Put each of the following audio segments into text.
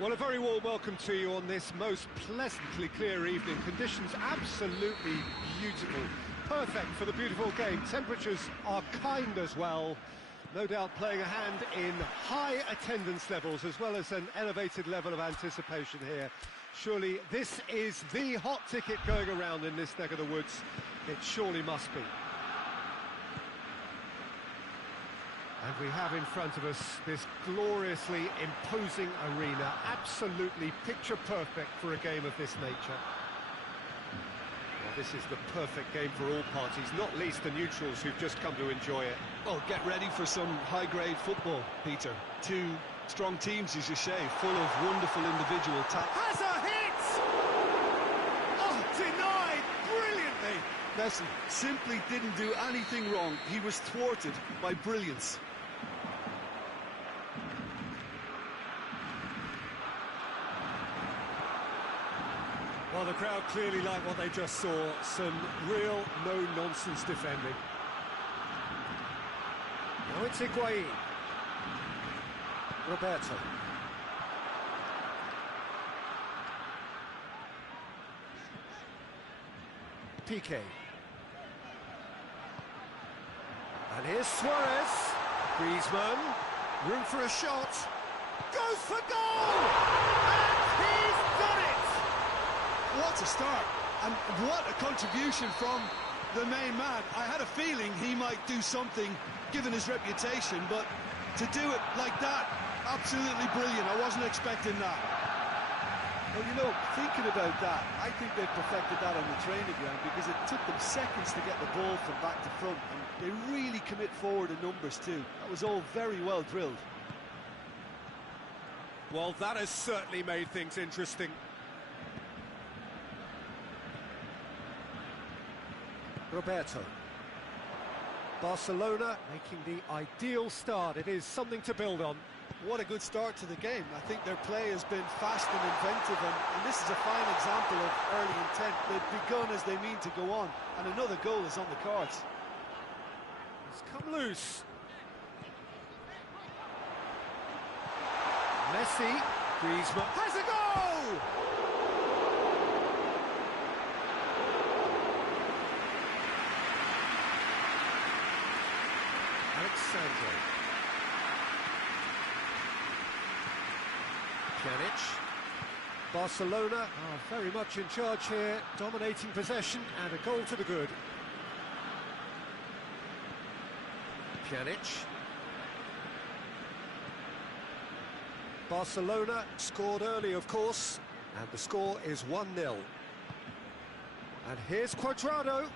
Well, a very warm welcome to you on this most pleasantly clear evening. Conditions absolutely beautiful. Perfect for the beautiful game. Temperatures are kind as well. No doubt playing a hand in high attendance levels as well as an elevated level of anticipation here. Surely this is the hot ticket going around in this neck of the woods. It surely must be. And we have in front of us this gloriously imposing arena, absolutely picture perfect for a game of this nature. Well, this is the perfect game for all parties, not least the neutrals who've just come to enjoy it. Well, get ready for some high-grade football, Peter. Two strong teams, as you say, full of wonderful individual talent. Has a hit! Oh, denied brilliantly! Messi simply didn't do anything wrong. He was thwarted by brilliance. Well, the crowd clearly like what they just saw. Some real no-nonsense defending. Now it's Higuain. Roberto. Piqué. And here's Suarez. Griezmann. Room for a shot. Goes for goal! And he's done it! What a start, and what a contribution from the main man. I had a feeling he might do something, given his reputation, but to do it like that, absolutely brilliant. I wasn't expecting that. Well, you know, thinking about that, I think they perfected that on the training ground because it took them seconds to get the ball from back to front, and they really commit forward in numbers too. That was all very well drilled. Well, that has certainly made things interesting. Roberto. Barcelona making the ideal start. It is something to build on. What a good start to the game. I think their play has been fast and inventive, and this is a fine example of early intent. They've begun as they mean to go on, and another goal is on the cards. It's come loose. Messi. Griezmann has a goal! Alexandro. Pjanic. Barcelona are very much in charge here, dominating possession and a goal to the good. Pjanic. Barcelona scored early, of course, and the score is 1-0. And here's Cuadrado.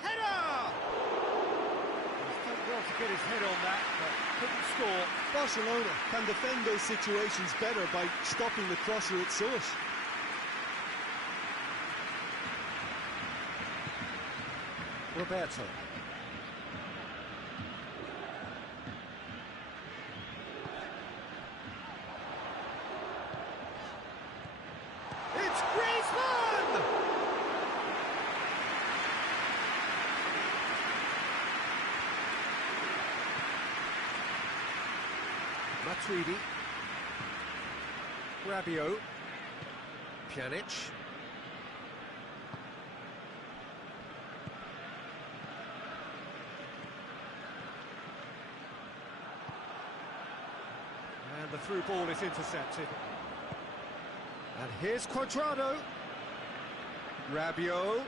Header! He's done well to get his head on that, but couldn't score. Barcelona can defend those situations better by stopping the crosser at source. Roberto. It's Griezmann! Matuidi. Rabiot. Pjanic. And the through ball is intercepted. And here's Cuadrado. Rabiot.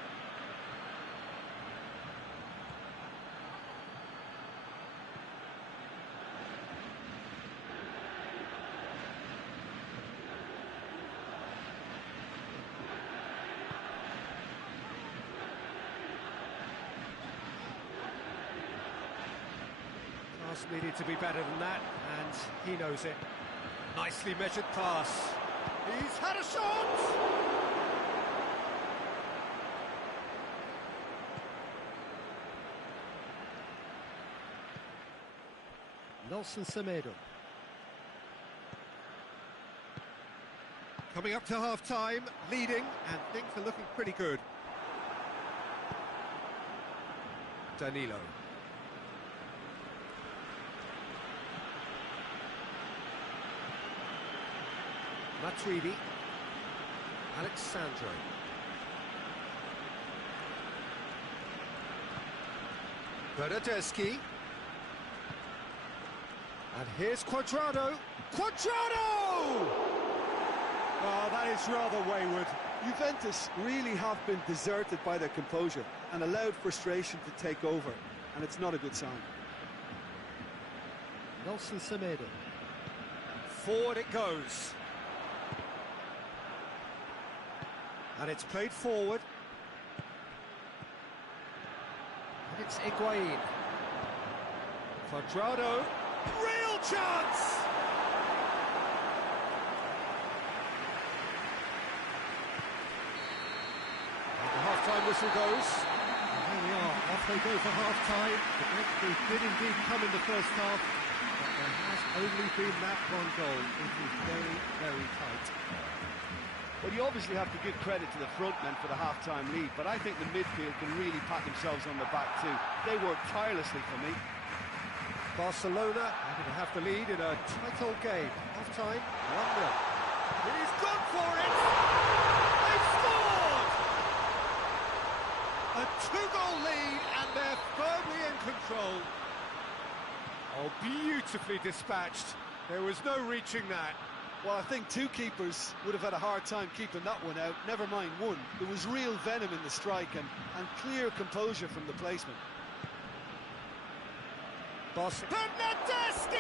Pass needed to be better than that, and he knows it. Nicely measured pass. He's had a shot! Nelson Semedo. Coming up to half-time, leading, and things are looking pretty good. Danilo. Matuidi. Alexandro. Bernardeschi. And here's Cuadrado. Cuadrado! Oh, that is rather wayward. Juventus really have been deserted by their composure and allowed frustration to take over, and it's not a good sign. Nelson Semedo. Forward it goes. And it's played forward. And it's Higuain. Cuadrado. Real chance! And the half-time whistle goes. And here we are, off they go for half-time. The breakthrough did indeed come in the first half, but there has only been that one goal. It was very, very tight. Well, you obviously have to give credit to the front men for the half-time lead, but I think the midfield can really pat themselves on the back too. They worked tirelessly for me. Barcelona happy to have the lead in a tight old game. Half-time, 1-0. He's gone for it! They've scored! A two-goal lead, and they're firmly in control. Oh, beautifully dispatched. There was no reaching that. Well, I think two keepers would have had a hard time keeping that one out, never mind one. There was real venom in the strike and clear composure from the placement. Bernardeschi!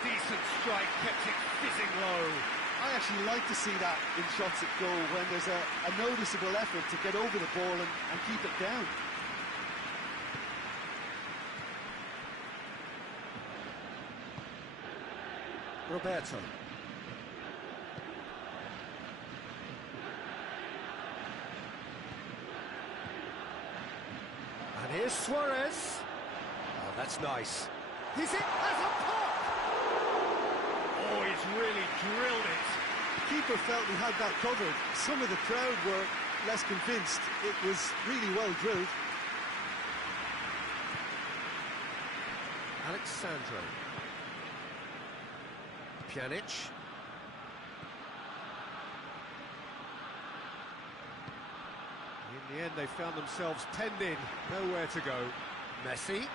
Decent strike, kept it fizzing low. I actually like to see that in shots at goal when there's a noticeable effort to get over the ball and keep it down. Roberto. And here's Suarez. Oh, that's nice. He's it as a pop! Oh, he's really drilled it. Keeper felt he had that covered. Some of the crowd were less convinced. It was really well drilled. Alexandro. Pjanic. In the end, they found themselves penned in, nowhere to go. Messi.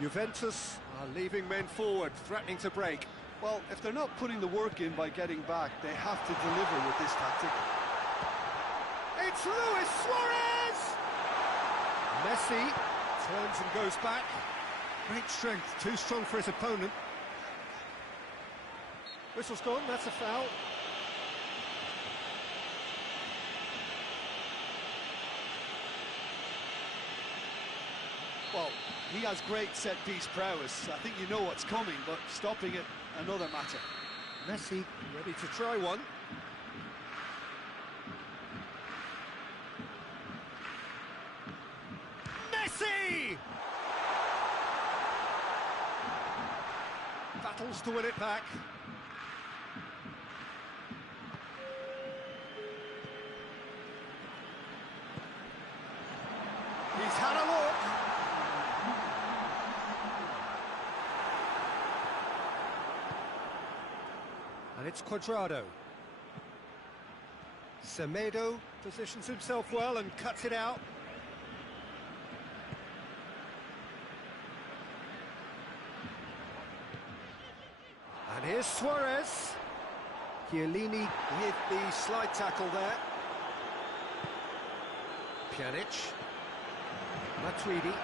Juventus are leaving men forward, threatening to break. Well, if they're not putting the work in by getting back, they have to deliver with this tactic. It's Luis Suarez! Messi turns and goes back. Great strength, too strong for his opponent. Whistle's gone, that's a foul. Well, he has great set-piece prowess. I think you know what's coming, but stopping it, another matter. Messi ready to try one. Messi! Battles to win it back. He's had a look. And it's Cuadrado. Semedo positions himself well and cuts it out. And here's Suarez. Chiellini hit the slide tackle there. Pjanic. Matuidi.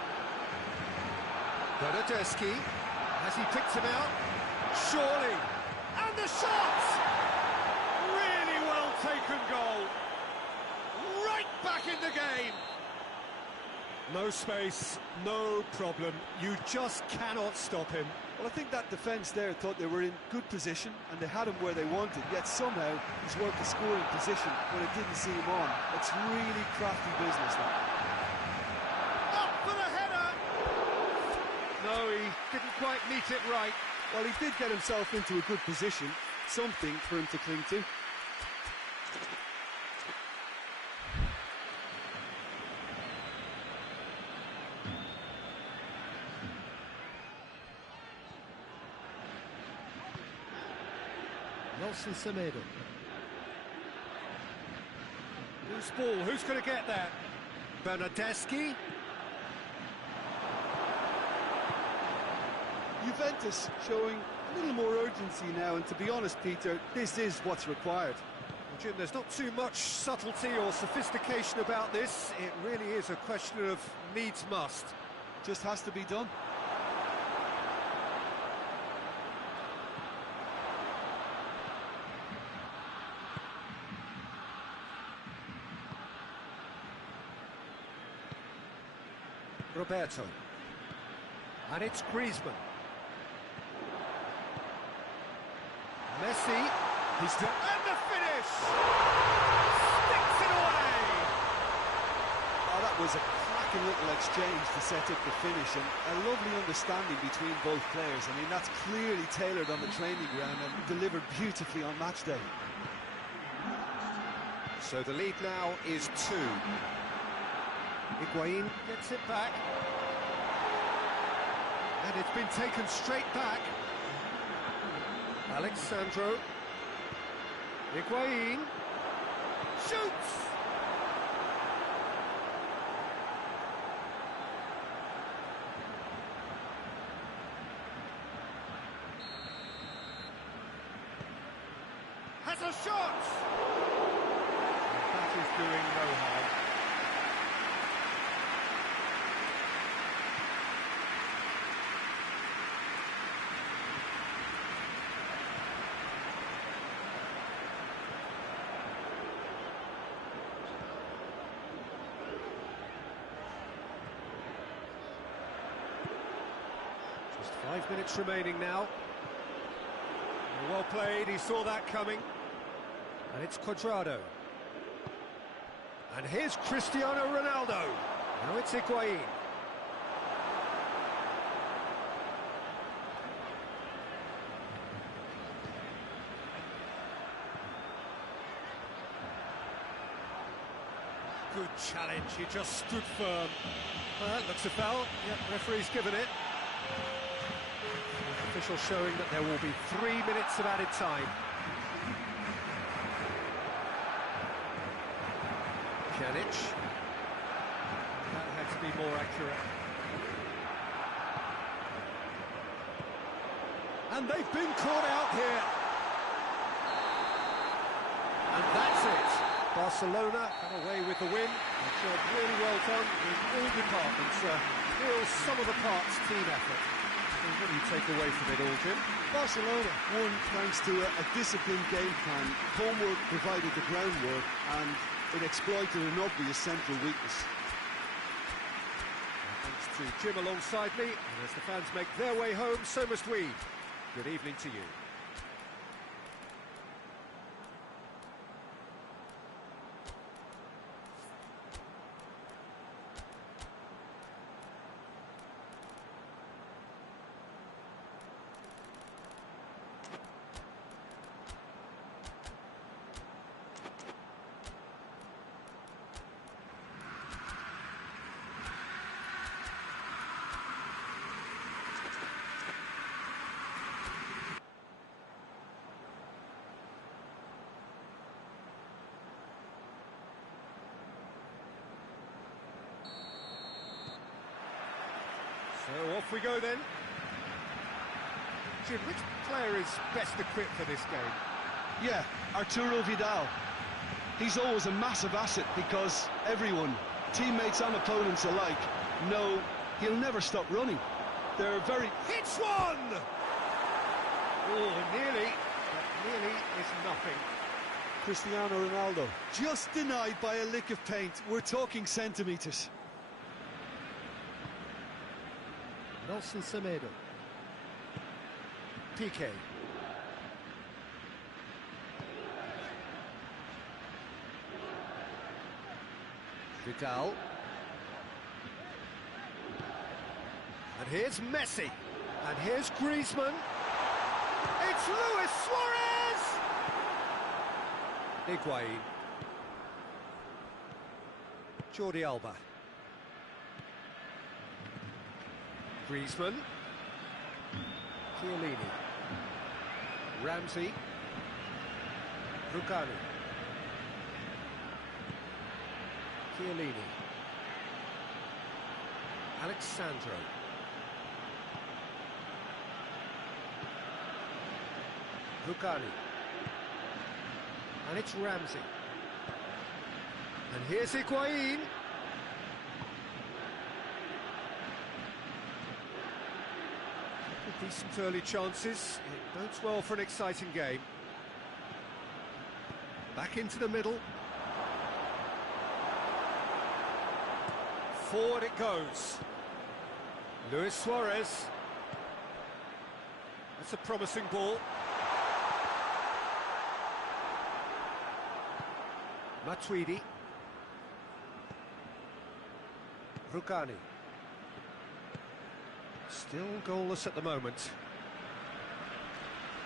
Bernardeschi. Has he picked him out? Surely. And the shot! Really well taken goal. Right back in the game. No space, no problem. You just cannot stop him. Well, I think that defence there thought they were in good position and they had him where they wanted, yet somehow he's worked a scoring position when it didn't see him on. It's really crafty business now. Up for the header! No, he didn't quite meet it right. Well, he did get himself into a good position, something for him to cling to. Nelson Semedo. Loose ball, who's going to get that? Bernardeschi. Juventus showing a little more urgency now, and to be honest, Peter, this is what's required. Well, Jim, there's not too much subtlety or sophistication about this. It really is a question of needs must. Just has to be done. Roberto. And it's Griezmann. Messi. He's done. And the finish! Sticks it away! Oh, that was a cracking little exchange to set up the finish, and a lovely understanding between both players. I mean, that's clearly tailored on the training ground and delivered beautifully on match day. So the lead now is 2. Higuain gets it back. And it's been taken straight back. Alexandro. Higuain. Shoots! Has a shot! That is doing no harm. Just 5 minutes remaining now. Well played, he saw that coming. And it's Cuadrado. And here's Cristiano Ronaldo. Now it's Higuain. Good challenge, he just stood firm. Well, that looks a foul. Yep, referee's given it. Official showing that there will be 3 minutes of added time. Pjanic. That had to be more accurate. And they've been caught out here. And that's it. Barcelona come away with the win. A job really well done in all departments. Real sum-of-the-parts team effort. What do you take away from it all, Jim? Barcelona won thanks to a disciplined game plan. Homework provided the groundwork, and it exploited an obvious central weakness. Thanks to Jim alongside me, and as the fans make their way home, so must we. Good evening to you. So off we go then. Jim, which player is best equipped for this game? Yeah, Arturo Vidal. He's always a massive asset because everyone, teammates and opponents alike, know he'll never stop running. They're very... Hits one! Oh, nearly. That nearly is nothing. Cristiano Ronaldo, just denied by a lick of paint. We're talking centimetres. Nelson Semedo. Piqué. Vidal. And here's Messi. And here's Griezmann. It's Luis Suarez! Higuain. Jordi Alba. Griezmann. Chiellini. Ramsey. Rugani. Chiellini. Alexandro. Rugani. And it's Ramsey. And here's Higuain. Decent early chances. It bodes well for an exciting game. Back into the middle. Forward it goes. Luis Suarez. That's a promising ball. Matuidi. Rugani. Still goalless at the moment.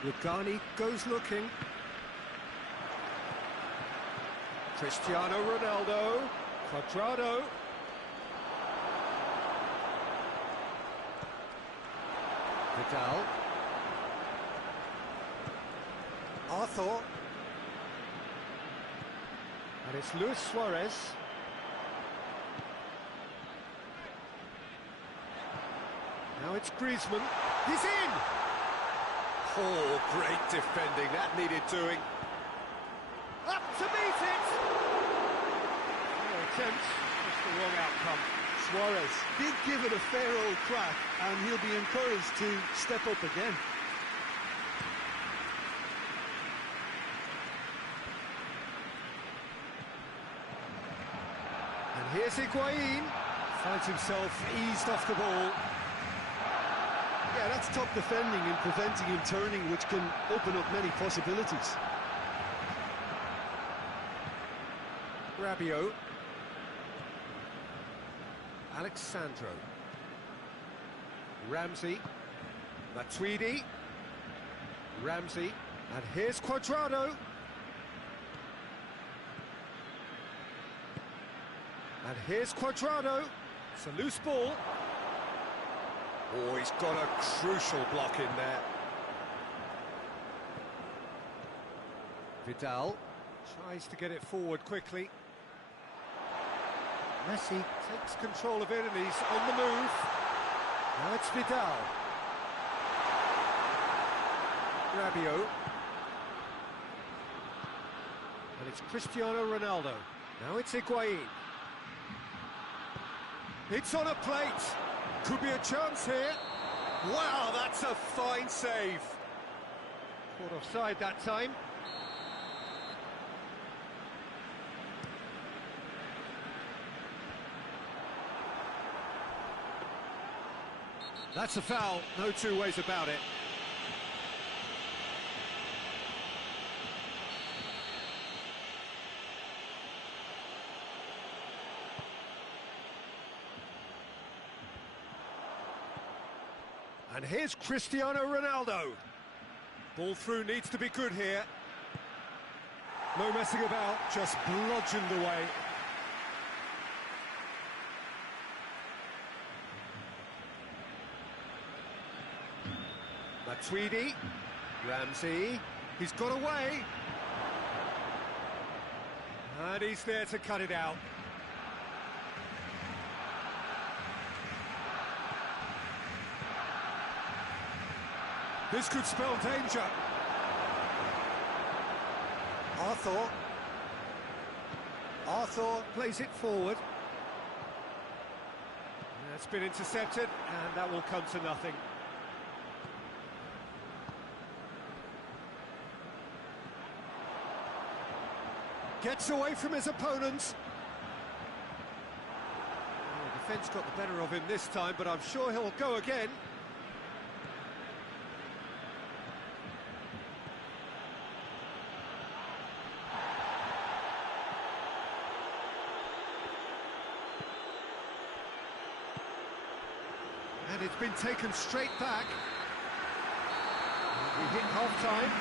Rugani goes looking. Cristiano Ronaldo. Cuadrado. Vidal. Arthur. And it's Luis Suarez. Now it's Griezmann. He's in! Oh, great defending. That needed doing. Up to meet it! No attempt, just the wrong outcome. Suarez did give it a fair old crack, and he'll be encouraged to step up again. And here's Higuain. Finds himself eased off the ball. Yeah, that's top defending and preventing him turning, which can open up many possibilities. Rabiot. Alexandro. Ramsey. Matuidi. Ramsey. And here's Cuadrado. And here's Cuadrado. It's a loose ball. Oh, he's got a crucial block in there. Vidal tries to get it forward quickly. Messi takes control of it and he's on the move. Now it's Vidal. Rabiot. And it's Cristiano Ronaldo. Now it's Higuain. It's on a plate. Could be a chance here. Wow, that's a fine save. Caught offside that time. That's a foul, no two ways about it. And here's Cristiano Ronaldo. Ball through needs to be good here. No messing about, just bludgeoned away. Matuidi, Ramsey, he's got away. And he's there to cut it out. This could spell danger. Arthur plays it forward. That's been intercepted, and that will come to nothing. Gets away from his opponents. The defence got the better of him this time, but I'm sure he'll go again. And it's been taken straight back. We hit half-time,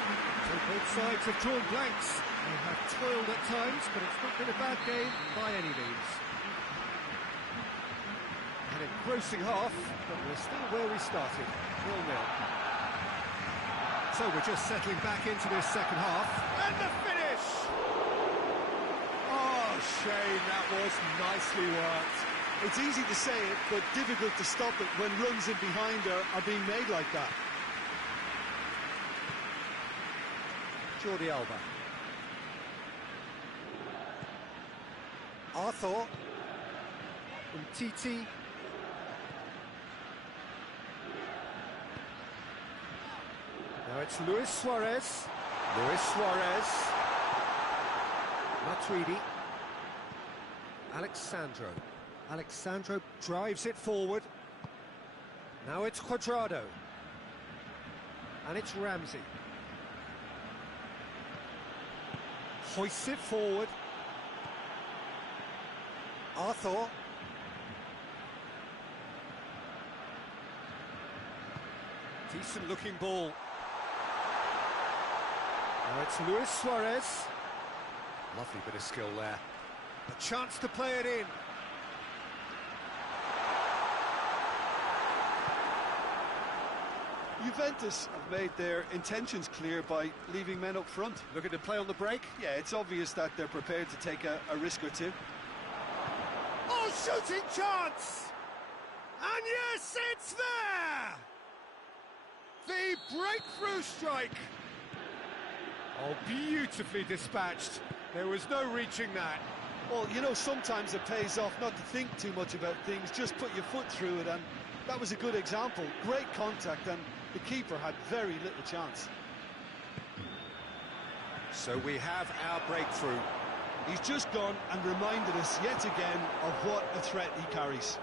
so both sides have drawn blanks. They have toiled at times, but it's not been a bad game by any means. An engrossing half, but we're still where we started, 0-0. So we're just settling back into this second half, and the finish! shame, that was nicely worked. It's easy to say it, but difficult to stop it when runs in behind are being made like that. Jordi Alba. Arthur. Titi. Now it's Luis Suarez. Luis Suarez. Matuidi. Alexandro. Alexandro drives it forward. Now it's Cuadrado. And it's Ramsey. Hoists it forward. Arthur. Decent looking ball. Now it's Luis Suarez. Lovely bit of skill there. A chance to play it in. Juventus have made their intentions clear by leaving men up front. Looking to play on the break. Yeah, it's obvious that they're prepared to take a risk or two. Oh, shooting chance! And yes, it's there! The breakthrough strike! Oh, beautifully dispatched. There was no reaching that. Well, you know, sometimes it pays off not to think too much about things, just put your foot through it, and that was a good example. Great contact, and the keeper had very little chance. So we have our breakthrough. He's just gone and reminded us yet again of what a threat he carries.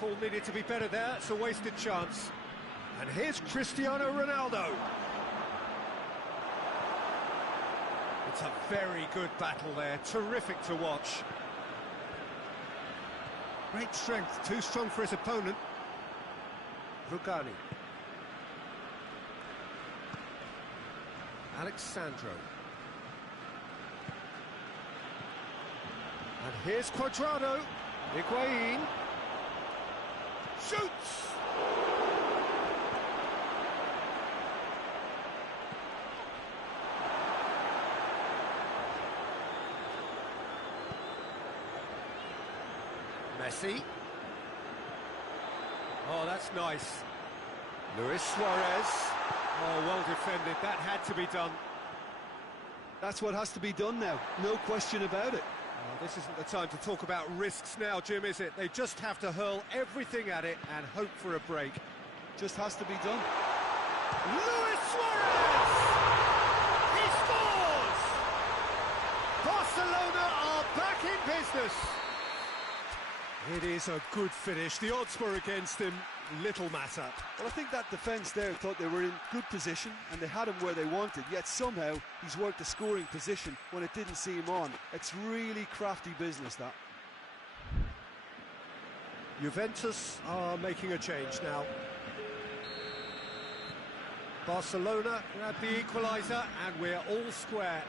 Ball needed to be better there, it's a wasted chance. And here's Cristiano Ronaldo. It's a very good battle there, terrific to watch. Great strength, too strong for his opponent. Rugani. Alexandro. And here's Cuadrado. Higuain. Shoots! Messi. Oh, that's nice. Luis Suarez. Oh, well defended. That had to be done. That's what has to be done now. No question about it. Oh, this isn't the time to talk about risks now, Jim, is it? They just have to hurl everything at it and hope for a break. Just has to be done. Luis Suarez! He scores! Barcelona are back in business. It is a good finish. The odds were against him. Little matter. Well, I think that defence there thought they were in good position and they had him where they wanted, yet somehow he's worked a scoring position when it didn't see him on. It's really crafty business, that. Juventus are making a change now. Barcelona grab the equaliser and we're all square.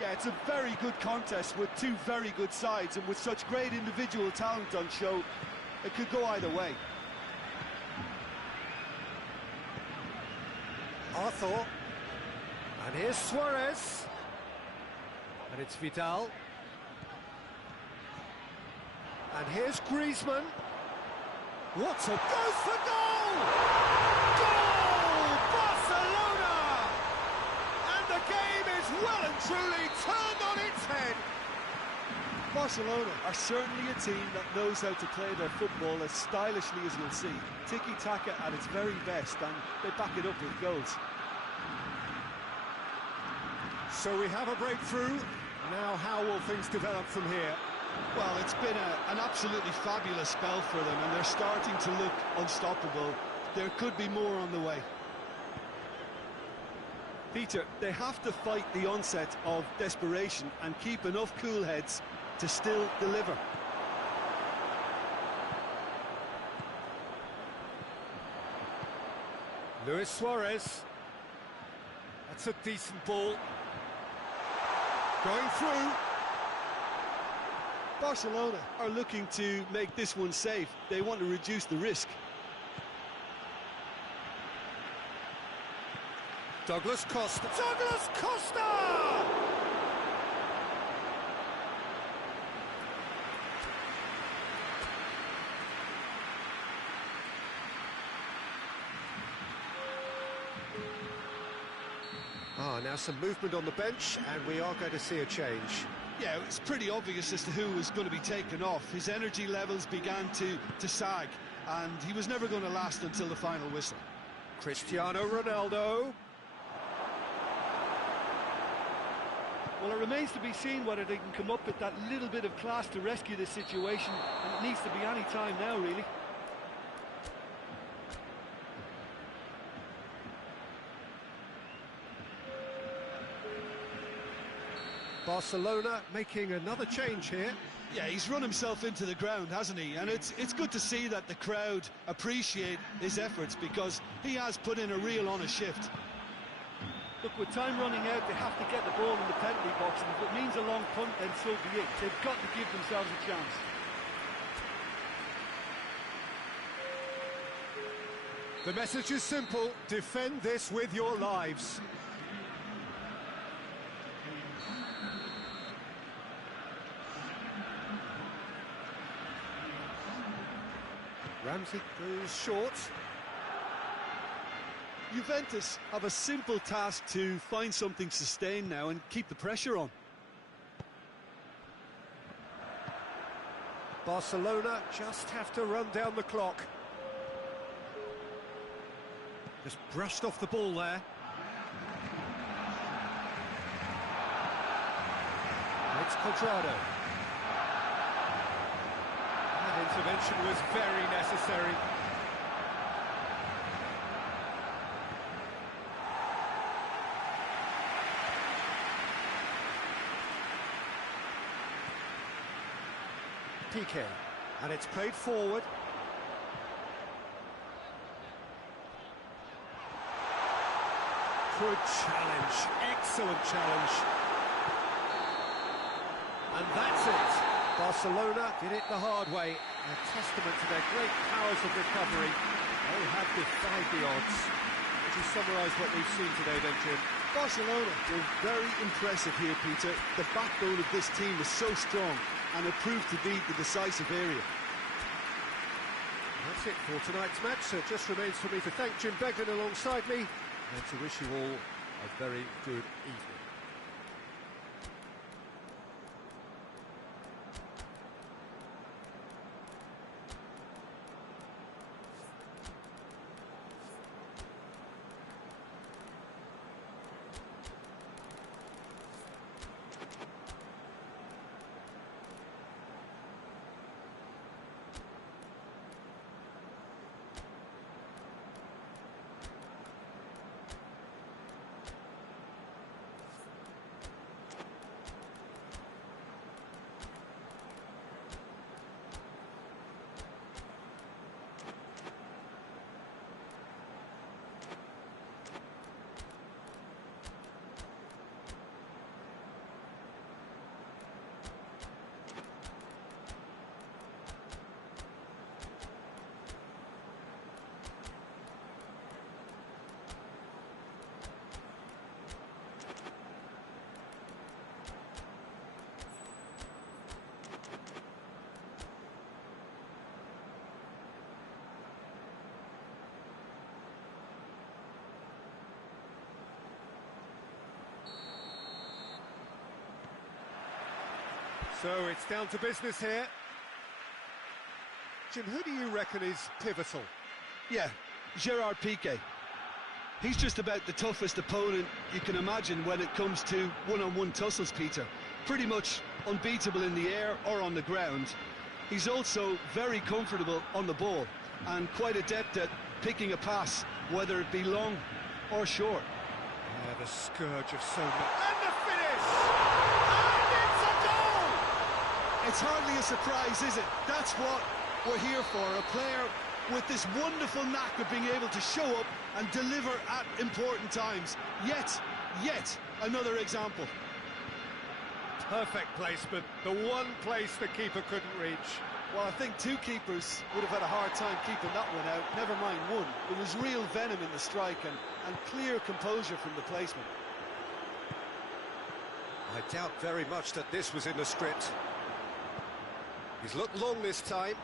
Yeah, it's a very good contest with two very good sides, and with such great individual talent on show, it could go either way. Arthur. And here's Suarez. And it's Vidal. And here's Griezmann. What a goes for goal! Goal! Barcelona! And the game is well and truly turned on its head. Barcelona are certainly a team that knows how to play their football as stylishly as you'll see. Tiki-taka at its very best, and they back it up with goals. So we have a breakthrough. Now how will things develop from here? Well, it's been an absolutely fabulous spell for them, and they're starting to look unstoppable. There could be more on the way. Peter, they have to fight the onset of desperation and keep enough cool heads to still deliver. Luis Suarez. That's a decent ball. Going through. Barcelona are looking to make this one safe. They want to reduce the risk. Douglas Costa. Douglas Costa! Ah, now some movement on the bench, and we are going to see a change. Yeah, it's pretty obvious as to who was going to be taken off. His energy levels began to sag, and he was never going to last until the final whistle. Cristiano Ronaldo. Well, it remains to be seen whether they can come up with that little bit of class to rescue this situation, and it needs to be any time now, really. Barcelona making another change here. Yeah, he's run himself into the ground, hasn't he? And it's good to see that the crowd appreciate his efforts, because he has put in a real honest shift. Look, with time running out, they have to get the ball in the penalty box, and if it means a long punt, then so be it. They've got to give themselves a chance. The message is simple: defend this with your lives. Ramsey goes short. Juventus have a simple task to find something sustained now and keep the pressure on. Barcelona just have to run down the clock. Just brushed off the ball there. It's Cuadrado. That intervention was very necessary. PK, and it's played forward. Good challenge, excellent challenge. And that's it. Barcelona did it the hard way. A testament to their great powers of recovery. They have defied the odds. Would you summarise what we've seen today then, Jim? Barcelona were very impressive here, Peter. The backbone of this team was so strong, and it proved to be the decisive area. That's it for tonight's match, so it just remains for me to thank Jim Beglin alongside me and to wish you all a very good evening. So it's down to business here. Jim, who do you reckon is pivotal? Yeah, Gerard Piqué. He's just about the toughest opponent you can imagine when it comes to one-on-one tussles, Peter. Pretty much unbeatable in the air or on the ground. He's also very comfortable on the ball and quite adept at picking a pass, whether it be long or short. Yeah, the scourge of so many. And the finish! And it's a goal! It's hardly a surprise, is it? That's what we're here for, a player with this wonderful knack of being able to show up and deliver at important times. Yet another example. Perfect placement, the one place the keeper couldn't reach. Well, I think two keepers would have had a hard time keeping that one out, never mind one. There was real venom in the strike and clear composure from the placement. I doubt very much that this was in the script. He's looked long this time.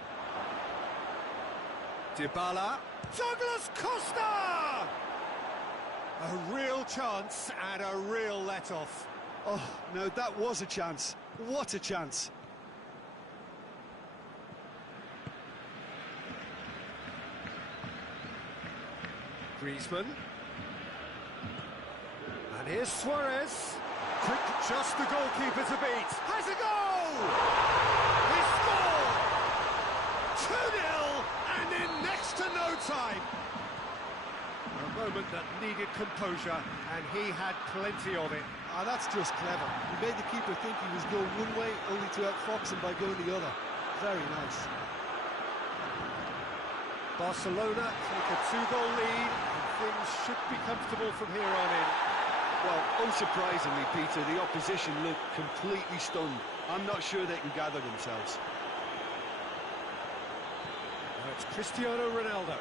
Dybala. Douglas Costa! A real chance and a real let-off. Oh, no, that was a chance. What a chance. Griezmann. And here's Suarez. Quick, just the goalkeeper to beat. Has a goal! He scored! 2-0 and in next to no time. A moment that needed composure, and he had plenty of it. Ah, that's just clever. He made the keeper think he was going one way, only to outfox him by going the other. Very nice. Barcelona take a 2-goal lead, and things should be comfortable from here on in. Well, unsurprisingly, Peter, the opposition look completely stunned. I'm not sure they can gather themselves. Now it's Cristiano Ronaldo.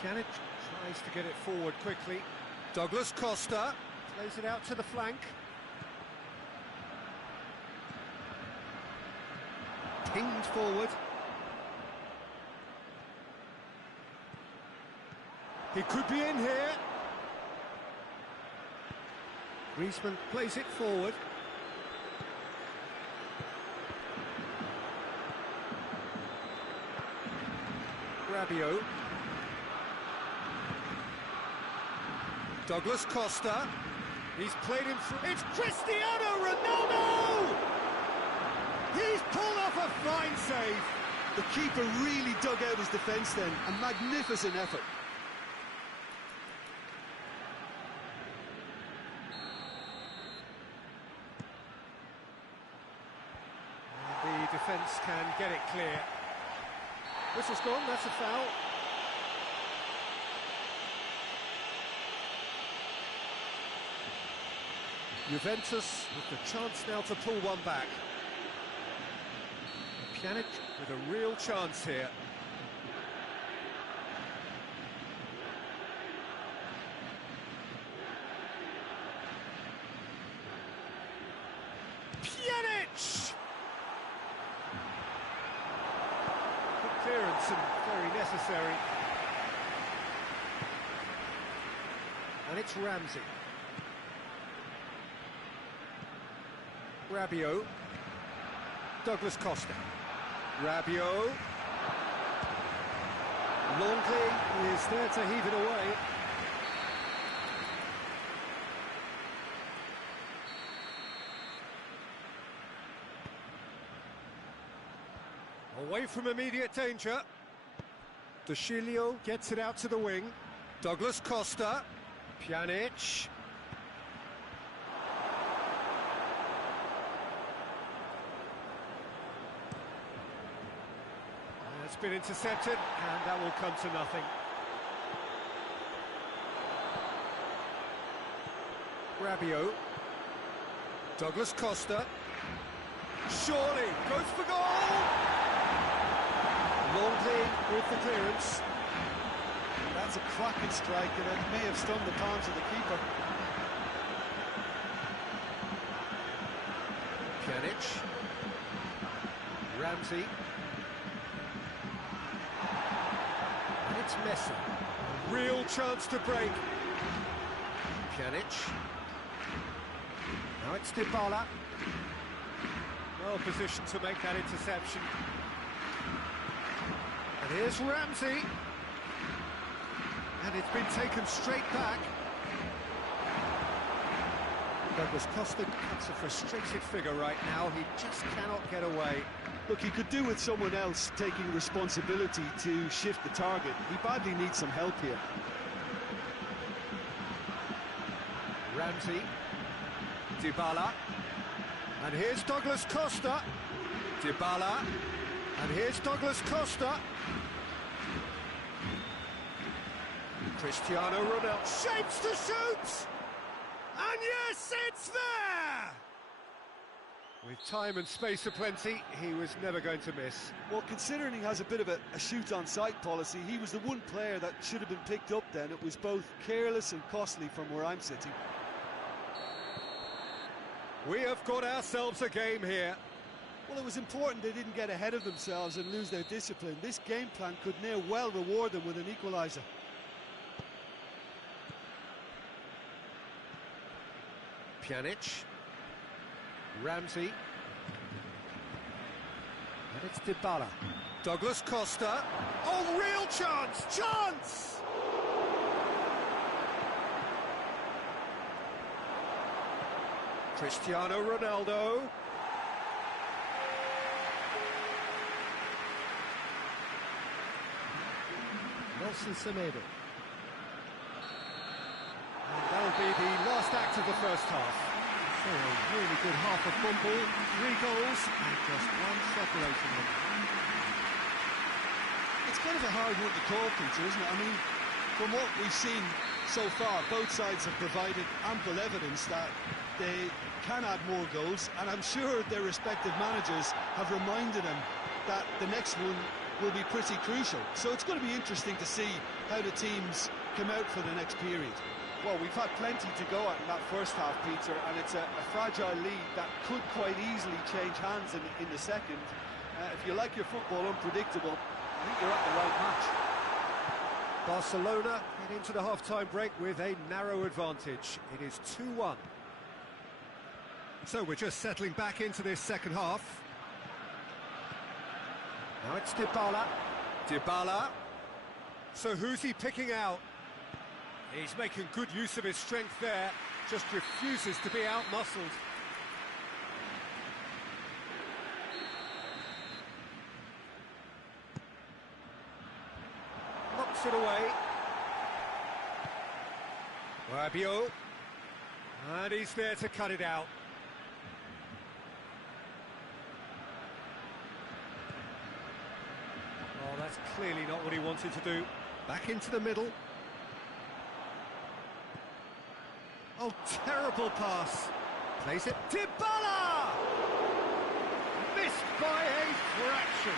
Pjanic tries to get it forward quickly. Douglas Costa plays it out to the flank. Pinged forward. He could be in here. Griezmann plays it forward. Rabiot. Douglas Costa. He's played him through. It's Cristiano Ronaldo! He's pulled off a fine save. The keeper really dug out his defence then. A magnificent effort. The defence can get it clear. Whistle's gone, that's a foul. Juventus with the chance now to pull one back. Pjanic with a real chance here. Pjanic! Good clearance and very necessary. And it's Ramsey. Rabiot. Douglas Costa. Rabiot. Longley is there to heave it away. Away from immediate danger. De Chilio gets it out to the wing. Douglas Costa. Pjanic. It's been intercepted, and that will come to nothing. Rabiot. Douglas Costa. Surely goes for goal! Longley with the clearance. That's a cracking strike, and it may have stung the palms of the keeper. Pjanic. Ramsey. And it's Messi. A real chance to break. Pjanic. Now it's Dybala. Well positioned to make that interception. And here's Ramsey. And it's been taken straight back. Douglas Costa cuts a frustrated figure right now. He just cannot get away. Look, he could do with someone else taking responsibility to shift the target. He badly needs some help here. Ramsey. Dybala. And here's Douglas Costa. Dybala. And here's Douglas Costa. Cristiano Ronaldo shapes to shoot! And yes, it's there! With time and space aplenty, he was never going to miss. Well, considering he has a bit of a shoot-on-sight policy, he was the one player that should have been picked up then. It was both careless and costly from where I'm sitting. We have got ourselves a game here. Well, it was important they didn't get ahead of themselves and lose their discipline. This game plan could near well reward them with an equaliser. Pjanic. Ramsey. And it's Dybala. Douglas Costa. Oh, real chance! Chance! Cristiano Ronaldo. Nelson Semedo. And that'll be the last act of the first half. So a really good half of football, 3 goals and just one separating them. It's kind of a hard one to call, Peter, isn't it? I mean, from what we've seen so far, both sides have provided ample evidence that they can add more goals, and I'm sure their respective managers have reminded them that the next one will be pretty crucial. So it's going to be interesting to see how the teams come out for the next period. Well, we've had plenty to go at in that first half, Peter, and it's a fragile lead that could quite easily change hands in the second. If you like your football unpredictable, I think you're at the right match. Barcelona head into the half-time break with a narrow advantage. It is 2-1. So we're just settling back into this second half. Now it's Dybala. Dybala. So who's he picking out? He's making good use of his strength there, just refuses to be out-muscled. Knocks it away. Rabiot. And he's there to cut it out. Oh, that's clearly not what he wanted to do. Back into the middle. Oh, terrible pass. Plays it. Dybala! Missed by a fraction.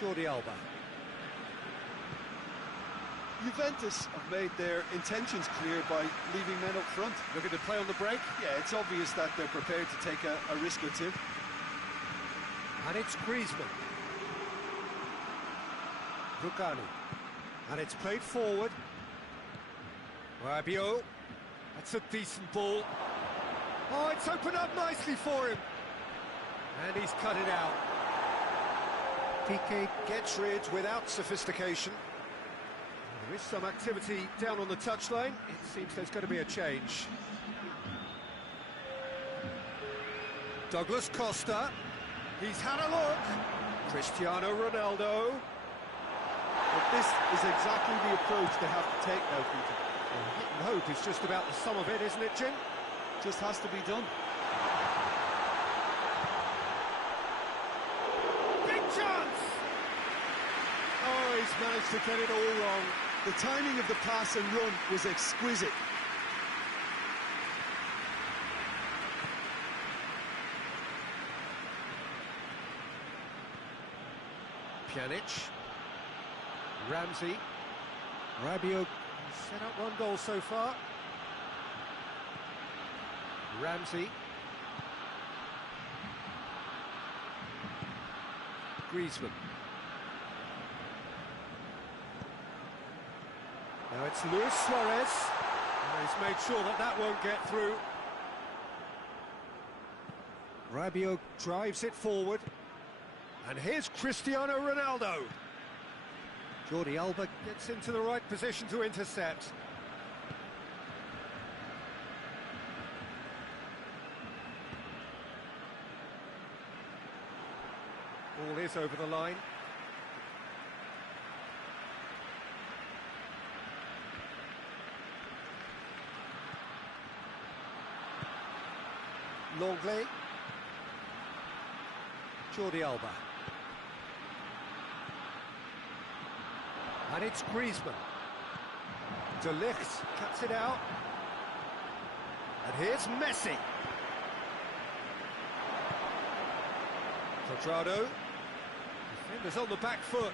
Jordi Alba. Juventus have made their intentions clear by leaving men up front. Looking to play on the break. Yeah, it's obvious that they're prepared to take a risk or two. And it's Griezmann. Rugani. And it's played forward. Rabiot. That's a decent ball. Oh, it's opened up nicely for him. And he's cut it out. Piqué gets rid without sophistication. There is some activity down on the touchline. It seems there's going to be a change. Douglas Costa. He's had a look. Cristiano Ronaldo. But this is exactly the approach they have to take now, Peter. Well, hit and hope is just about the sum of it, isn't it, Jim? Just has to be done. Big chance! Oh, he's managed to get it all wrong. The timing of the pass and run was exquisite. Pjanic. Ramsey. Rabiot set up 1 goal so far. Ramsey. Griezmann. Now it's Luis Suarez. And he's made sure that that won't get through. Rabiot drives it forward. And here's Cristiano Ronaldo. Jordi Alba gets into the right position to intercept. Ball is over the line. Longley. Jordi Alba. And it's Griezmann. De Ligt cuts it out. And here's Messi. Quadrado. Defenders on the back foot.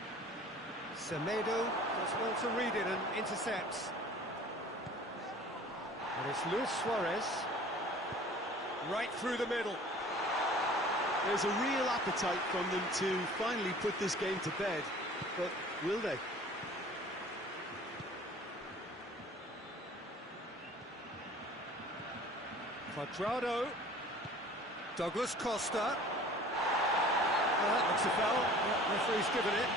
Semedo does well to read it and intercepts. And it's Luis Suarez. Right through the middle. There's a real appetite from them to finally put this game to bed, but will they? Cuadrado. Douglas Costa. Well, that looks a foul. Yeah, referee's given it.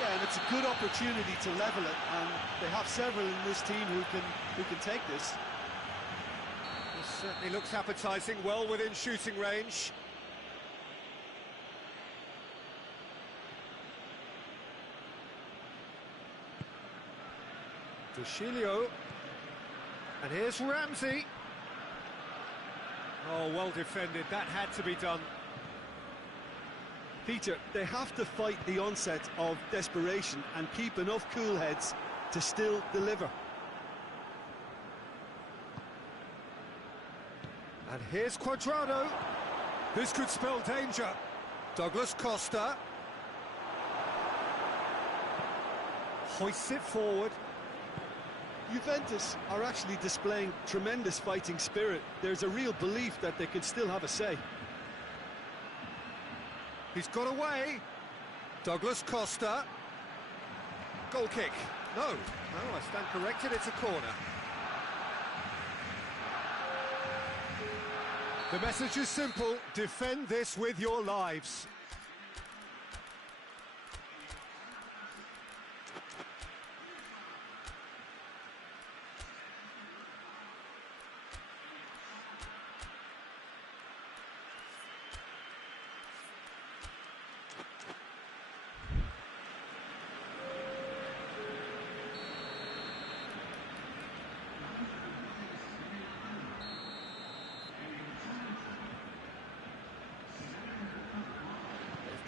Yeah, and it's a good opportunity to level it, and they have several in this team who can take this. This certainly looks appetising, well within shooting range. Dushilio. And here's Ramsey. Oh, well defended. That had to be done. Peter, they have to fight the onset of desperation and keep enough cool heads to still deliver. And here's Cuadrado. This could spell danger. Douglas Costa. Hoists it forward. Juventus are actually displaying tremendous fighting spirit. There's a real belief that they can still have a say. He's got away. Douglas Costa. Goal kick. No, I stand corrected, it's a corner. The message is simple, defend this with your lives.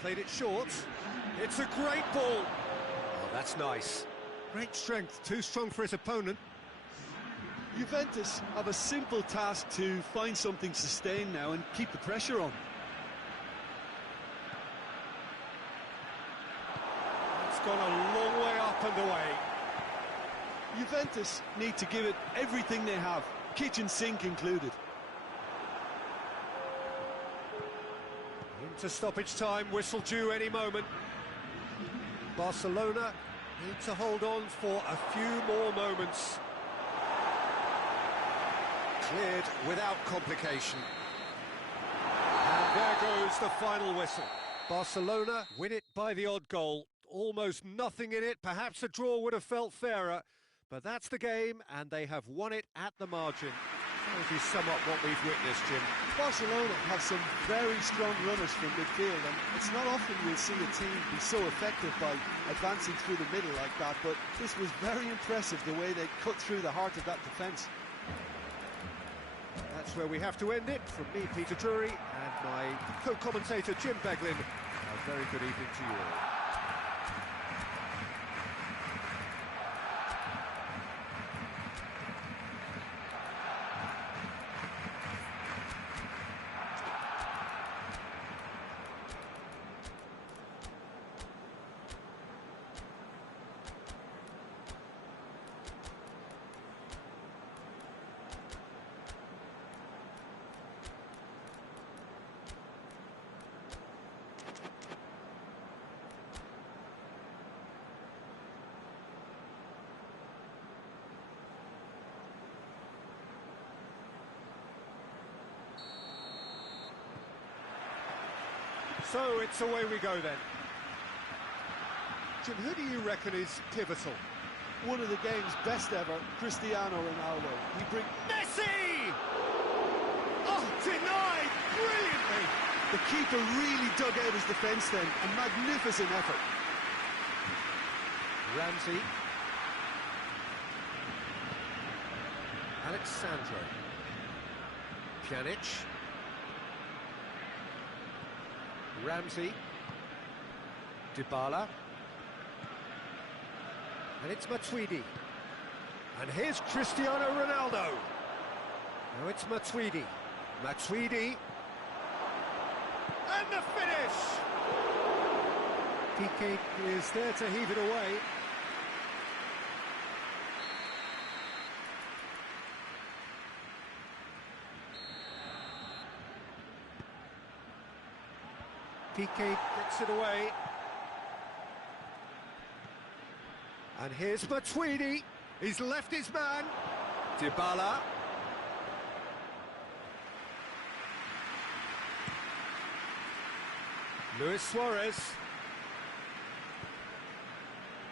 Played it short. It's a great ball. Oh, that's nice. Great strength, too strong for his opponent. Juventus have a simple task to find something sustained now and keep the pressure on. It's gone a long way up and away. Juventus need to give it everything they have, kitchen sink included. Into stoppage time, whistle due any moment. Barcelona need to hold on for a few more moments. Cleared without complication. And there goes the final whistle. Barcelona win it by the odd goal. Almost nothing in it, perhaps a draw would have felt fairer. But that's the game, and they have won it at the margin. That would be sum up what we've witnessed, Jim. Barcelona have some very strong runners from midfield, and it's not often we'll see a team be so effective by advancing through the middle like that, but this was very impressive, the way they cut through the heart of that defence. That's where we have to end it. From me, Peter Drury, and my co-commentator, Jim Beglin. A very good evening to you all. So it's away we go then. Jim, who do you reckon is pivotal? One of the game's best ever, Cristiano Ronaldo. He brings Messi! Oh, denied brilliantly! The keeper really dug out his defence then. A magnificent effort. Ramsey. Alexandro. Pjanic. Ramsey. Dybala. And it's Matuidi. And here's Cristiano Ronaldo. Now it's Matuidi. Matuidi. And the finish! PK is there to heave it away. PK gets it away. And here's Matuidi. He's left his man. Dybala. Luis Suarez.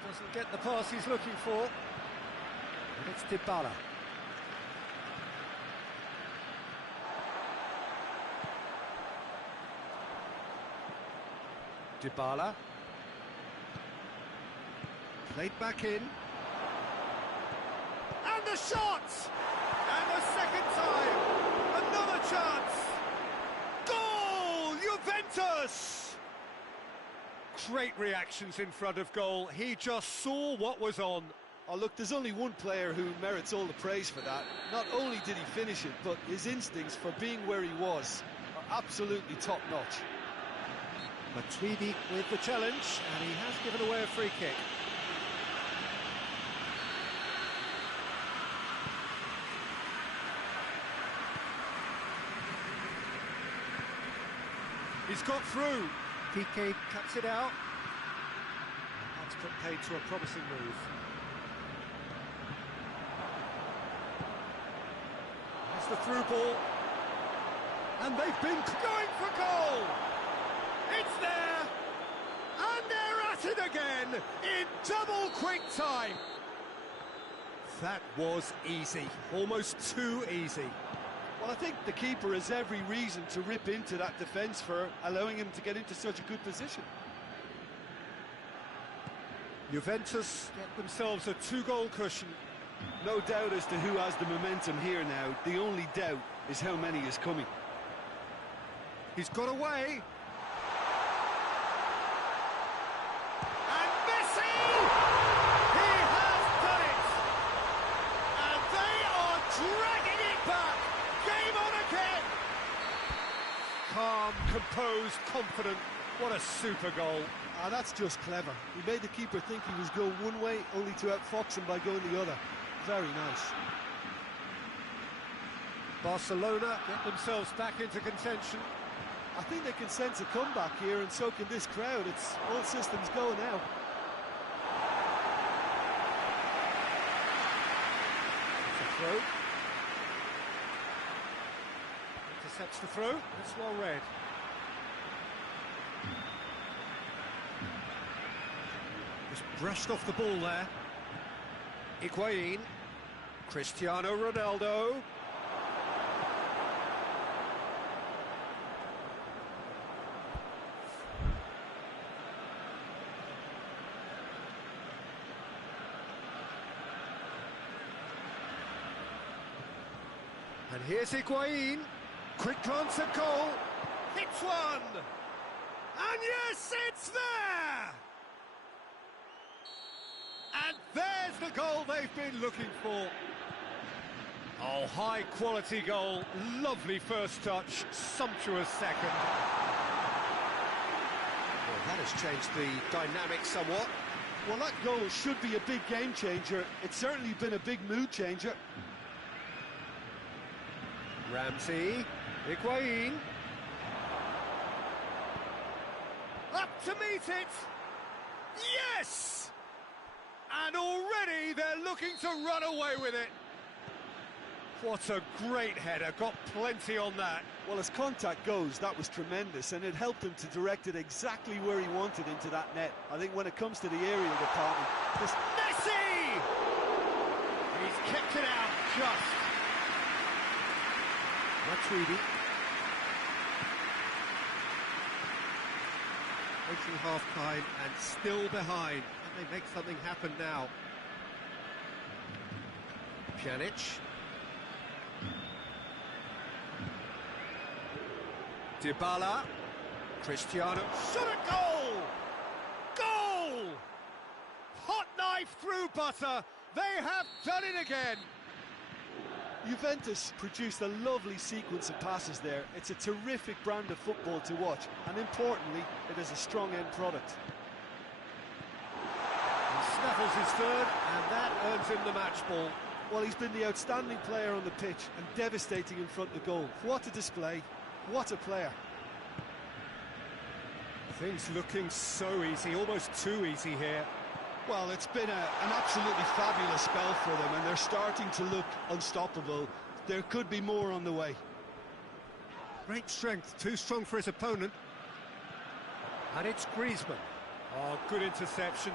Doesn't get the pass he's looking for. And it's Dybala. Dybala. Played back in. And the shot! And the second time! Another chance! Goal! Juventus! Great reactions in front of goal. He just saw what was on. Oh, look, there's only one player who merits all the praise for that. Not only did he finish it, but his instincts for being where he was are absolutely top-notch. Matuidi with the challenge, and he has given away a free kick. He's got through. PK cuts it out. That's put paid to a promising move. That's the through ball. And they've been going for goal! It's there! And they're at it again in double quick time. That was easy, almost too easy. Well, I think the keeper has every reason to rip into that defence for allowing him to get into such a good position. Juventus get themselves a 2-goal cushion. No doubt as to who has the momentum here now. The only doubt is how many is coming. He's got away. And Messi! He has done it! And they are dragging it back! Game on again! Calm, composed, confident. What a super goal. Ah, that's just clever. He made the keeper think he was going one way, only to outfox him by going the other. Very nice. Barcelona get themselves back into contention. I think they can sense a comeback here, and so can this crowd. It's all systems go now. It's a throw. Intercepts the throw. It's well read. Just brushed off the ball there. Higuain. Cristiano Ronaldo. And here's Higuain. Quick glance at goal. Hits one. And yes, it's there! And there's the goal they've been looking for. Oh, high-quality goal. Lovely first touch. Sumptuous second. Well, that has changed the dynamic somewhat. Well, that goal should be a big game changer. It's certainly been a big mood changer. Ramsey, Higuain. Up to meet it. Yes! And already they're looking to run away with it. What a great header, got plenty on that. Well, as contact goes, that was tremendous, and it helped him to direct it exactly where he wanted into that net. I think when it comes to the aerial department, this... Messi! He's kicked it out just. Matuidi. Approaching half-time and still behind. Can they make something happen now? Pjanic. Dybala. Cristiano. Shot a goal! Goal! Hot knife through butter. They have done it again. Juventus produced a lovely sequence of passes there. It's a terrific brand of football to watch, and importantly, it is a strong end product. snaffles his third, and that earns him the match ball. Well, he's been the outstanding player on the pitch and devastating in front of goal. What a display, what a player. Things looking so easy, almost too easy here. Well, it's been an absolutely fabulous spell for them, and they're starting to look unstoppable. There could be more on the way. Great strength, too strong for his opponent. And it's Griezmann. Oh, good interception.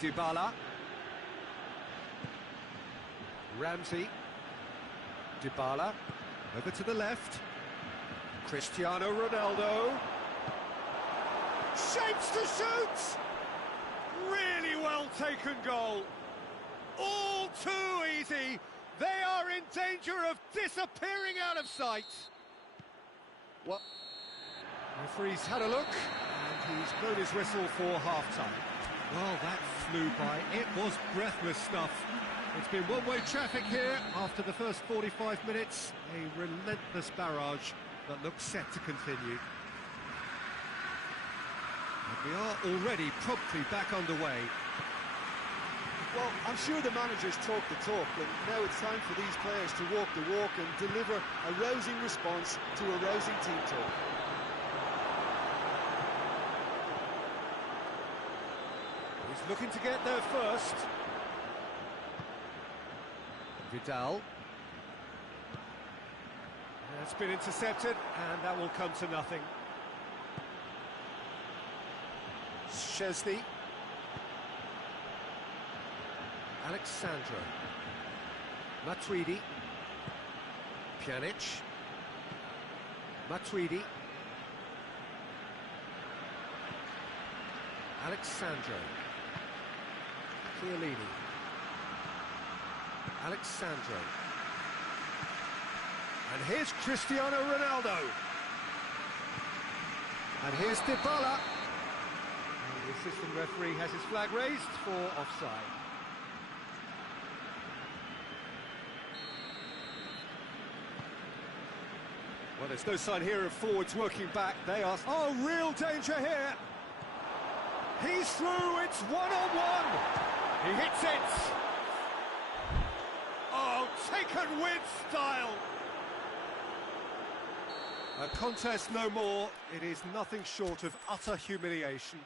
Dybala. Ramsey. Dybala. Over to the left. Cristiano Ronaldo. Shapes to shoot! Really well taken goal. All too easy. They are in danger of disappearing out of sight. What? Referee's had a look, and he's blown his whistle for half-time. Well, that flew by. It was breathless stuff. It's been one-way traffic here after the first 45 minutes. A relentless barrage that looks set to continue. And we are already promptly back underway. Well, I'm sure the managers talk the talk, and now it's time for these players to walk the walk and deliver a rousing response to a rousing team talk. He's looking to get there first. Vidal. That's been intercepted, and that will come to nothing. Szczesny. Alexandro. Matuidi. Pjanic. Matuidi. Alexandro. Chiellini. Alexandro. And here's Cristiano Ronaldo. And here's Dybala. And the assistant referee has his flag raised for offside. Well, there's no sign here of forwards working back. They are... Oh, real danger here. He's through, it's one-on-one. He hits it. Oh, taken with style. A contest no more. It is nothing short of utter humiliation.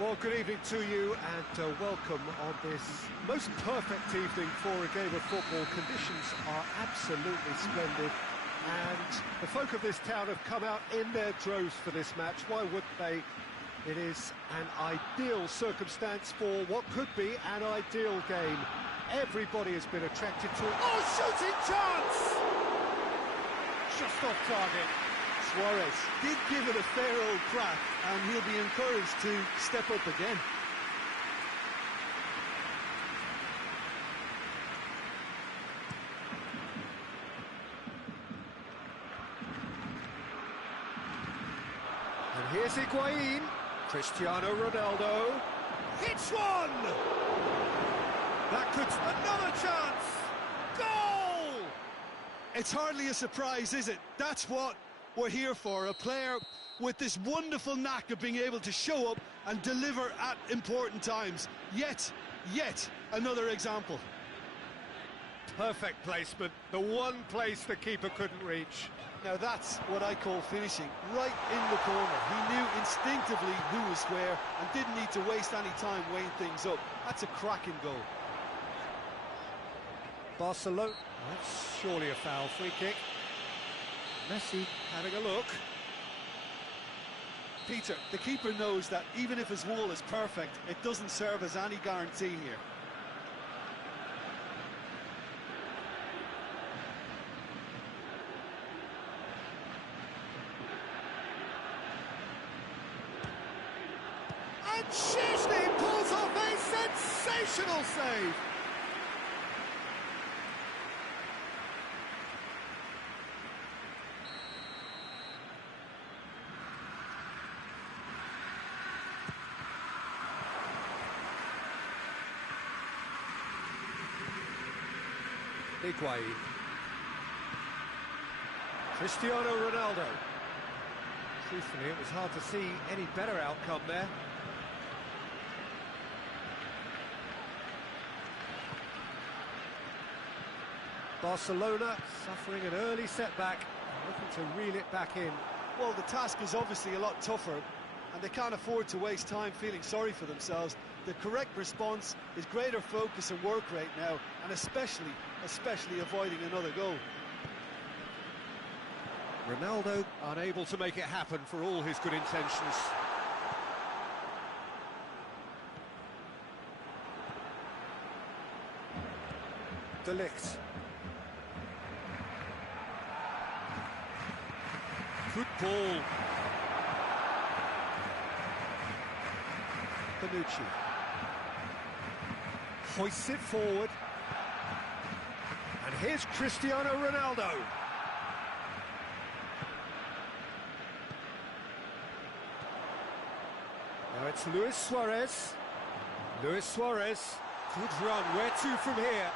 Well, good evening to you, and welcome on this most perfect evening for a game of football. Conditions are absolutely splendid, and the folk of this town have come out in their droves for this match. Why wouldn't they? It is an ideal circumstance for what could be an ideal game. Everybody has been attracted to it. Oh, shooting chance! Just off target. Suarez did give it a fair old crack, and he'll be encouraged to step up again. And here's Higuain. Cristiano Ronaldo hits one! That could... another chance! Goal! It's hardly a surprise, is it? That's what we're here for, a player with this wonderful knack of being able to show up and deliver at important times. Yet another example. Perfect placement, the one place the keeper couldn't reach. Now that's what I call finishing, right in the corner. He knew instinctively who was where and didn't need to waste any time weighing things up. That's a cracking goal. Barcelona, that's surely a foul. Free kick. Messi having a look. Peter, the keeper knows that even if his wall is perfect, it doesn't serve as any guarantee here. And Szczesny pulls off a sensational save. Higuain. Cristiano Ronaldo. Truthfully, it was hard to see any better outcome there. Barcelona suffering an early setback, looking to reel it back in. Well, the task is obviously a lot tougher, and they can't afford to waste time feeling sorry for themselves. The correct response is greater focus and work rate now, and especially avoiding another goal. Ronaldo unable to make it happen for all his good intentions. De Ligt. Good ball. Bonucci. Hoists it forward. And here's Cristiano Ronaldo. Now it's Luis Suarez. Luis Suarez. Good run. Where to from here?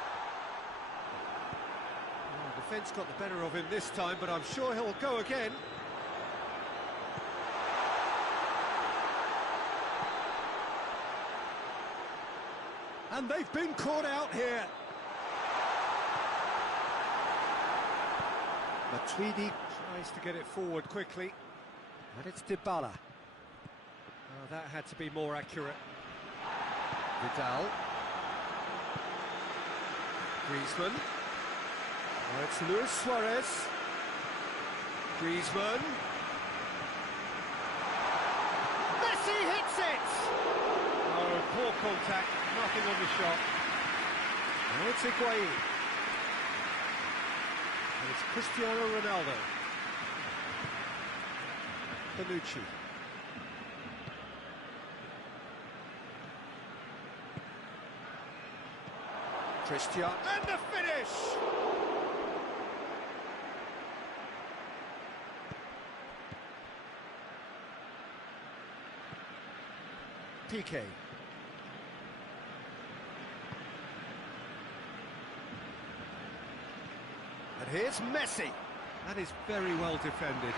Oh, defence got the better of him this time, but I'm sure he'll go again. And they've been caught out here. Matuidi tries to get it forward quickly. And it's Dybala. Oh, that had to be more accurate. Vidal. Griezmann. Oh, it's Luis Suarez. Griezmann. Messi hits it! Oh, poor contact, nothing on the shot. Now it's Higuain. And it's Cristiano Ronaldo. Bonucci. Cristiano, and the finish! PK. And here's Messi. That is very well defended.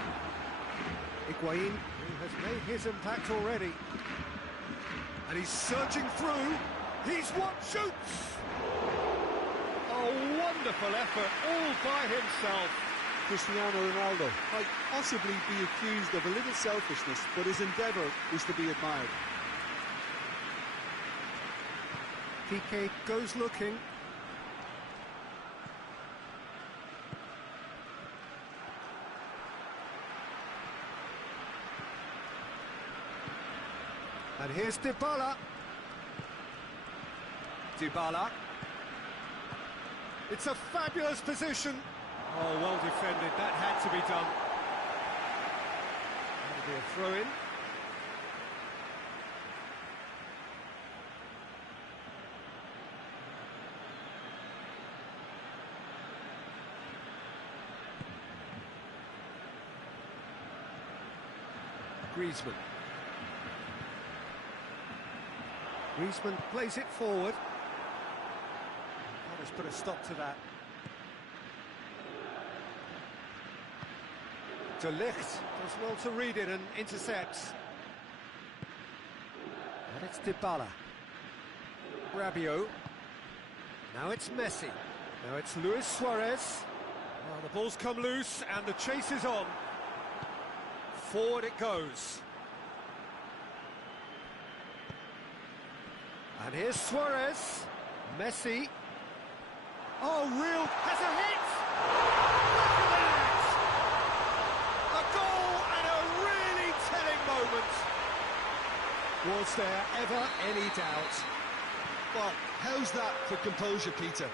Higuain, who has made his impact already. And he's surging through. He's what shoots! A wonderful effort, all by himself. Cristiano Ronaldo might possibly be accused of a little selfishness, but his endeavour is to be admired. PK goes looking. here's Dybala. Dybala. It's a fabulous position. Oh, well defended. That had to be done. That'll be a throw-in. Griezmann. Griezmann plays it forward. Oh, let's put a stop to that. De Ligt does well to read it and intercepts. And it's Dybala. Rabiot. Now it's Messi. Now it's Luis Suarez. Well, the ball's come loose and the chase is on. Forward it goes. And here's Suarez. Messi. Oh, real has a hit! Look at that! A goal and a really telling moment. Was there ever any doubt? Well, how's that for composure, Peter?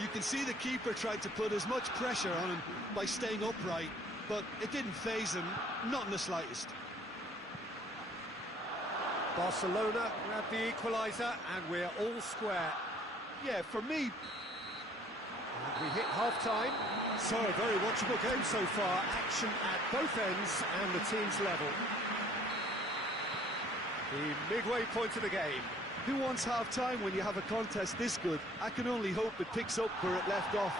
You can see the keeper tried to put as much pressure on him by staying upright, but it didn't faze him, not in the slightest. Barcelona grabbed the equaliser and we're all square. Yeah, for me... And we hit half-time. So, a very watchable game so far. Action at both ends and the team's level. The midway point of the game. Who wants half-time when you have a contest this good? I can only hope it picks up where it left off.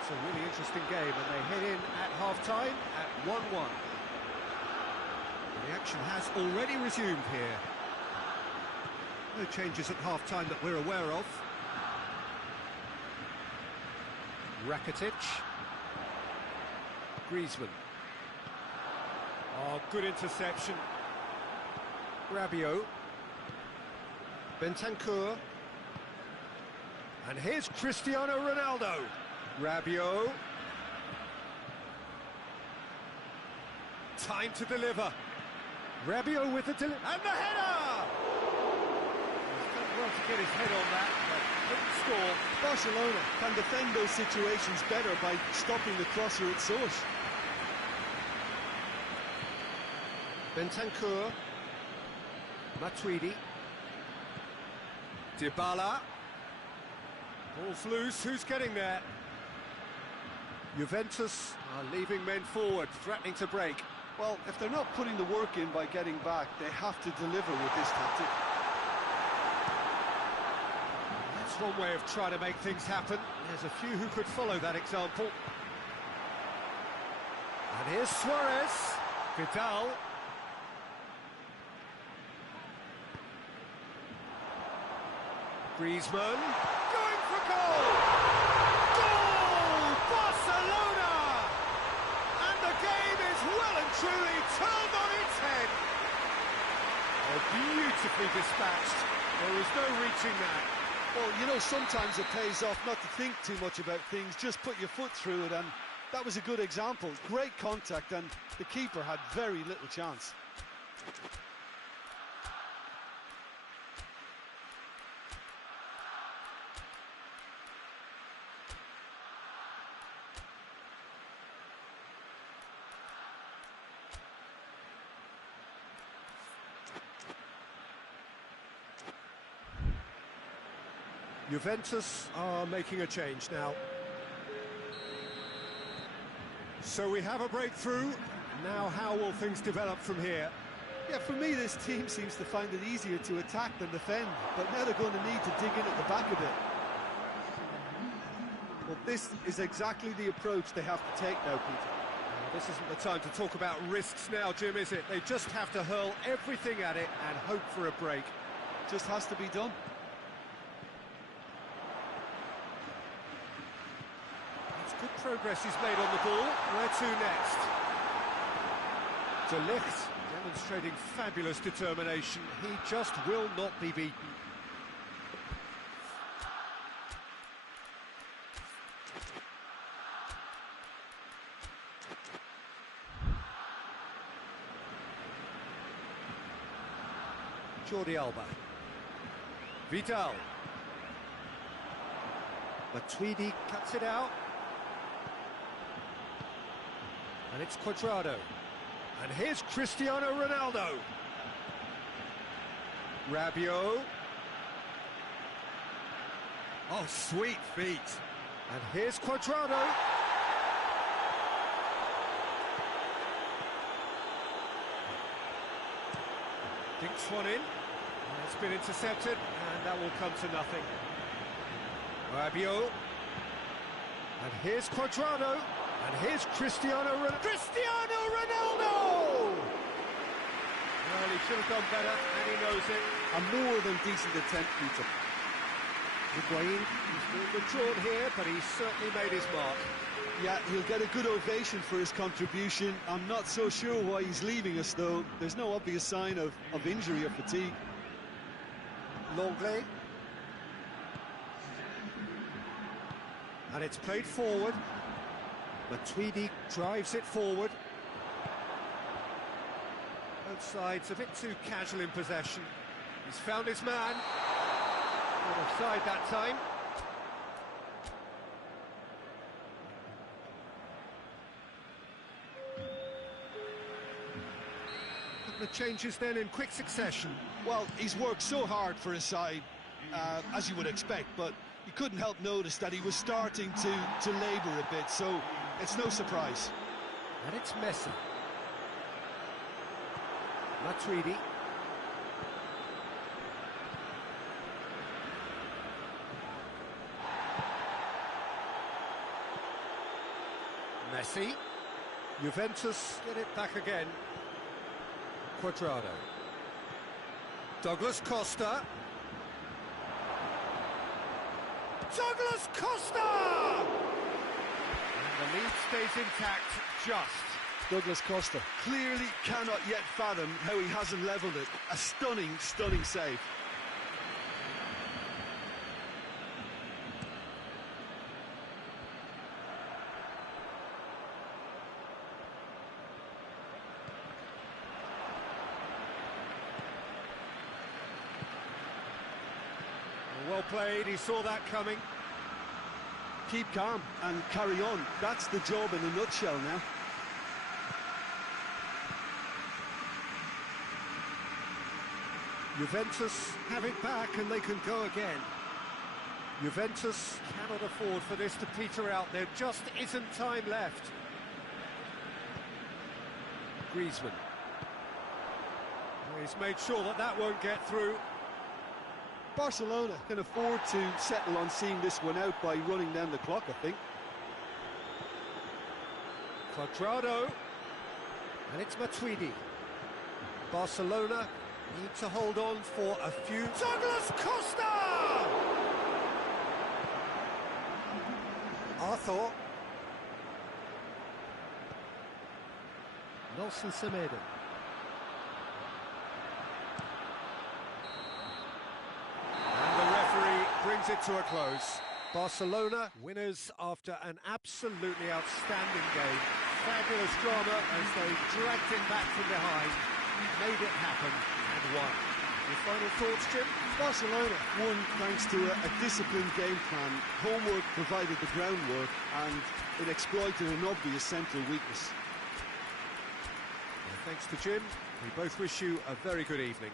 It's a really interesting game, and they head in at half-time at 1-1. The action has already resumed here. No changes at half-time that we're aware of. Rakitic. Griezmann. Oh, good interception. Rabiot. Bentancur. And here's Cristiano Ronaldo. Rabiot. Time to deliver. Rabiot with the delivery. And the header! He's done well to get his head on that, but couldn't score. Barcelona can defend those situations better by stopping the crosser at source. Bentancur. Matuidi. Dybala. Ball's loose, who's getting there? Juventus are leaving men forward, threatening to break. Well, if they're not putting the work in by getting back, they have to deliver with this tactic. That's one way of trying to make things happen. There's a few who could follow that example. And here's Suarez. Vidal. Griezmann. Going for goal! Goal! Barcelona! And the game is well and truly turned on its head. Oh, beautifully dispatched. There was no reaching that. Well, you know, sometimes it pays off not to think too much about things, just put your foot through it, and that was a good example. Great contact, and the keeper had very little chance. Juventus are making a change now. So we have a breakthrough. Now how will things develop from here? Yeah, for me, this team seems to find it easier to attack than defend, but now they're going to need to dig in at the back a bit. Well, this is exactly the approach they have to take now, Peter. This isn't the time to talk about risks now, Jim, is it? They just have to hurl everything at it and hope for a break. Just has to be done. Good progress he's made on the ball. Where to next? De Ligt demonstrating fabulous determination. He just will not be beaten. Jordi Alba. Vidal. Matuidi cuts it out. And it's Cuadrado. And here's Cristiano Ronaldo. Rabiot. Oh, sweet feet. And here's Cuadrado. Dinks one in. It's been intercepted, and that will come to nothing. Rabiot. And here's Cuadrado. And here's Cristiano Ronaldo! Well, he should have done better, and he knows it. A more than decent attempt, Peter. Higuain, he's been withdrawn here, but he's certainly made his mark. Yeah, he'll get a good ovation for his contribution. I'm not so sure why he's leaving us, though. There's no obvious sign of injury or fatigue. Longley. And it's played forward. Matuidi drives it forward. Both sides a bit too casual in possession. He's found his man. Not offside that time. Couple of changes then in quick succession. Well, he's worked so hard for his side, as you would expect, but you couldn't help notice that he was starting to labour a bit, so it's no surprise. And it's Messi. Matuidi. Messi. Juventus get it back again. Cuadrado. Douglas Costa. Douglas Costa! And the lead stays intact, just. Douglas Costa clearly cannot yet fathom how he hasn't levelled it. A stunning, stunning save. Well played, he saw that coming. Keep calm and carry on. That's the job in a nutshell now. Juventus have it back and they can go again. Juventus cannot afford for this to peter out. There just isn't time left. Griezmann. He's made sure that that won't get through. Barcelona can afford to settle on seeing this one out by running down the clock, I think. Cuadrado. And it's Matuidi. Barcelona need to hold on for a few. Douglas Costa! Arthur. Nelson Semedo. And the referee brings it to a close. Barcelona winners after an absolutely outstanding game. Fabulous drama as they dragged it back from behind, made it happen and won. Your final thoughts, Jim? Barcelona won thanks to a disciplined game plan. Homework provided the groundwork and it exploited an obvious central weakness. Well, thanks to Jim. We both wish you a very good evening.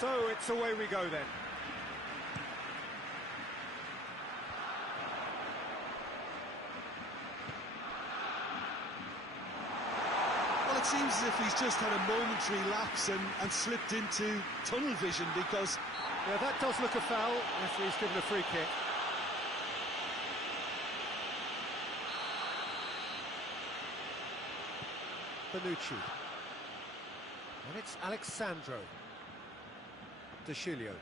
So it's away we go then. Well, it seems as if he's just had a momentary lapse and slipped into tunnel vision, because... Yeah, that does look a foul. Referee's given a free kick. Bonucci. And it's Alexandro. De Chilio.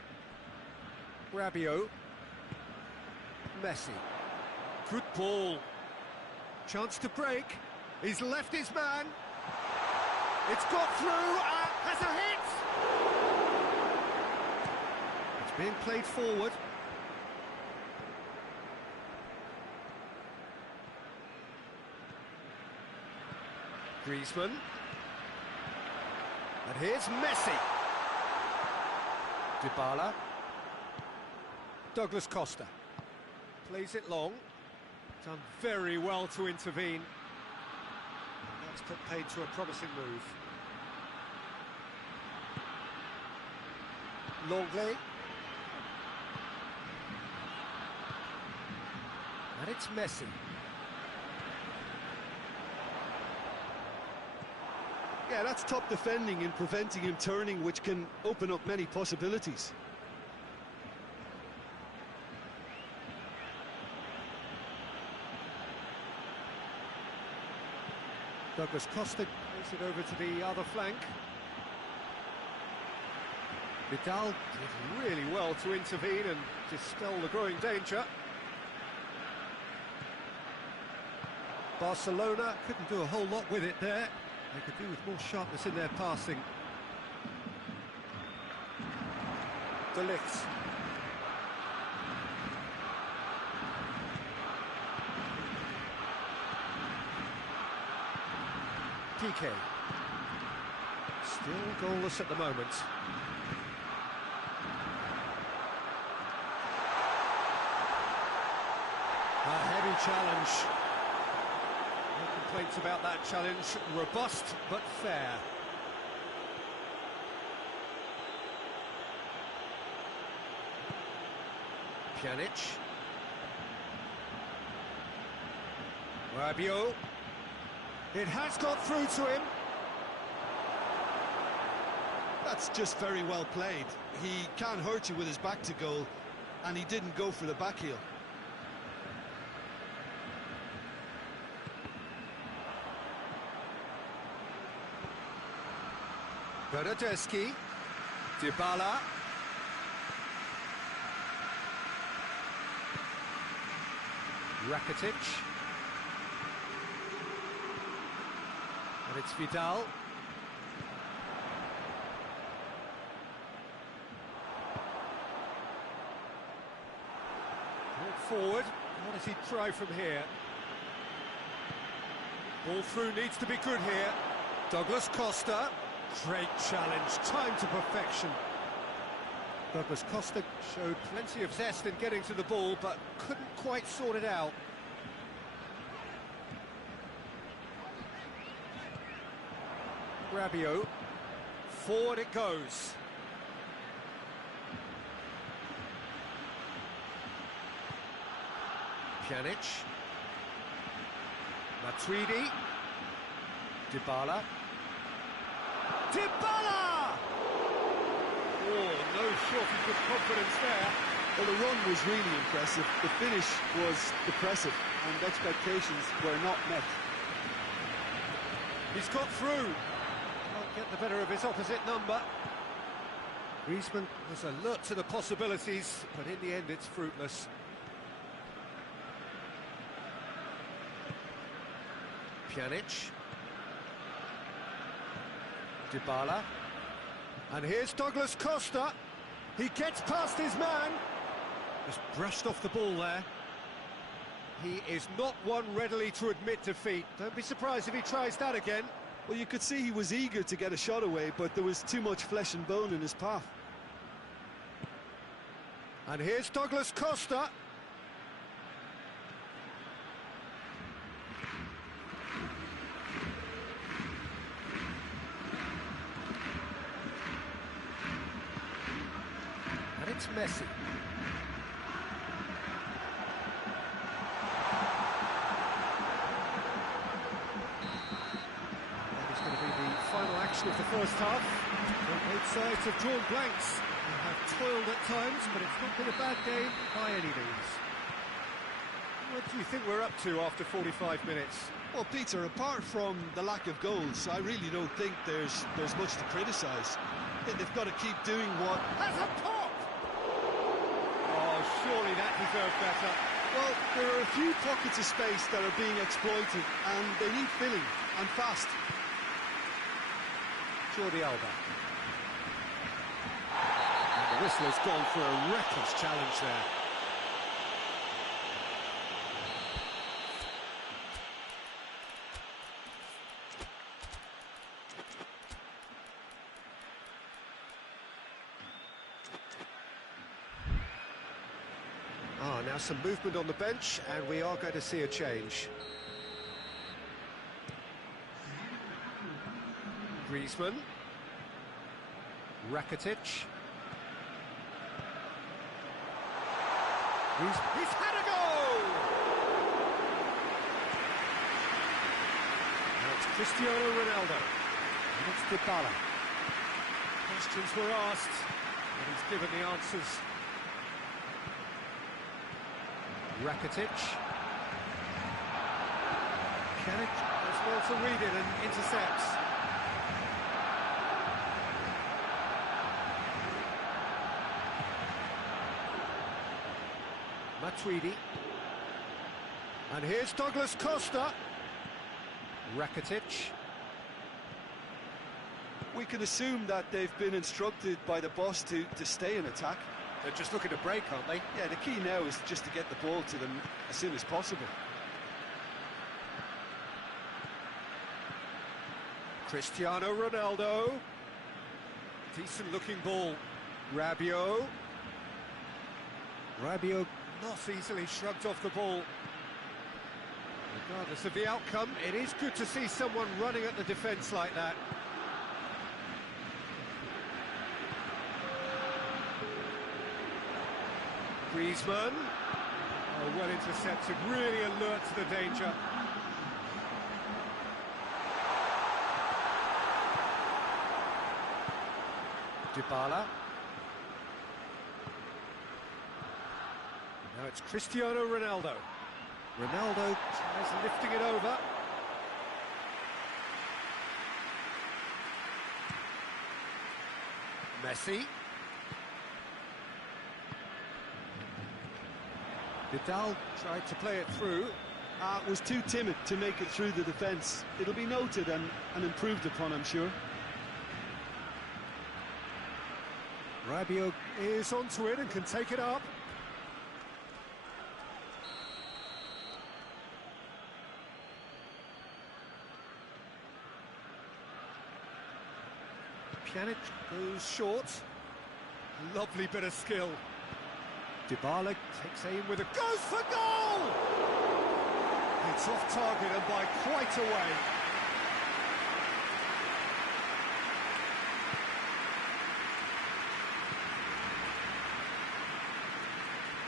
Rabiot. Messi. Good ball. Chance to break. He's left his man. It's got through and has a hit. It's being played forward. Griezmann. And here's Messi. Dybala. Douglas Costa. Plays it long. Done very well to intervene. And that's put paid to a promising move. Longley. And it's Messi. Yeah, that's top defending and preventing him turning, which can open up many possibilities. Douglas Costa plays it over to the other flank. Vidal did really well to intervene and dispel the growing danger. Barcelona couldn't do a whole lot with it there. They could do with more sharpness in their passing. De Ligt. PK. Still goalless at the moment. A heavy challenge. No complaints about that challenge. Robust but fair. Pjanic. Rabiot. It has got through to him. That's just very well played. He can't hurt you with his back to goal, and he didn't go for the back heel. Bernardeschi. Dybala. Rakitic. And it's Vidal. Forward. What does he try from here? Ball through needs to be good here. Douglas Costa. Great challenge, time to perfection. Douglas Costa showed plenty of zest in getting to the ball, but couldn't quite sort it out. Rabiot. Forward it goes. Pjanic. Matuidi. Dybala. Dybala! Oh, no shortage of confidence there. Well, the run was really impressive. The finish was depressive, and expectations were not met. He's got through. Can't get the better of his opposite number. Griezmann was alert to the possibilities, but in the end it's fruitless. Pjanic. Dybala. And here's Douglas Costa. He gets past his man. Just brushed off the ball there. He is not one readily to admit defeat. Don't be surprised if he tries that again. Well, you could see he was eager to get a shot away, but there was too much flesh and bone in his path. And here's Douglas Costa. Messi. That is going to be the final action of the first half. Both sides have drawn blanks and have toiled at times, but it's not been a bad game by any means. What do you think we're up to after 45 minutes? Well, Peter, apart from the lack of goals, I really don't think there's much to criticise. They've got to keep doing what... That's a pop! Oh, surely that deserved better. Well, there are a few pockets of space that are being exploited, and they need filling, and fast. Jordi Alba. And the whistle has gone for a reckless challenge there. Now some movement on the bench, and we are going to see a change. Griezmann. Rakitic. He's had a goal! Now it's Cristiano Ronaldo. And it's Dybala. Questions were asked, and he's given the answers. Rakitic. Pjanic as well to read it and intercepts. Matuidi. And here's Douglas Costa. Rakitic. We can assume that they've been instructed by the boss to stay in attack. They're just looking to break, aren't they? Yeah, the key now is just to get the ball to them as soon as possible. Cristiano Ronaldo. Decent looking ball. Rabiot. Rabiot not easily shrugged off the ball. Regardless of the outcome, it is good to see someone running at the defence like that. Griezmann, oh, well intercepted, really alert to the danger. Dybala. Now it's Cristiano Ronaldo. Ronaldo tries lifting it over. Messi. Vidal tried to play it through. Was too timid to make it through the defence. It'll be noted and improved upon, I'm sure. Rabiot is onto it and can take it up. Pjanic goes short. Lovely bit of skill. Dybala takes aim with a... goes for goal! It's off target and by quite a way.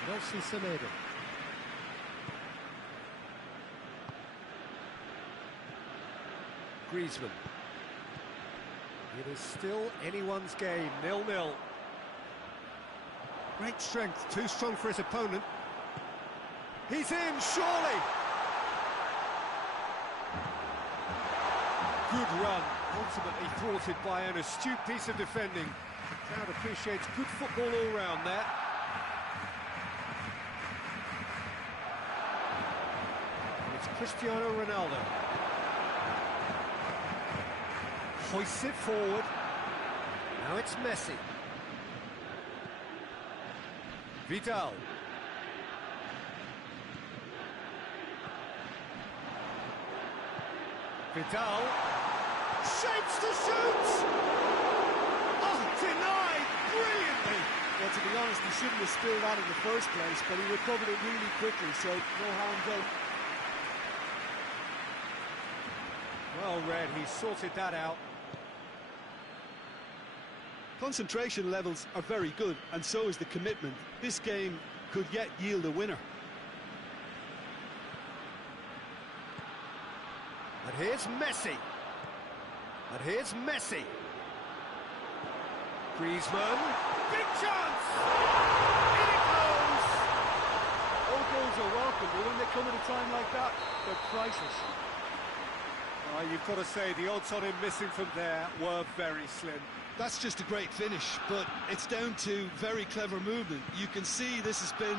Nelson Semedo. Griezmann. It is still anyone's game, 0-0. Great strength, too strong for his opponent. He's in, surely! Good run, ultimately thwarted by an astute piece of defending. The crowd appreciates good football all round there. And it's Cristiano Ronaldo. Hoists it forward. Now it's Messi. Vidal. Vidal. Shapes to shoot! Oh, denied brilliantly! Well, to be honest, he shouldn't have spilled that in the first place, but he recovered it really quickly, so no harm done. Well read, he sorted that out. Concentration levels are very good, and so is the commitment. This game could yet yield a winner. And here's Messi. And here's Messi. Griezmann. Big chance! In it goes! All goals are welcome, but when they come at a time like that, they're priceless. You've got to say, the odds on him missing from there were very slim. That's just a great finish, but it's down to very clever movement. You can see this has been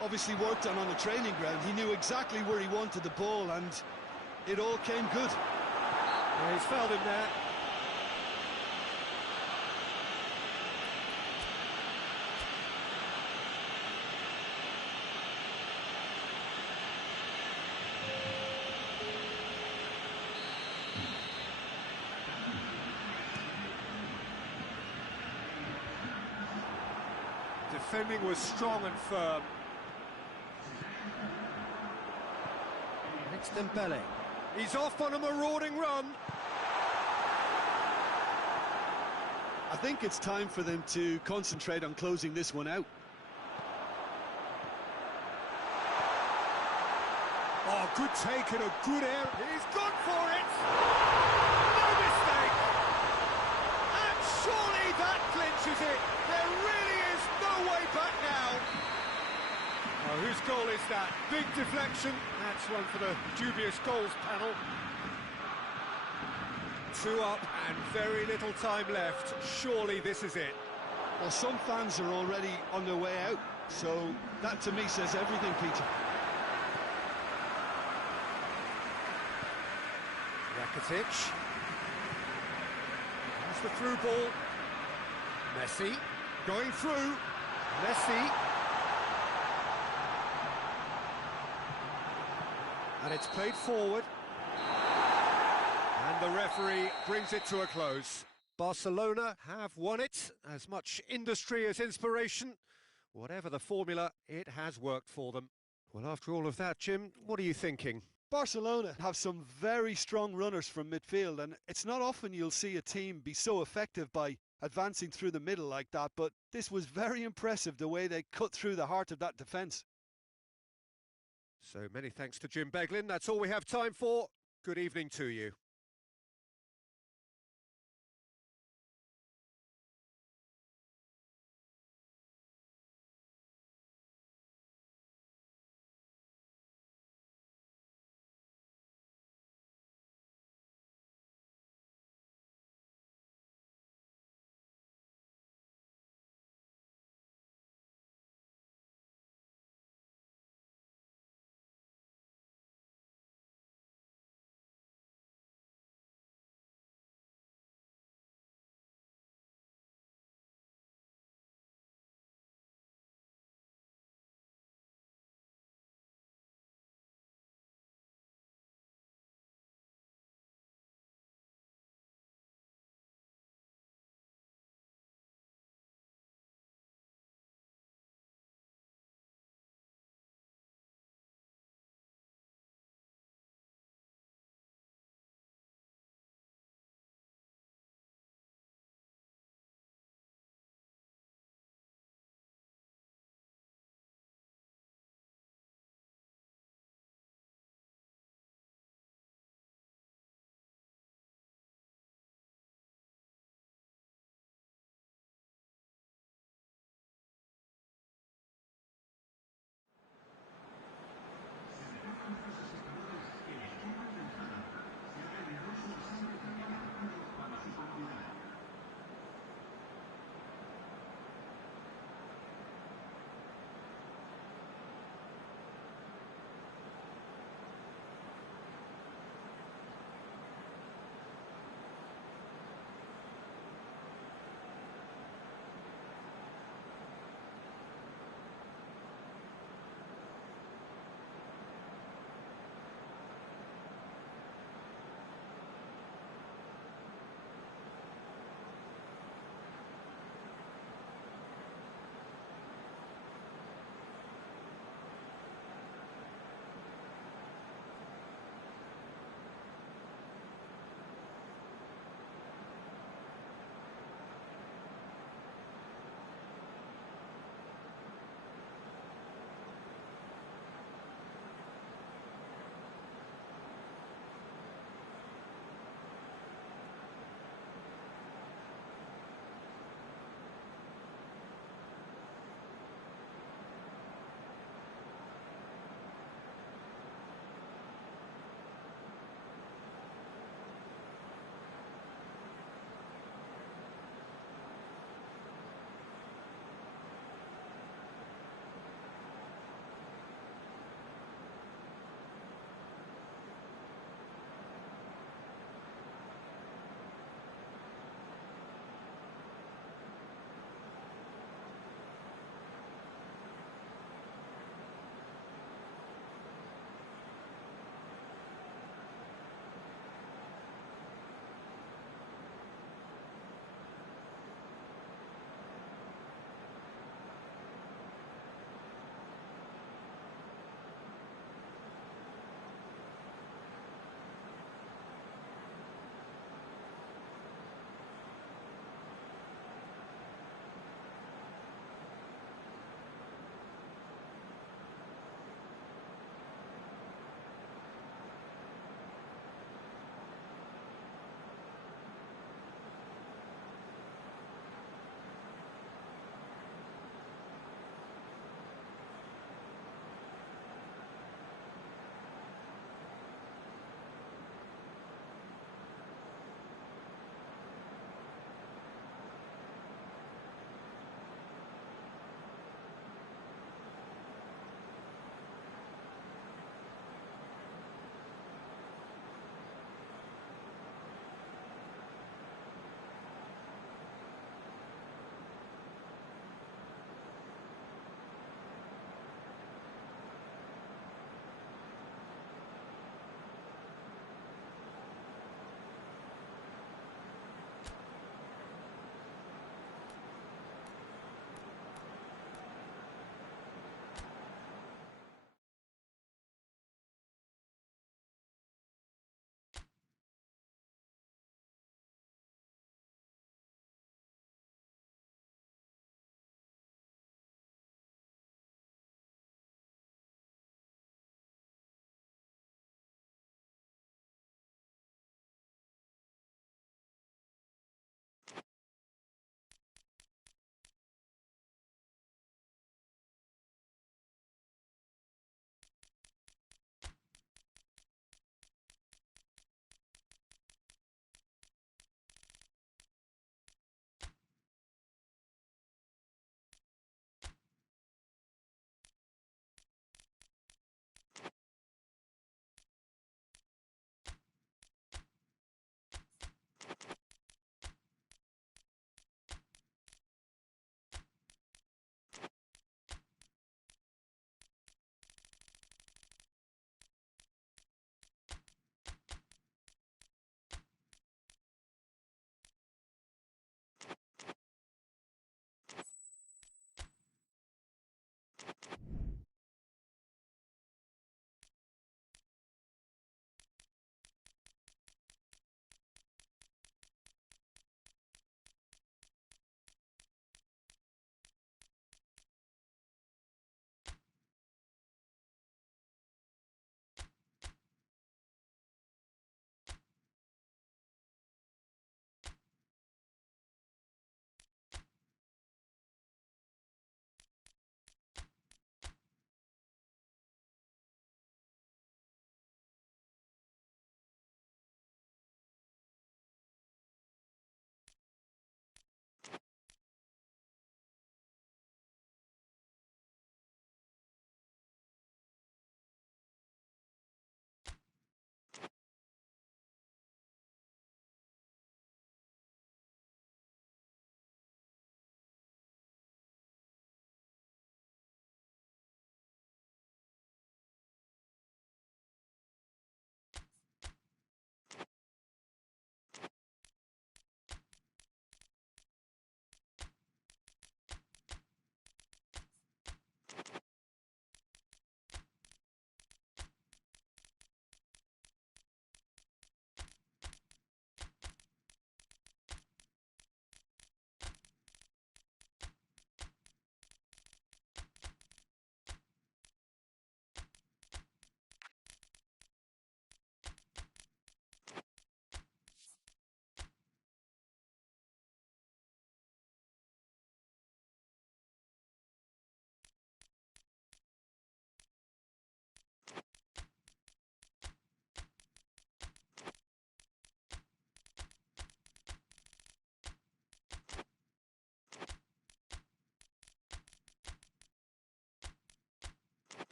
obviously worked on the training ground. He knew exactly where he wanted the ball, and it all came good. Yeah, he's fouled him there. Defending was strong and firm. It's Dembele. He's off on a marauding run. I think it's time for them to concentrate on closing this one out. Oh, good take and a good air. He's gone for it. No mistake. And surely that clinches it. There really is no way back now. Oh, whose goal is that? Big deflection. That's one for the dubious goals panel. 2 up and very little time left. Surely this is it. Well, some fans are already on their way out, so that to me says everything, Peter. Rakitic. That's the through ball. Messi. Going through. Messi. And it's played forward. And the referee brings it to a close. Barcelona have won it. As much industry as inspiration. Whatever the formula, it has worked for them. Well, after all of that, Jim, what are you thinking? Barcelona have some very strong runners from midfield, and it's not often you'll see a team be so effective by advancing through the middle like that, but this was very impressive the way they cut through the heart of that defence. So many thanks to Jim Beglin. That's all we have time for. Good evening to you.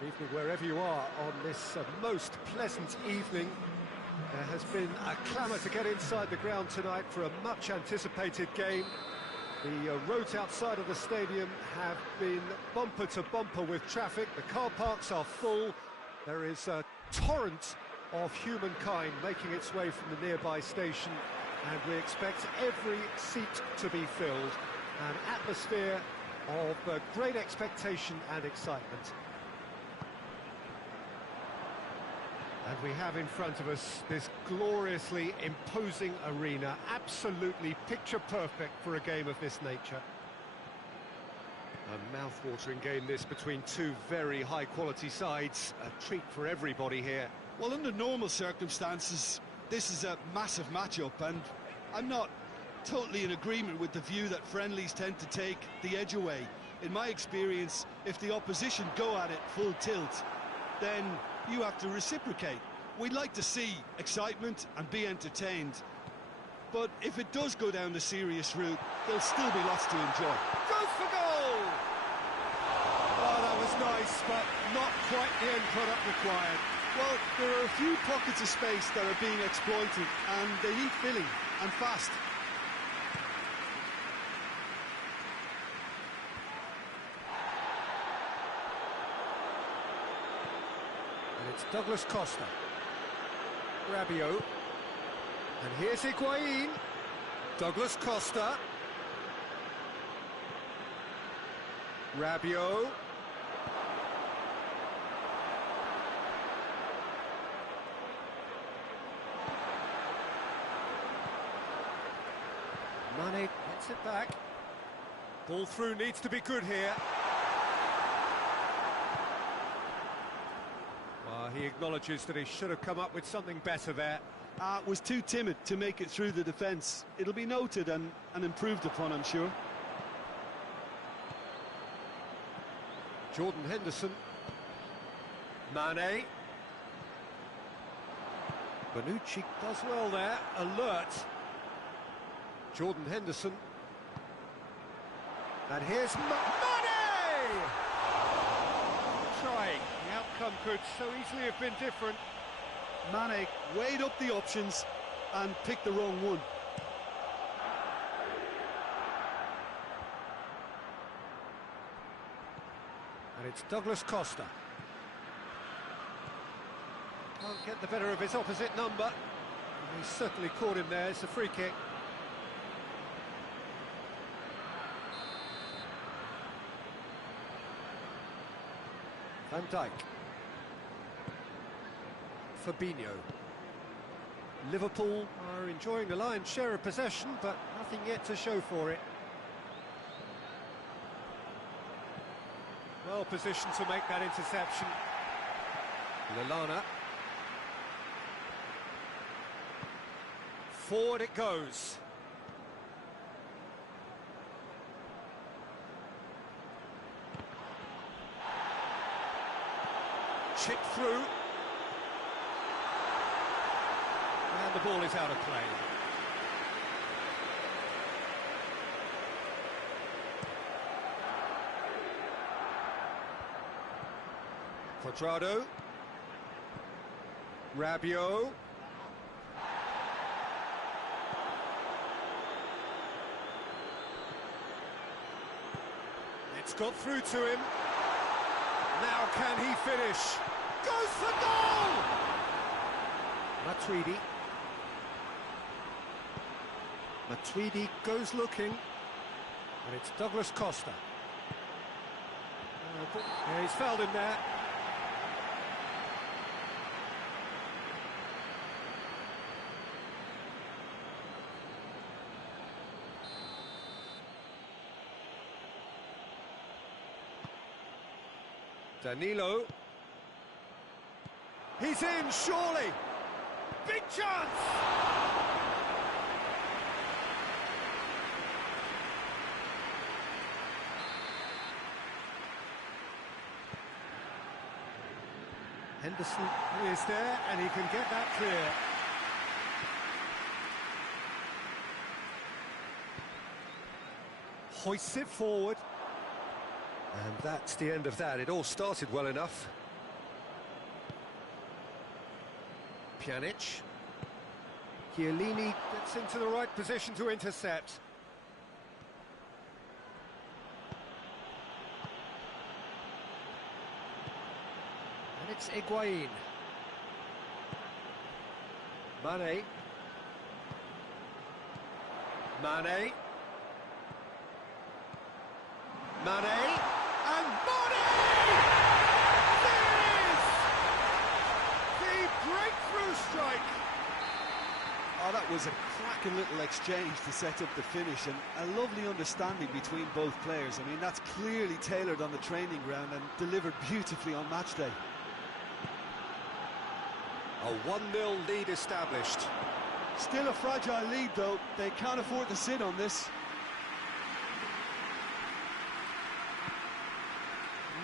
Good evening wherever you are on this most pleasant evening. There has been a clamour to get inside the ground tonight for a much anticipated game. The roads outside of the stadium have been bumper to bumper with traffic. The car parks are full. There is a torrent of humankind making its way from the nearby station, and we expect every seat to be filled. An atmosphere of great expectation and excitement. And we have in front of us this gloriously imposing arena, absolutely picture perfect for a game of this nature. A mouth-watering game this between two very high-quality sides, a treat for everybody here. Well, under normal circumstances, this is a massive matchup, and I'm not totally in agreement with the view that friendlies tend to take the edge away. In my experience, if the opposition go at it full tilt, then you have to reciprocate. We'd like to see excitement and be entertained, but if it does go down the serious route, there'll still be lots to enjoy. Goes for goal! Oh, that was nice, but not quite the end product required. Well, there are a few pockets of space that are being exploited, and they need filling, and fast. And it's Douglas Costa. Rabiot. And here's Higuain. Douglas Costa. Rabiot. Mane gets it back. Ball through needs to be good here. Well, he acknowledges that he should have come up with something better there. Was too timid to make it through the defence. It'll be noted and improved upon, I'm sure. Jordan Henderson. Mane. Bonucci does well there, alert. Jordan Henderson. And here's Mane! Trying. The outcome could so easily have been different. Mane weighed up the options and picked the wrong one. And it's Douglas Costa. Can't get the better of his opposite number. And he certainly caught him there. It's a free kick. Van Dijk. Fabinho. Liverpool are enjoying the lion's share of possession, but nothing yet to show for it. Well positioned to make that interception. Lallana. Forward it goes. Chip through. And the ball is out of play. Quadrado. Rabiot. It's got through to him. Now can he finish? Goes for goal! Matuidi. Matuidi goes looking. And it's Douglas Costa. Yeah, he's fouled him there. Danilo. He's in, surely. Big chance! Henderson is there, and he can get that clear. Hoists it forward. And that's the end of that. It all started well enough. Pjanic. Chiellini gets into the right position to intercept. And it's Higuain. Mane. Mane. Mane. And Mane! There it is! The breakthrough strike! Oh, that was a cracking little exchange to set up the finish, and a lovely understanding between both players. I mean, that's clearly tailored on the training ground and delivered beautifully on match day. A 1-0 lead established. Still a fragile lead, though. They can't afford to sit on this.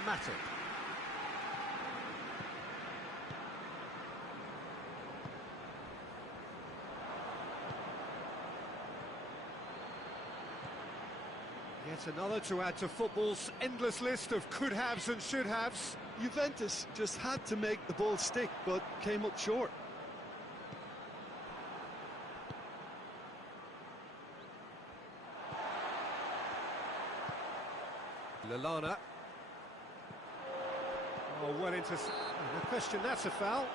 Matic. Yet another to add to football's endless list of could-haves and should-haves. Juventus just had to make the ball stick, but came up short. Lallana. Oh, well into... No question, that's a foul.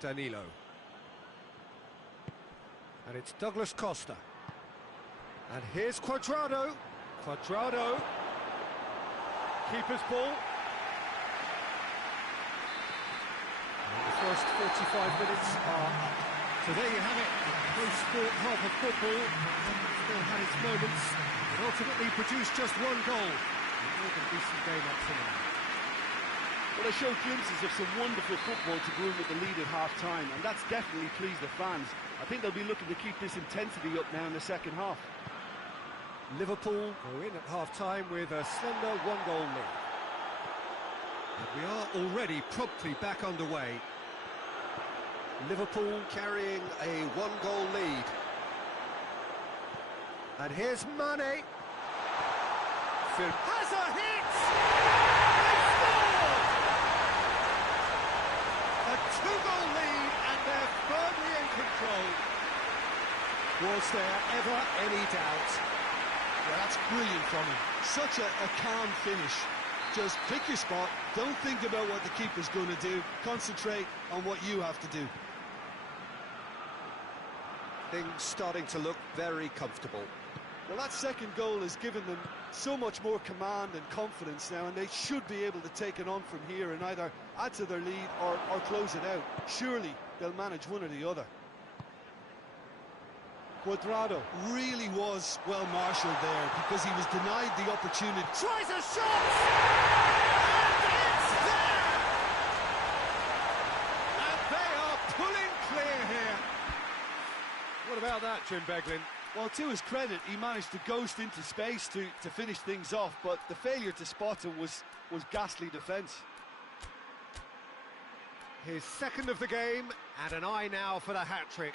Danilo. And it's Douglas Costa. And here's Cuadrado. Cuadrado. Keeper's ball. And the first 45 minutes are up. So there you have it. Post-sport half of football. Still had its moments. And ultimately produced just one goal. A more than decent game up to now. Well, they showed glimpses of some wonderful football to go in with the lead at half-time, and that's definitely pleased the fans. I think they'll be looking to keep this intensity up now in the second half. Liverpool go in at half-time with a slender one-goal lead. And we are already promptly back underway. Liverpool carrying a one-goal lead. And here's Mane. Has a hit! A two-goal lead, and they're firmly in control. Was there ever any doubt? Well, that's brilliant from him. Such a calm finish. Just pick your spot, don't think about what the keeper's going to do, concentrate on what you have to do. Things starting to look very comfortable. Well, that second goal has given them so much more command and confidence now, and they should be able to take it on from here and either add to their lead or close it out. Surely they'll manage one or the other. Cuadrado really was well marshalled there because he was denied the opportunity. Tries a shot! And it's there! And they are pulling clear here. What about that, Jim Beglin? Well, to his credit, he managed to ghost into space to finish things off, but the failure to spot him was ghastly defence. His second of the game, and an eye now for the hat-trick.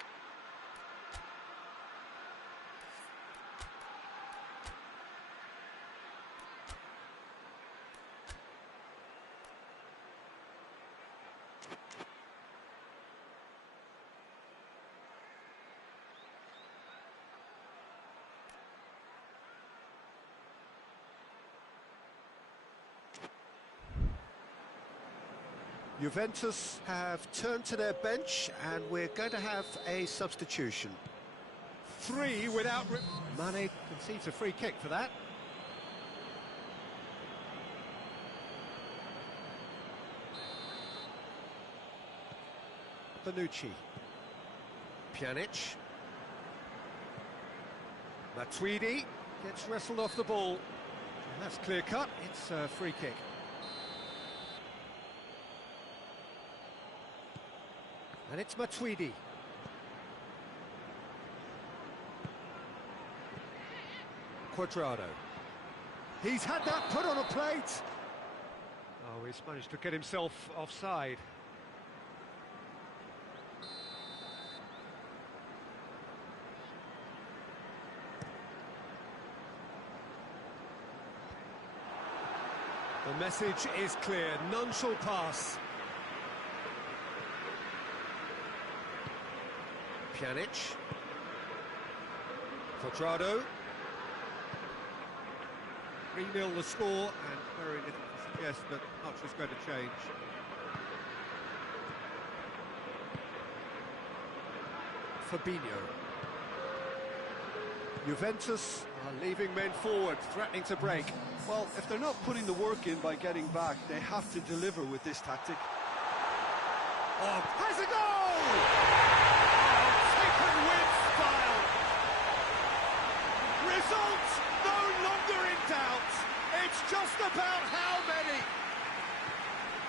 Juventus have turned to their bench, and we're going to have a substitution. Three without... Mane concedes a free kick for that. Bonucci. Pjanic. Matuidi gets wrestled off the ball. And that's clear cut, it's a free kick. And it's Matuidi. Cuadrado. He's had that put on a plate. Oh, he's managed to get himself offside. The message is clear, none shall pass. Pjanic. Quadrado. 3-0 the score, and very little to suggest that much is going to change. Fabinho. Juventus are leaving men forward, threatening to break. Well, if they're not putting the work in by getting back, they have to deliver with this tactic. Oh, has a goal! Oh, taken with style. Results no longer in doubt. It's just about how many.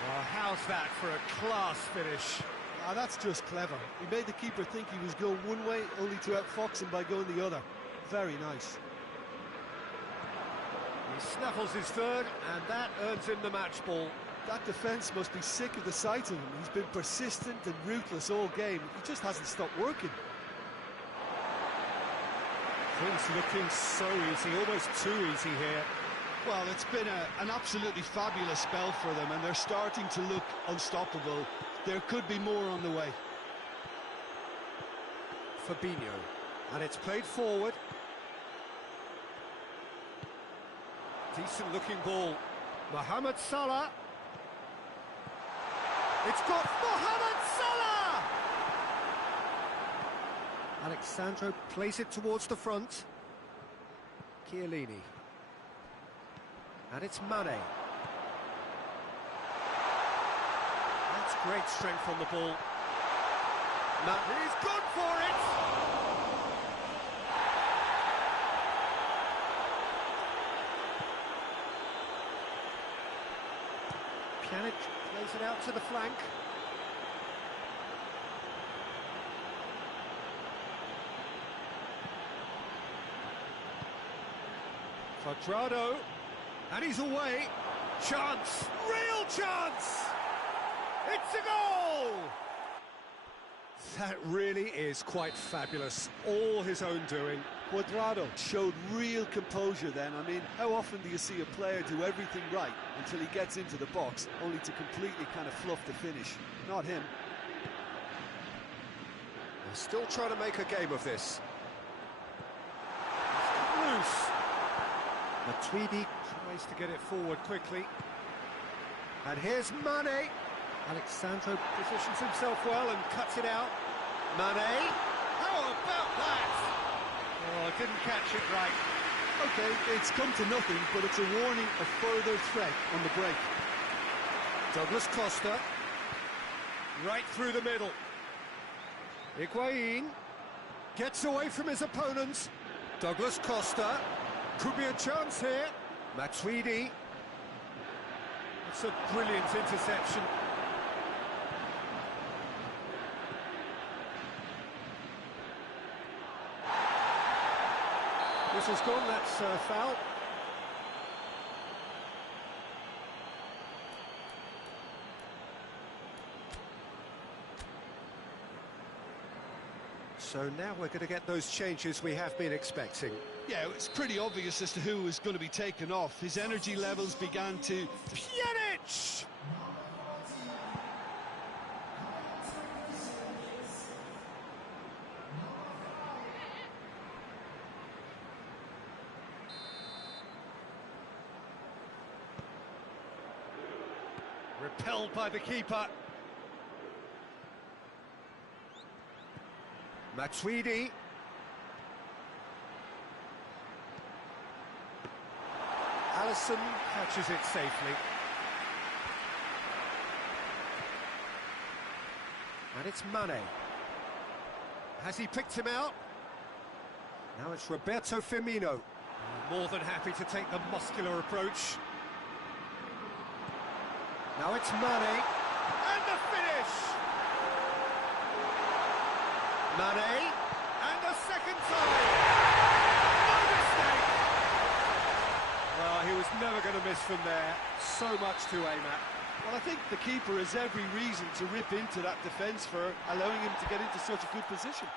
Well, how's that for a class finish? Ah, that's just clever. He made the keeper think he was going one way, only to outfox him by going the other. Very nice. He snaffles his third, and that earns him the match ball. That defence must be sick of the sight of him. He's been persistent and ruthless all game. He just hasn't stopped working. Things looking so easy, almost too easy here. Well, it's been an absolutely fabulous spell for them, and they're starting to look unstoppable. There could be more on the way. Fabinho, and it's played forward. Decent looking ball. Mohamed Salah. It's got Mohamed Salah! Alexandro plays it towards the front. Chiellini. And it's Mane. That's great strength on the ball. He's gone for it! Pjanic plays it out to the flank. Quadrado, and he's away. Chance, real chance! It's a goal! That really is quite fabulous, all his own doing. Quadrado showed real composure then. I mean, how often do you see a player do everything right until he gets into the box, only to completely kind of fluff the finish? Not him. They're still trying to make a game of this. Loose. Matuidi tries to get it forward quickly. And here's Mane. Alexandro positions himself well and cuts it out. Mane. How about that? Oh, didn't catch it right. Okay, it's come to nothing, but it's a warning of further threat on the break. Douglas Costa. Right through the middle. Higuain gets away from his opponents. Douglas Costa. Could be a chance here. Matuidi. It's a brilliant interception. Whistle's gone, that's foul. So now we're going to get those changes we have been expecting. Yeah, it's pretty obvious as to who was going to be taken off. His energy levels began to... Pjanic! Repelled by the keeper. Matuidi. Alisson catches it safely. And it's Mane. Has he picked him out? Now it's Roberto Firmino. More than happy to take the muscular approach. Now it's Mane. And the finish! Mane. And the second time! No mistake! Well, he was never going to miss from there. So much to aim at. Well, I think the keeper has every reason to rip into that defence for allowing him to get into such a good position.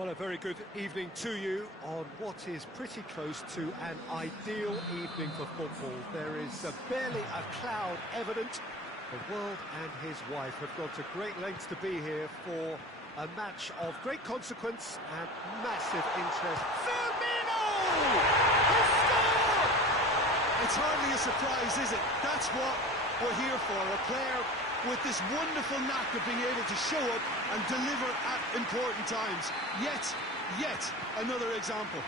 Well, a very good evening to you on what is pretty close to an ideal evening for football. There is barely a cloud evident. The world and his wife have gone to great lengths to be here for a match of great consequence and massive interest. Firmino! He scored! It's hardly a surprise, is it? That's what we're here for, a player with this wonderful knack of being able to show up and deliver at important times. Yet another example.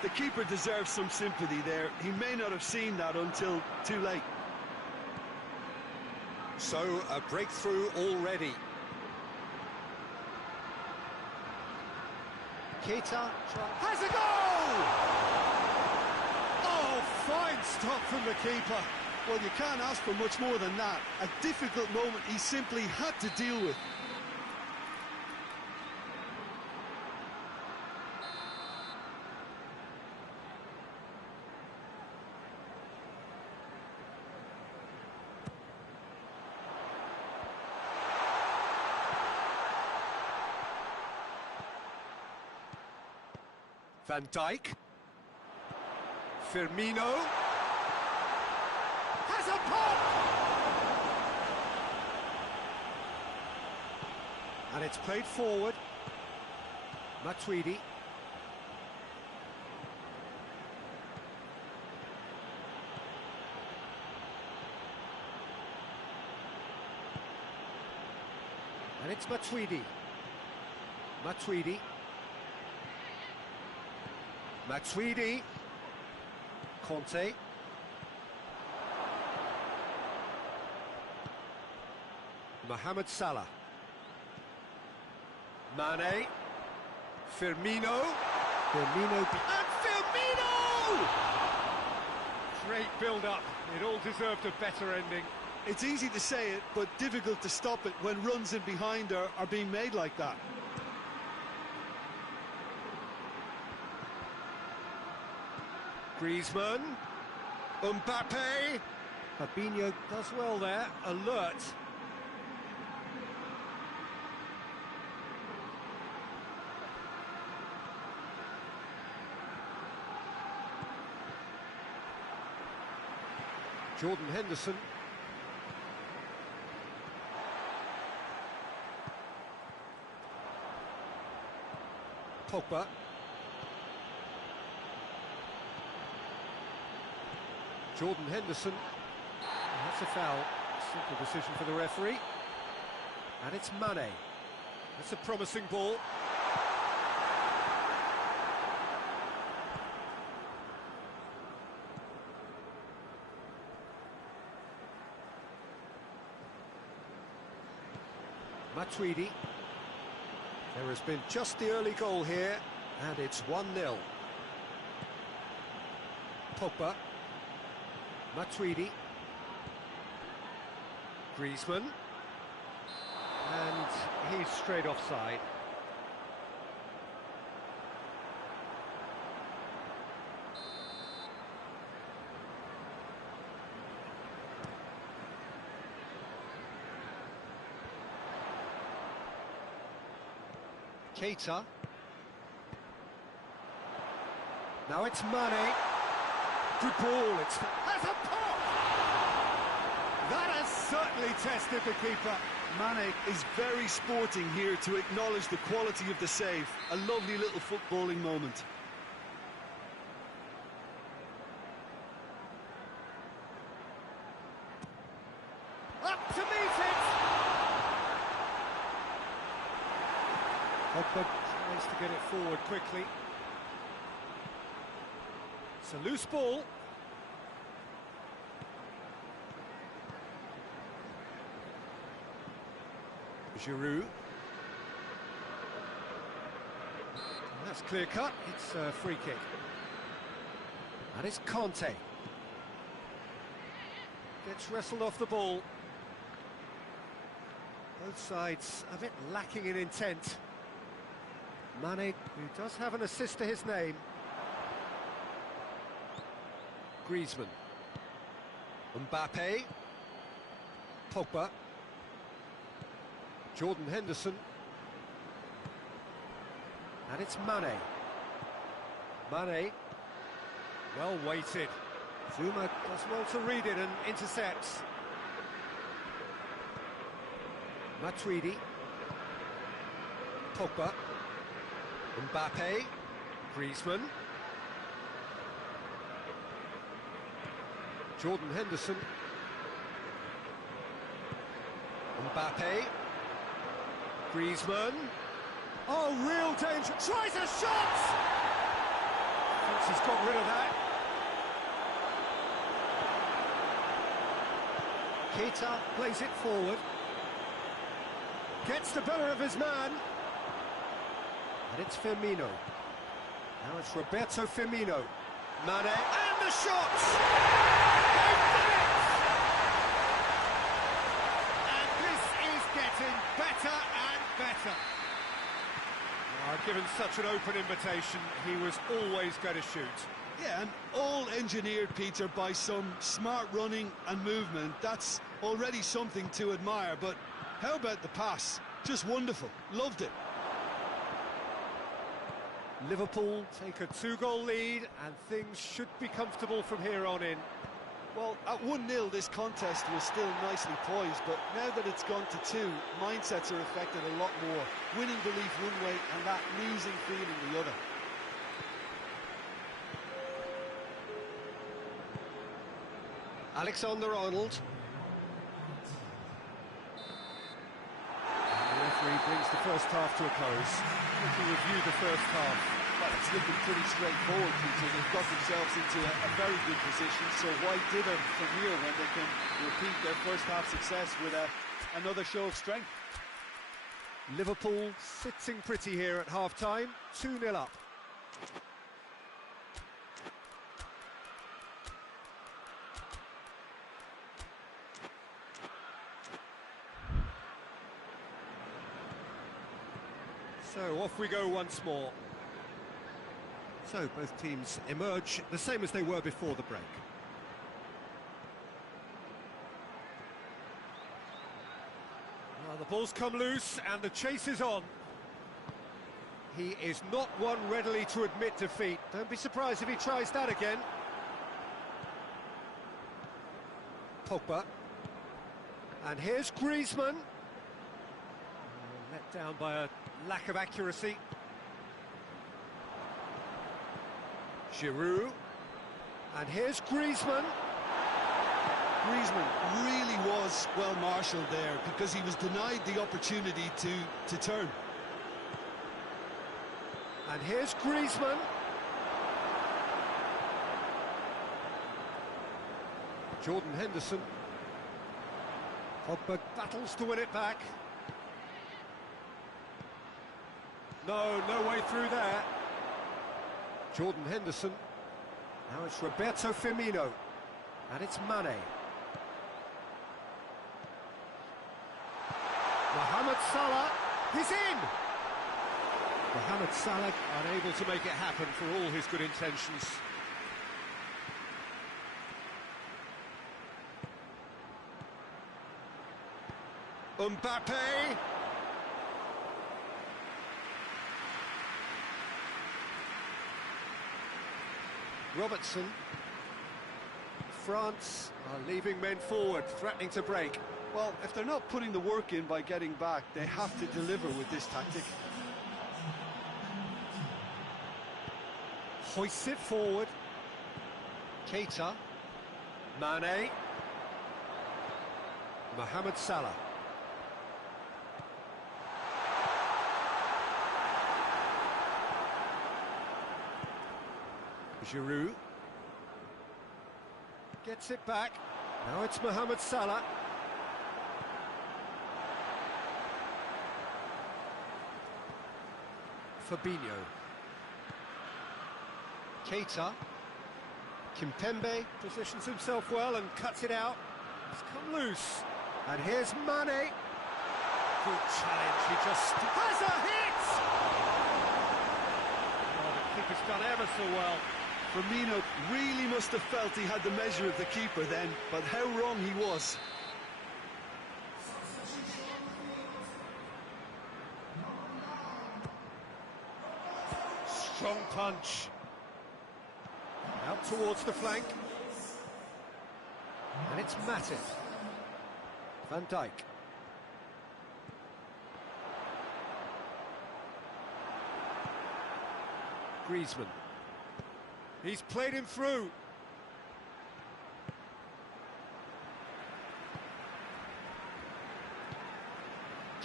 The keeper deserves some sympathy there. He may not have seen that until too late. So, a breakthrough already. Keita has a goal! Oh, fine stop from the keeper. Well, you can't ask for much more than that. A difficult moment he simply had to deal with. Van Dijk. Firmino. Has a pop! And it's played forward. Matuidi. And it's Matuidi. Matuidi. Matuidi. Conte. Mohamed Salah. Mane. Firmino. Firmino. And Firmino! Great build-up. It all deserved a better ending. It's easy to say it, but difficult to stop it when runs in behind are being made like that. Griezmann. Mbappe. Fabinho does well there. Alert. Jordan Henderson. Pogba. Jordan Henderson. That's a foul. Simple decision for the referee. And it's Mane. That's a promising ball. Matuidi. There has been just the early goal here, and it's 1-0. Pogba. Matuidi. Griezmann. And he's straight offside. Keita. Now it's Mane. Good ball. It's has a pop. That has certainly tested the keeper. Mane is very sporting here to acknowledge the quality of the save. A lovely little footballing moment. Up to meet it. Pogba tries to get it forward quickly. It's a loose ball. Giroud. And that's clear cut. It's a free kick. And it's Conte. Gets wrestled off the ball. Both sides a bit lacking in intent. Mane, who does have an assist to his name. Griezmann. Mbappe. Pogba. Jordan Henderson. And it's Mane. Mane. Well weighted. Zuma does well to read it and intercepts. Matuidi. Pogba. Mbappe. Griezmann. Jordan Henderson. Mbappe. Griezmann. Oh, real danger. Tries a shot! Thinks he's got rid of that. Keita plays it forward. Gets the better of his man. And it's Firmino. Now it's Roberto Firmino. Mane. And the shot! They've done it! And this is getting better and better. Given such an open invitation, he was always going to shoot. Yeah, and all engineered, Peter, by some smart running and movement. That's already something to admire, but how about the pass? Just wonderful. Loved it. Liverpool take a 2-goal lead, and things should be comfortable from here on in. Well, at 1-0, this contest was still nicely poised, but now that it's gone to 2, mindsets are affected a lot more. Winning belief one way and that losing feeling the other. Alexander-Arnold. The referee brings the first half to a close. We can review the first half. Well, it's looking pretty straightforward, Peter. They've got themselves into a very good position, so why dither from here when they can repeat their first half success with another show of strength? Liverpool sitting pretty here at half-time, 2-0 up. So off we go once more. So both teams emerge the same as they were before the break. Well, the ball's come loose and the chase is on. He is not one readily to admit defeat. Don't be surprised if he tries that again. Pogba. And here's Griezmann. Let down by a lack of accuracy. Giroud, and here's Griezmann. Griezmann really was well marshalled there because he was denied the opportunity to turn. And here's Griezmann. Jordan Henderson. Pogba battles to win it back. No way through there. Jordan Henderson. Now it's Roberto Firmino. And it's Mane. Mohamed Salah. He's in! Mohamed Salah unable to make it happen for all his good intentions. Mbappe. Robertson. France are leaving men forward, threatening to break. Well, if they're not putting the work in by getting back, they have to deliver with this tactic. Hoists it forward. Keita. Mane. Mohamed Salah. Giroud. Gets it back. Now it's Mohamed Salah. Fabinho. Keita. Kimpembe positions himself well and cuts it out. It's come loose. And here's Mane. Good challenge, he just has a hit! Oh, the keeper's done ever so well. Firmino really must have felt he had the measure of the keeper then, but how wrong he was. Strong punch. Out towards the flank. And it's Matip. Van Dijk. Griezmann. He's played him through.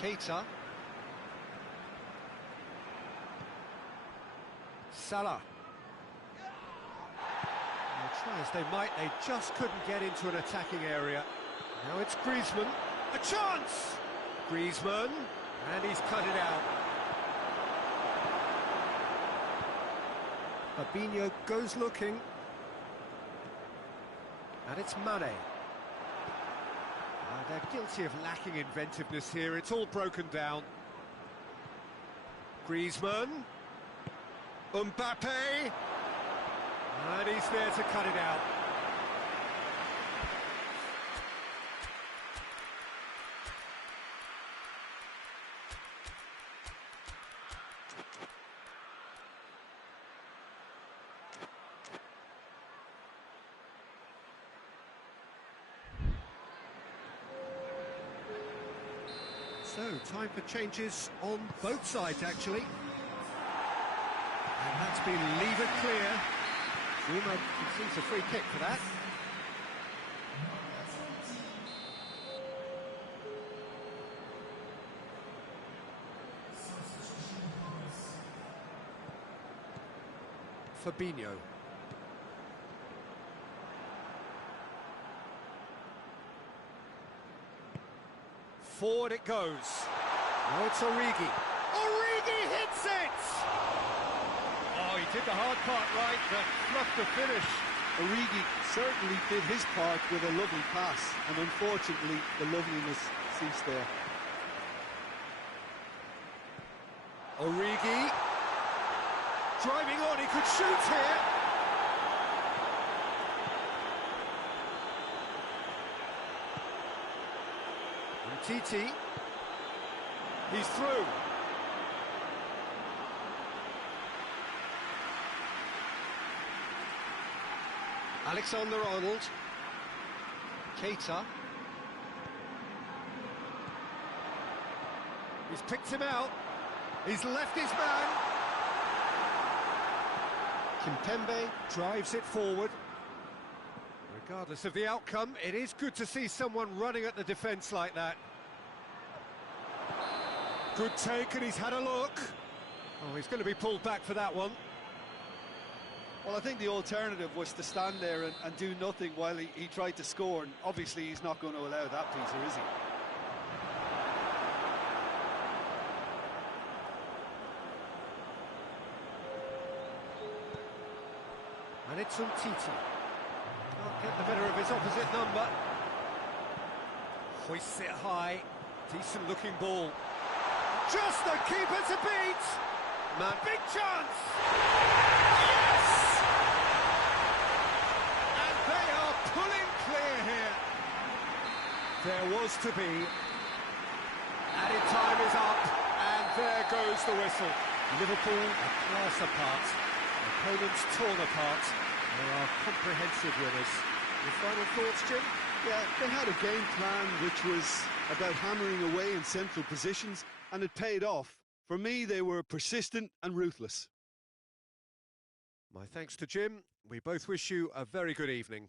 Keita. Salah. Try as they might, they just couldn't get into an attacking area. Now it's Griezmann. A chance! Griezmann, and he's cut it out. Fabinho goes looking. And it's Mane. They're guilty of lacking inventiveness here. It's all broken down. Griezmann. Mbappe. And he's there to cut it out. So, time for changes on both sides, actually. And that's been levered clear. Zuma conceives a free kick for that. Fabinho. Forward it goes. Now it's Origi. Origi hits it! Oh, he did the hard part right, but fluffed the finish. Origi certainly did his part with a lovely pass, and unfortunately the loveliness ceased there. Origi. Driving on, he could shoot here. Titi, he's through. Alexander-Arnold, Keita. He's picked him out. He's left his man. Kimpembe drives it forward. Regardless of the outcome, it is good to see someone running at the defence like that. Good take, and he's had a look. Oh, he's going to be pulled back for that one. Well, I think the alternative was to stand there and do nothing while he tried to score, and obviously he's not going to allow that, Peter, is he? And it's Titi. Can't get the better of his opposite number. Hoists it high. Decent looking ball. Just the keeper to beat! Man, big chance! Yes! And they are pulling clear here. There was to be. Added time is up, and there goes the whistle. Liverpool are class apart. Opponents torn apart. They are comprehensive winners. Your final thoughts, Jim? Yeah, they had a game plan which was about hammering away in central positions, and it paid off. For me, they were persistent and ruthless. My thanks to Jim. We both wish you a very good evening.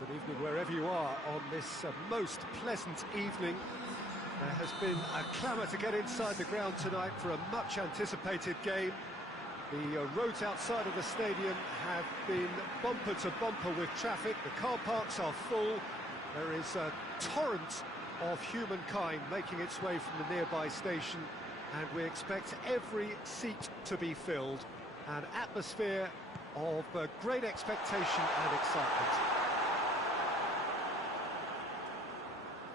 Good evening wherever you are on this most pleasant evening. There has been a clamour to get inside the ground tonight for a much-anticipated game. The roads outside of the stadium have been bumper to bumper with traffic. The car parks are full. There is a torrent of humankind making its way from the nearby station, and we expect every seat to be filled. An atmosphere of great expectation and excitement.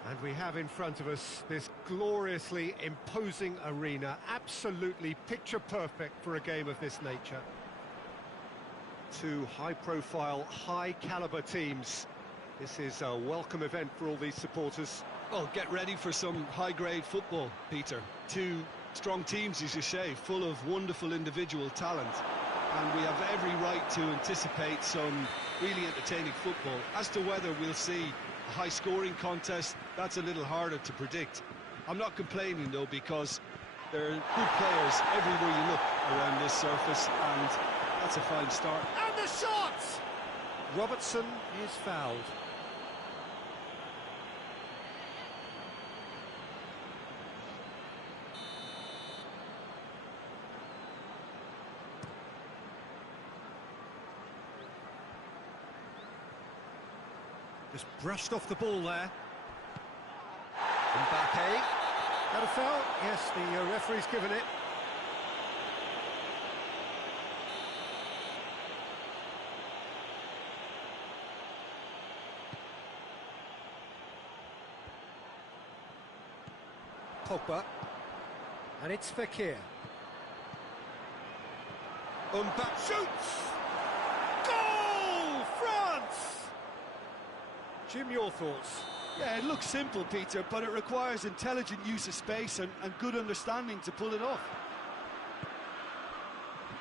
And we have in front of us this gloriously imposing arena, absolutely picture perfect for a game of this nature. Two high-profile, high-caliber teams. This is a welcome event for all these supporters. Well, get ready for some high-grade football, Peter. Two strong teams, as you say, full of wonderful individual talent. And we have every right to anticipate some really entertaining football. As to whether we'll see a high-scoring contest, that's a little harder to predict. I'm not complaining, though, because there are good players everywhere you look around this surface, and that's a fine start. And the shot! Robertson is fouled. Just brushed off the ball there. Mbappe. Got a foul? Yes, the referee's given it. Pogba. And it's Fekir. Mbappe shoots! Goal! France! Jim, your thoughts? Yeah, it looks simple, Peter, but it requires intelligent use of space and good understanding to pull it off.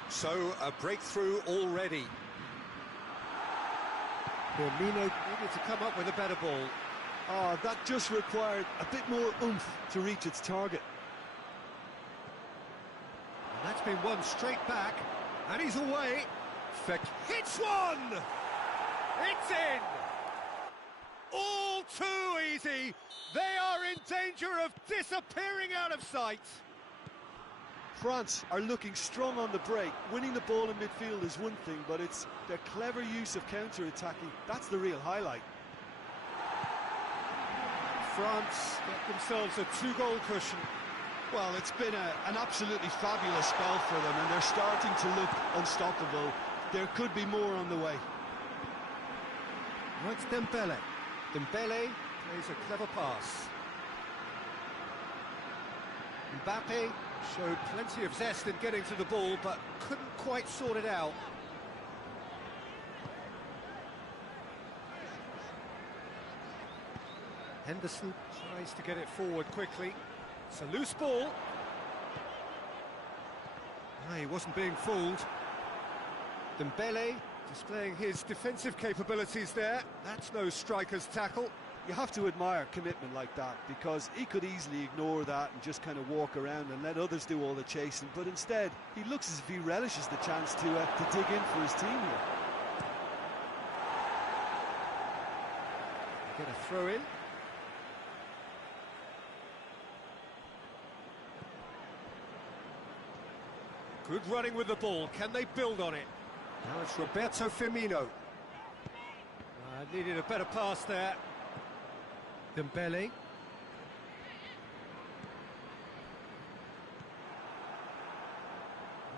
So, a breakthrough already. Firmino needed to come up with a better ball. Oh, that just required a bit more oomph to reach its target. And that's been won straight back, and he's away. Hits one! It's in! All too easy. They are in danger of disappearing out of sight. France are looking strong on the break. Winning the ball in midfield is one thing, but it's their clever use of counter-attacking. That's the real highlight. France get themselves a two-goal cushion. Well, it's been an absolutely fabulous spell for them, and they're starting to look unstoppable. There could be more on the way. Now it's Dembele. Dembele plays a clever pass. Mbappe showed plenty of zest in getting to the ball, but couldn't quite sort it out. Henderson tries to get it forward quickly. It's a loose ball. No, he wasn't being fooled. Dembele displaying his defensive capabilities there. That's no striker's tackle. You have to admire commitment like that, because he could easily ignore that and just kind of walk around and let others do all the chasing, but instead he looks as if he relishes the chance to dig in for his team here. Get a throw in. Good running with the ball. Can they build on it? Now it's Roberto Firmino. Needed a better pass there. Dembele.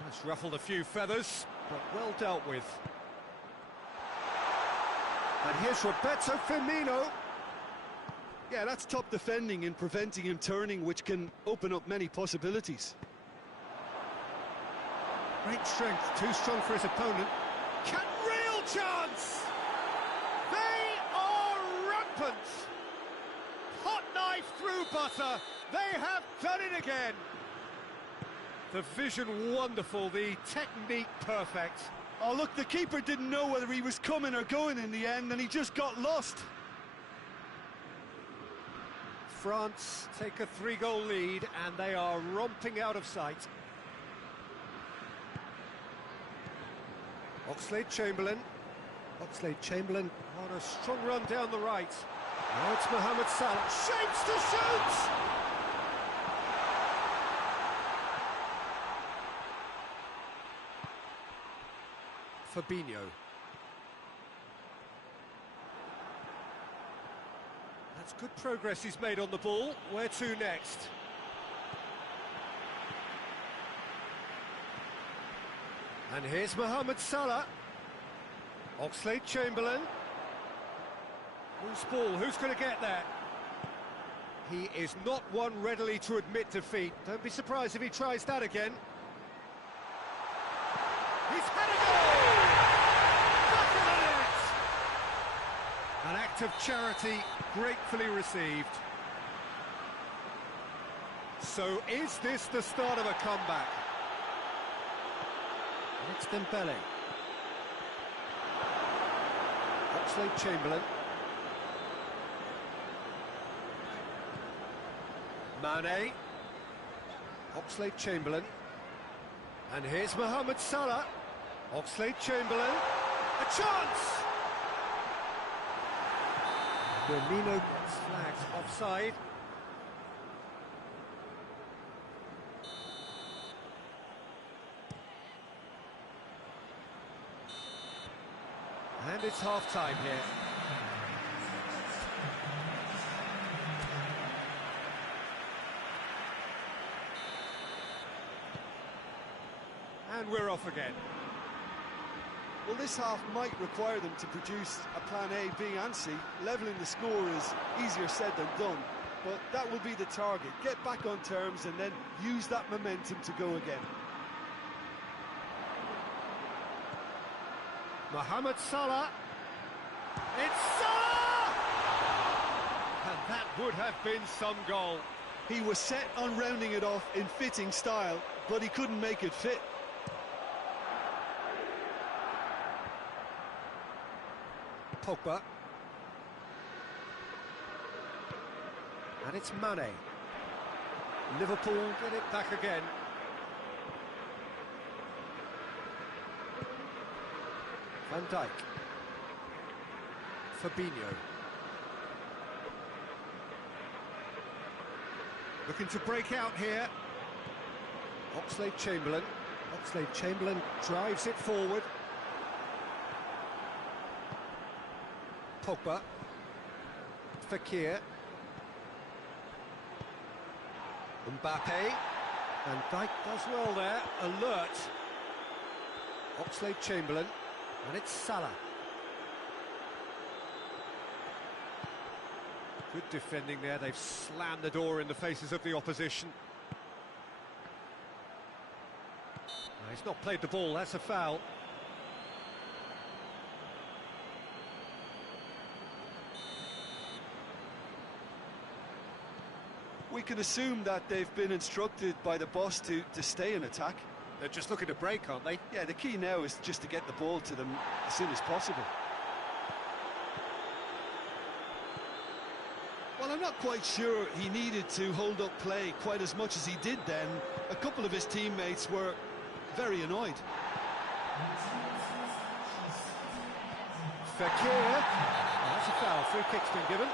That's ruffled a few feathers, but well dealt with. And here's Roberto Firmino. Yeah, that's top defending and preventing him turning, which can open up many possibilities. Great strength, too strong for his opponent. Real chance! They are rampant! Hot knife through butter. They have done it again. The vision wonderful, the technique perfect. Oh, look, the keeper didn't know whether he was coming or going in the end, and he just got lost. France take a 3-goal lead, and they are romping out of sight. Oxlade-Chamberlain. Oxlade-Chamberlain on a strong run down the right. Now it's Mohamed Salah. Shapes to shoot! Fabinho. That's good progress he's made on the ball. Where to next? And here's Mohamed Salah. Oxlade-Chamberlain. Whose ball? Who's going to get there? He is not one readily to admit defeat. Don't be surprised if he tries that again. He's had a goal! Back of the net! An act of charity gratefully received. So is this the start of a comeback? It's Dembele. Oxlade-Chamberlain. Mane. Oxlade-Chamberlain. And here's Mohamed Salah. Oxlade-Chamberlain. A chance! Firmino gets flagged offside. And it's half-time here. And we're off again. Well, this half might require them to produce a plan A, B and C. Levelling the score is easier said than done, but that will be the target. Get back on terms and then use that momentum to go again. Mohamed Salah. It's Salah! And that would have been some goal. He was set on rounding it off in fitting style, but he couldn't make it fit. Pogba. And it's Mane. Liverpool get it back again. Van Dijk. Fabinho. Looking to break out here. Oxlade-Chamberlain. Oxlade-Chamberlain drives it forward. Pogba. Fekir. Mbappe. Van Dijk does well there. Alert. Oxlade-Chamberlain. And it's Salah. Good defending there. They've slammed the door in the faces of the opposition. No, he's not played the ball. That's a foul. We can assume that they've been instructed by the boss to stay in attack. They're just looking to break, aren't they? Yeah, the key now is just to get the ball to them as soon as possible. Well, I'm not quite sure he needed to hold up play quite as much as he did then. A couple of his teammates were very annoyed. Fekir. Oh, that's a foul. Free kick's been given.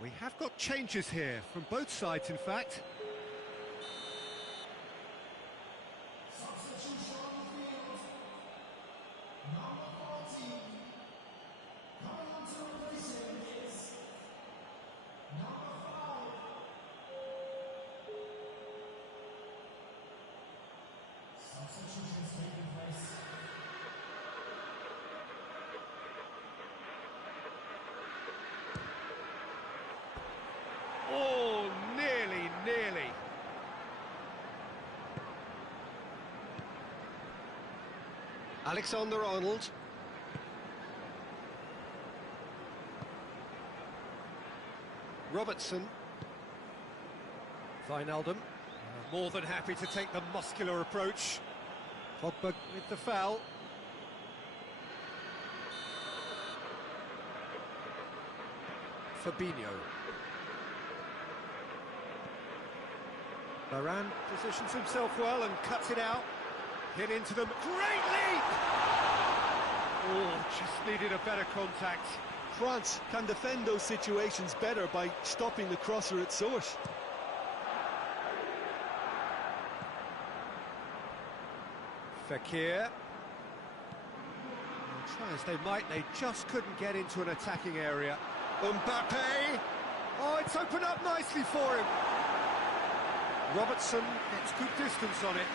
We have got changes here, from both sides in fact. Alexander-Arnold. Robertson. Wijnaldum. More than happy to take the muscular approach. Pogba with the foul. Fabinho. Varane positions himself well and cuts it out. Hit into them. Great leap! Oh, just needed a better contact. France can defend those situations better by stopping the crosser at source. Fekir. Try as they might, they just couldn't get into an attacking area. Mbappe! Oh, it's opened up nicely for him. Robertson gets good distance on it.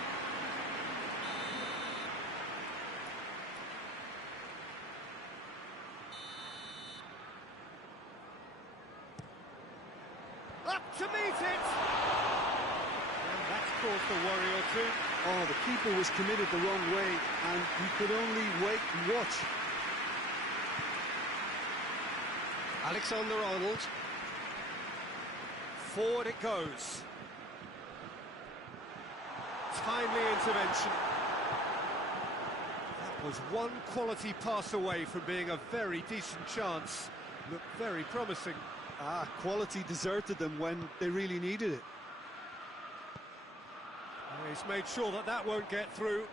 Up to meet it! And that's caused a worry or two. Oh, the keeper was committed the wrong way, and you could only wait and watch. Alexander-Arnold. Forward it goes. Timely intervention. That was one quality pass away from being a very decent chance. Looked very promising. Quality deserted them when they really needed it. He's made sure that that won't get through.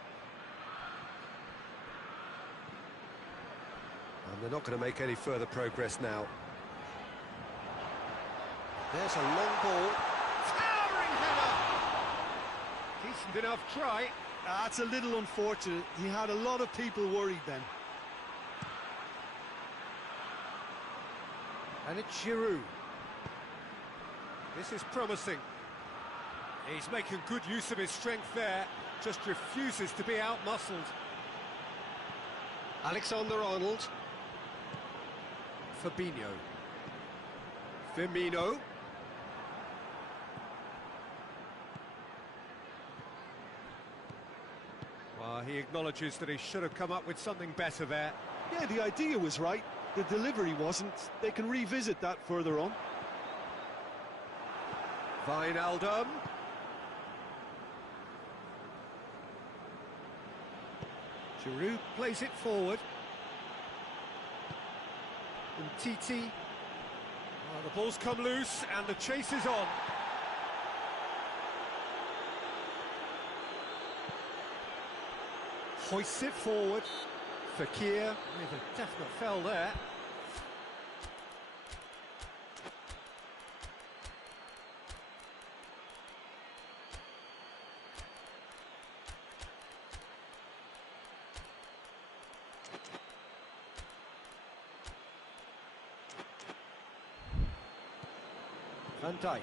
And they're not going to make any further progress now. There's a long ball. Towering header! Decent enough try. That's a little unfortunate. He had a lot of people worried then. And it's Giroud. This is promising. He's making good use of his strength there, just refuses to be out-muscled. Alexander-Arnold. Fabinho. Firmino. Well, he acknowledges that he should have come up with something better there. Yeah, the idea was right. The delivery wasn't. They can revisit that further on. Wijnaldum. Giroud plays it forward. And Titi. Well, the ball's come loose and the chase is on. Hoists it forward. Fekir with a definite foul there. Van Dijk.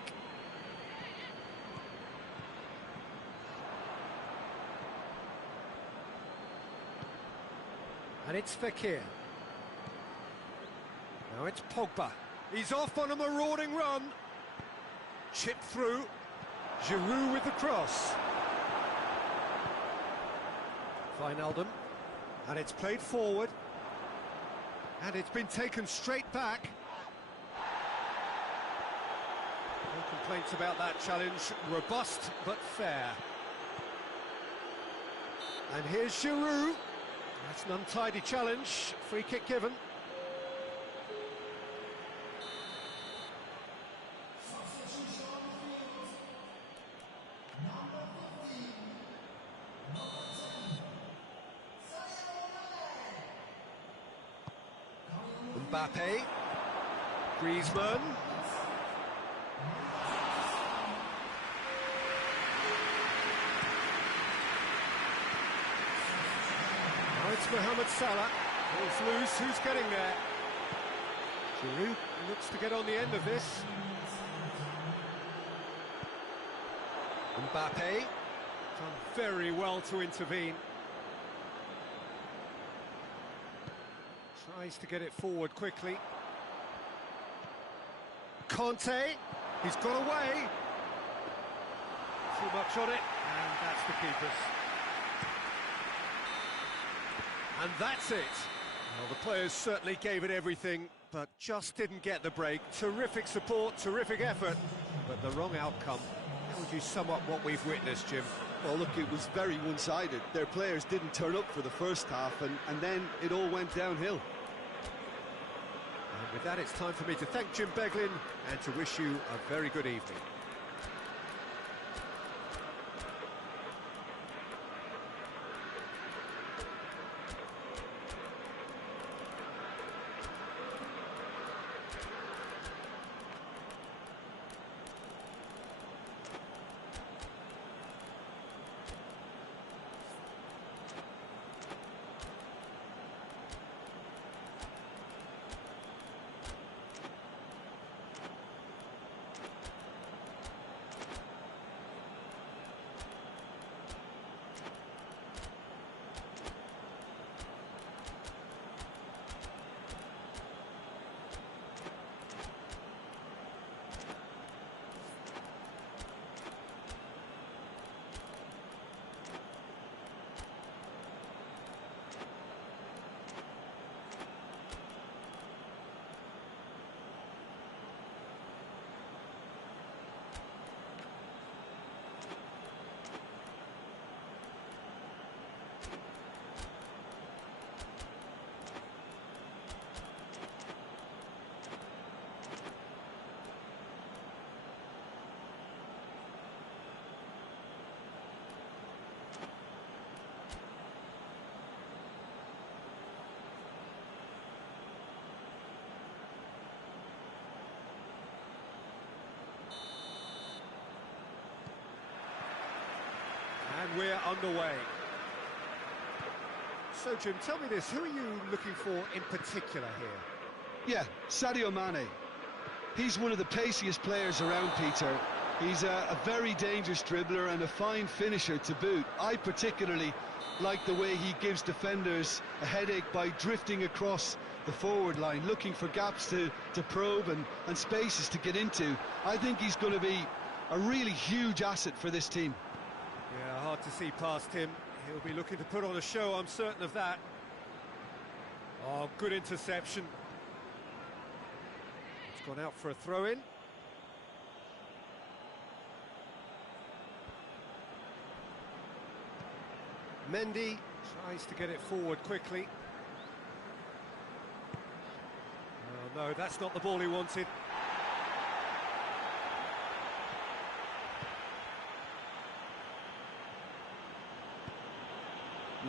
And it's Fekir. Now it's Pogba. He's off on a marauding run. Chip through. Giroud with the cross. Wijnaldum. And it's played forward. And it's been taken straight back. No complaints about that challenge. Robust but fair. And here's Giroud. That's an untidy challenge. Free kick given. Mbappe. Griezmann. It's Mohamed Salah. Ball's loose. Who's getting there? Giroud looks to get on the end of this. Mbappe. Done very well to intervene. Tries to get it forward quickly. Conte. He's got away. Too much on it. And that's the keeper's. And that's it. Well, the players certainly gave it everything, but just didn't get the break. Terrific support, terrific effort, but the wrong outcome. How would you sum up what we've witnessed, Jim? Well, look, it was very one-sided. Their players didn't turn up for the first half, and then it all went downhill. And with that, it's time for me to thank Jim Beglin and to wish you a very good evening. And we're underway. So, Jim, tell me this, who are you looking for in particular here? Yeah, Sadio Mane. He's one of the paciest players around, Peter. He's a very dangerous dribbler and a fine finisher to boot. I particularly like the way he gives defenders a headache by drifting across the forward line, looking for gaps to probe and spaces to get into. I think he's going to be a really huge asset for this team. Yeah, hard to see past him. He'll be looking to put on a show, I'm certain of that. Oh, good interception. It's gone out for a throw-in. Mendy tries to get it forward quickly. Oh, no, that's not the ball he wanted.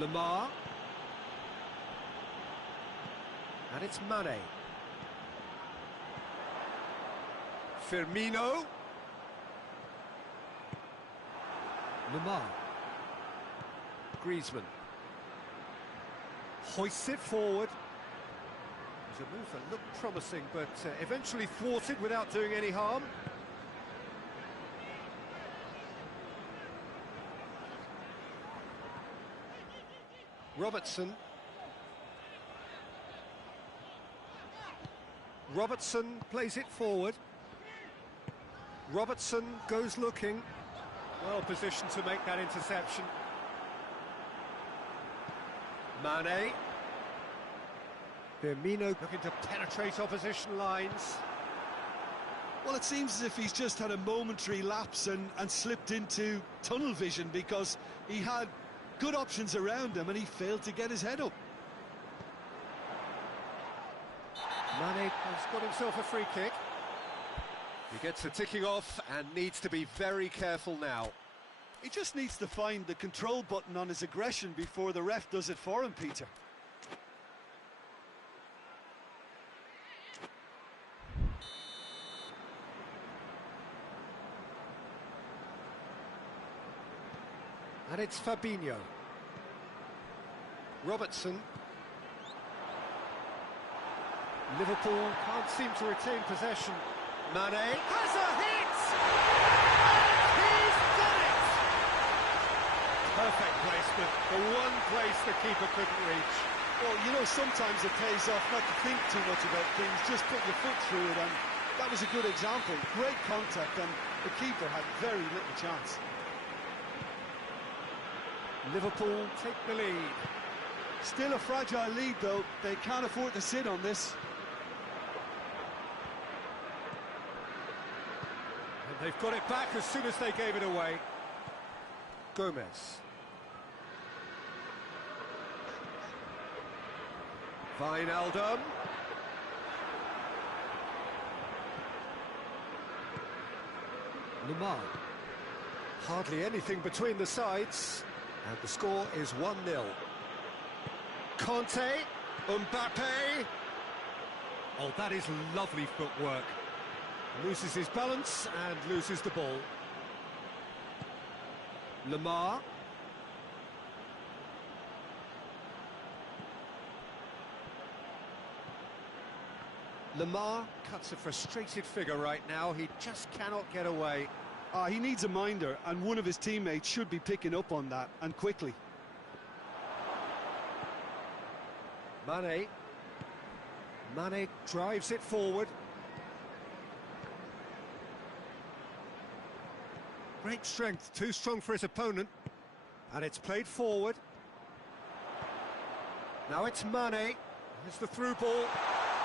Lamar. And it's Mane. Firmino. Lamar. Griezmann. Hoists it forward. It was a move that looked promising, but eventually thwarted without doing any harm. Robertson. Robertson plays it forward. Robertson goes looking. Well positioned to make that interception. Mane. Firmino looking to penetrate opposition lines. Well, it seems as if he's just had a momentary lapse and slipped into tunnel vision, because he had good options around him and he failed to get his head up. Mane has got himself a free kick. He gets the ticking off and needs to be very careful now. He just needs to find the control button on his aggression before the ref does it for him, Peter. And it's Fabinho. Robertson. Liverpool can't seem to retain possession. Mane has a hit! He's done it! Perfect placement, the one place the keeper couldn't reach. Well, you know, sometimes it pays off not to think too much about things, just put your foot through it, and that was a good example. Great contact, and the keeper had very little chance. Liverpool take the lead. Still a fragile lead, though. They can't afford to sit on this. And they've got it back as soon as they gave it away. Gomez. Wijnaldum. Lamar. Hardly anything between the sides, and the score is 1-0. Conte, Mbappe. Oh, that is lovely footwork. Loses his balance and loses the ball. Lamar. Lamar cuts a frustrated figure right now. He just cannot get away. He needs a minder, and one of his teammates should be picking up on that, and quickly. Mane. Mane drives it forward. Great strength, too strong for his opponent. And it's played forward. Now it's Mane. Here's the through ball.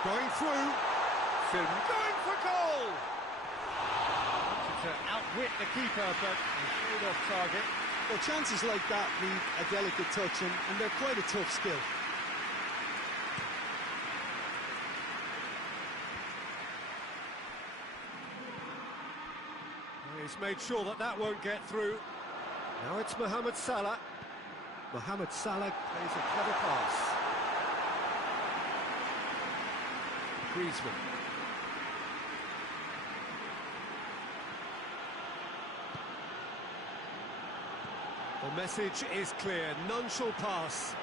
Going through. Film going for goal! To outwit the keeper, but straight off target. Well, chances like that need a delicate touch, and they're quite a tough skill. He's made sure that that won't get through. Now it's Mohamed Salah. Mohamed Salah plays a clever pass. Griezmann. The message is clear, none shall pass.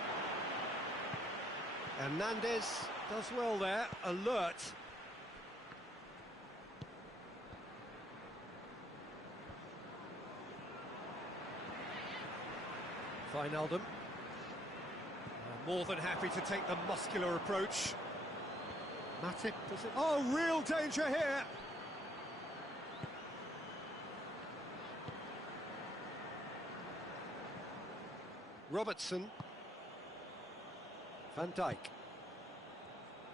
Hernandez does well there, alert. Wijnaldum. More than happy to take the muscular approach. Matip does it. Oh, real danger here! Robertson. Van Dijk.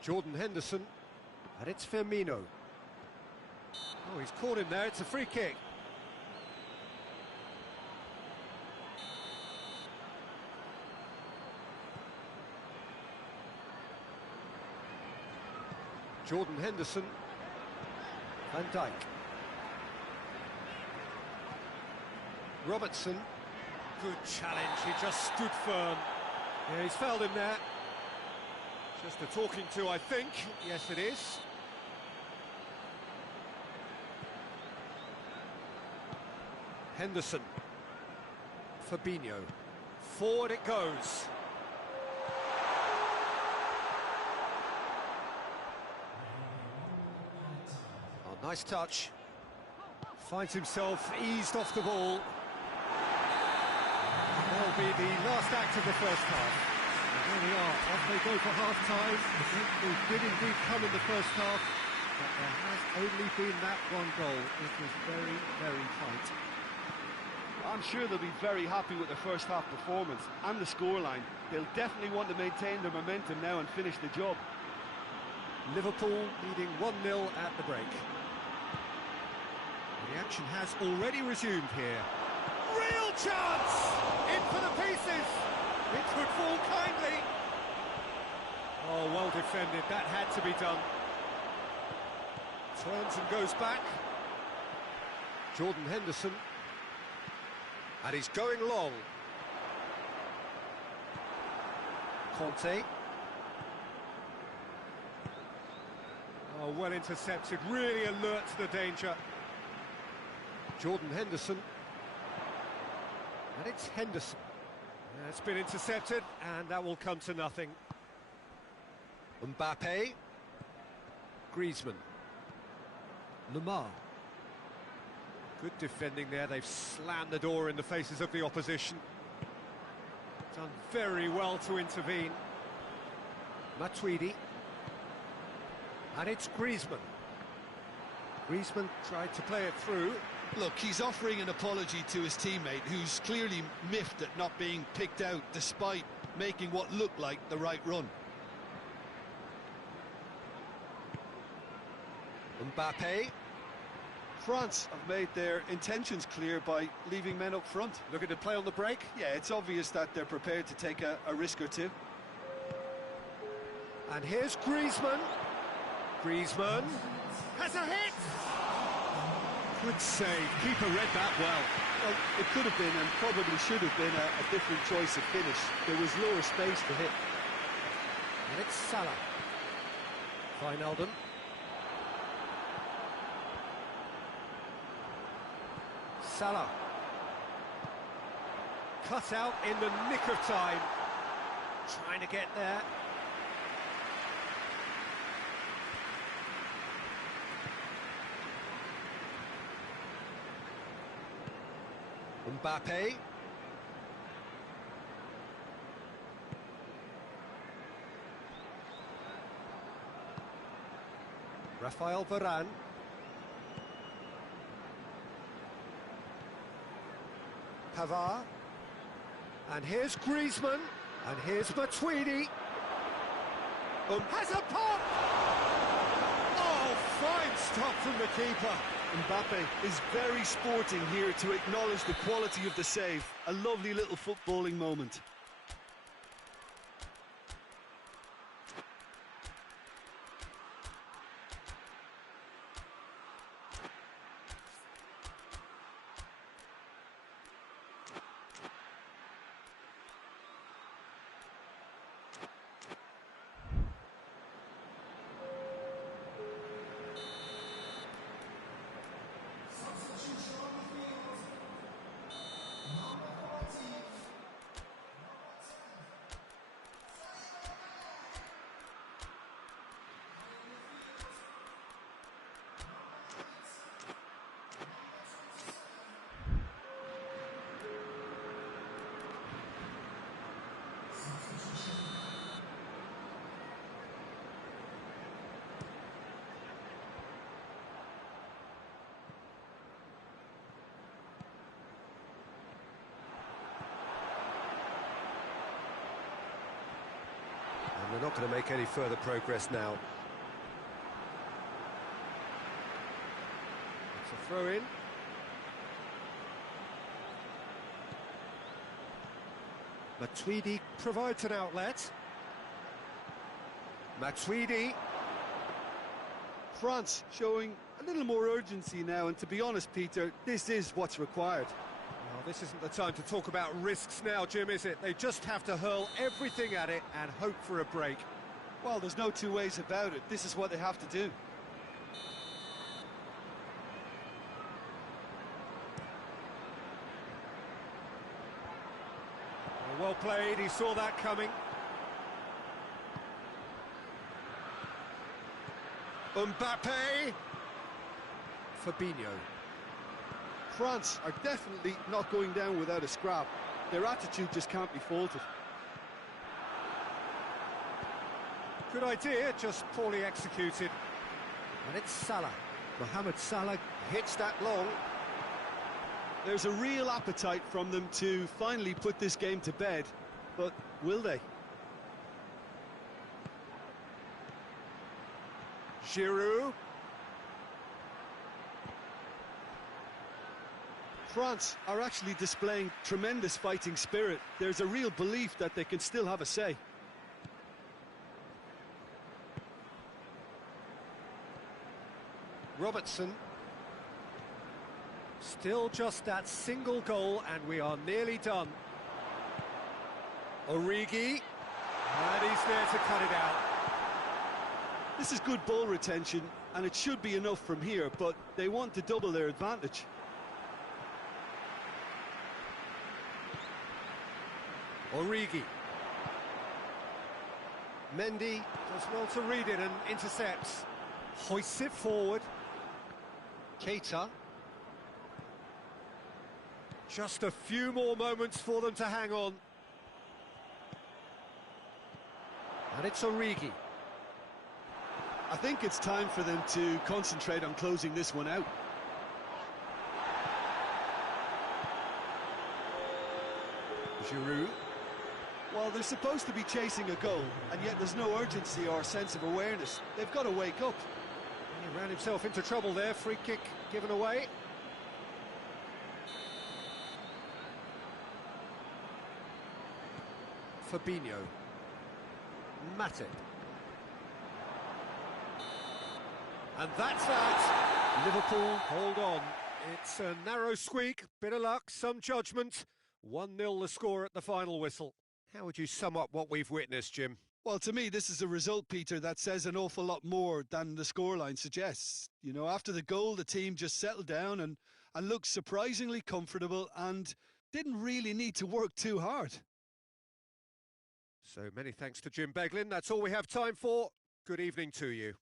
Jordan Henderson. And it's Firmino. Oh, he's caught him there, it's a free kick. Jordan Henderson. Van Dijk. Robertson. Good challenge, he just stood firm. Yeah, he's fouled him there. Just a talking to, I think. Yes, it is. Henderson. Fabinho. Forward it goes. Oh, nice touch. Finds himself eased off the ball. That'll be the last act of the first half. And there we are, off they go for half-time. They did indeed come in the first half, but there has only been that one goal. It was very, very tight. I'm sure they'll be very happy with the first half performance and the scoreline. They'll definitely want to maintain their momentum now and finish the job. Liverpool leading 1-0 at the break. The action has already resumed here. Real chance! In for the pieces! It could fall kindly. Oh, well defended, that had to be done. Turns and goes back. Jordan Henderson. And he's going long. Conte. Oh, well intercepted, really alert to the danger. Jordan Henderson. And it's Henderson. It's been intercepted, and that will come to nothing. Mbappe. Griezmann. Lamar. Good defending there, they've slammed the door in the faces of the opposition. Done very well to intervene. Matuidi. And it's Griezmann. Griezmann tried to play it through. Look, he's offering an apology to his teammate, who's clearly miffed at not being picked out, despite making what looked like the right run. Mbappe. France have made their intentions clear by leaving men up front. Looking to play on the break. Yeah, it's obvious that they're prepared to take a risk or two. And here's Griezmann. Griezmann has a hit! Good save. Keeper read that well. Well, it could have been and probably should have been a different choice of finish. There was lower space to hit. And it's Salah. Wijnaldum. Salah. Cut out in the nick of time. Trying to get there. Mbappe. Rafael Varane. Pavard. And here's Griezmann. And here's Matuidi. Has a pop! Oh, fine stop from the keeper. Mbappe is very sporting here to acknowledge the quality of the save. A lovely little footballing moment. And they're not going to make any further progress now. It's a throw-in. Matuidi provides an outlet. Matuidi. France showing a little more urgency now, and to be honest, Peter, this is what's required. Well, this isn't the time to talk about risks now, Jim, is it? They just have to hurl everything at it and hope for a break. Well, there's no two ways about it. This is what they have to do. Well played, he saw that coming. Mbappe. Fabinho. France are definitely not going down without a scrap. Their attitude just can't be faulted. Good idea, just poorly executed. And it's Salah. Mohamed Salah hits that long. There's a real appetite from them to finally put this game to bed, but will they? Giroud. France are actually displaying tremendous fighting spirit. There's a real belief that they can still have a say. Robertson. Still just that single goal and we are nearly done. Origi. And he's there to cut it out. This is good ball retention and it should be enough from here, but they want to double their advantage. Origi. Mendy does well to read it and intercepts. Hoists it forward. Keita. Just a few more moments for them to hang on. And it's Origi. I think it's time for them to concentrate on closing this one out. Giroud. Well, they're supposed to be chasing a goal, and yet there's no urgency or sense of awareness. They've got to wake up. He ran himself into trouble there, free kick given away. Fabinho. Matip. And that's that. Liverpool hold on. It's a narrow squeak, bit of luck, some judgment. 1-0 the score at the final whistle. How would you sum up what we've witnessed, Jim? Well, to me, this is a result, Peter, that says an awful lot more than the scoreline suggests. You know, after the goal, the team just settled down and looked surprisingly comfortable and didn't really need to work too hard. So many thanks to Jim Beglin. That's all we have time for. Good evening to you.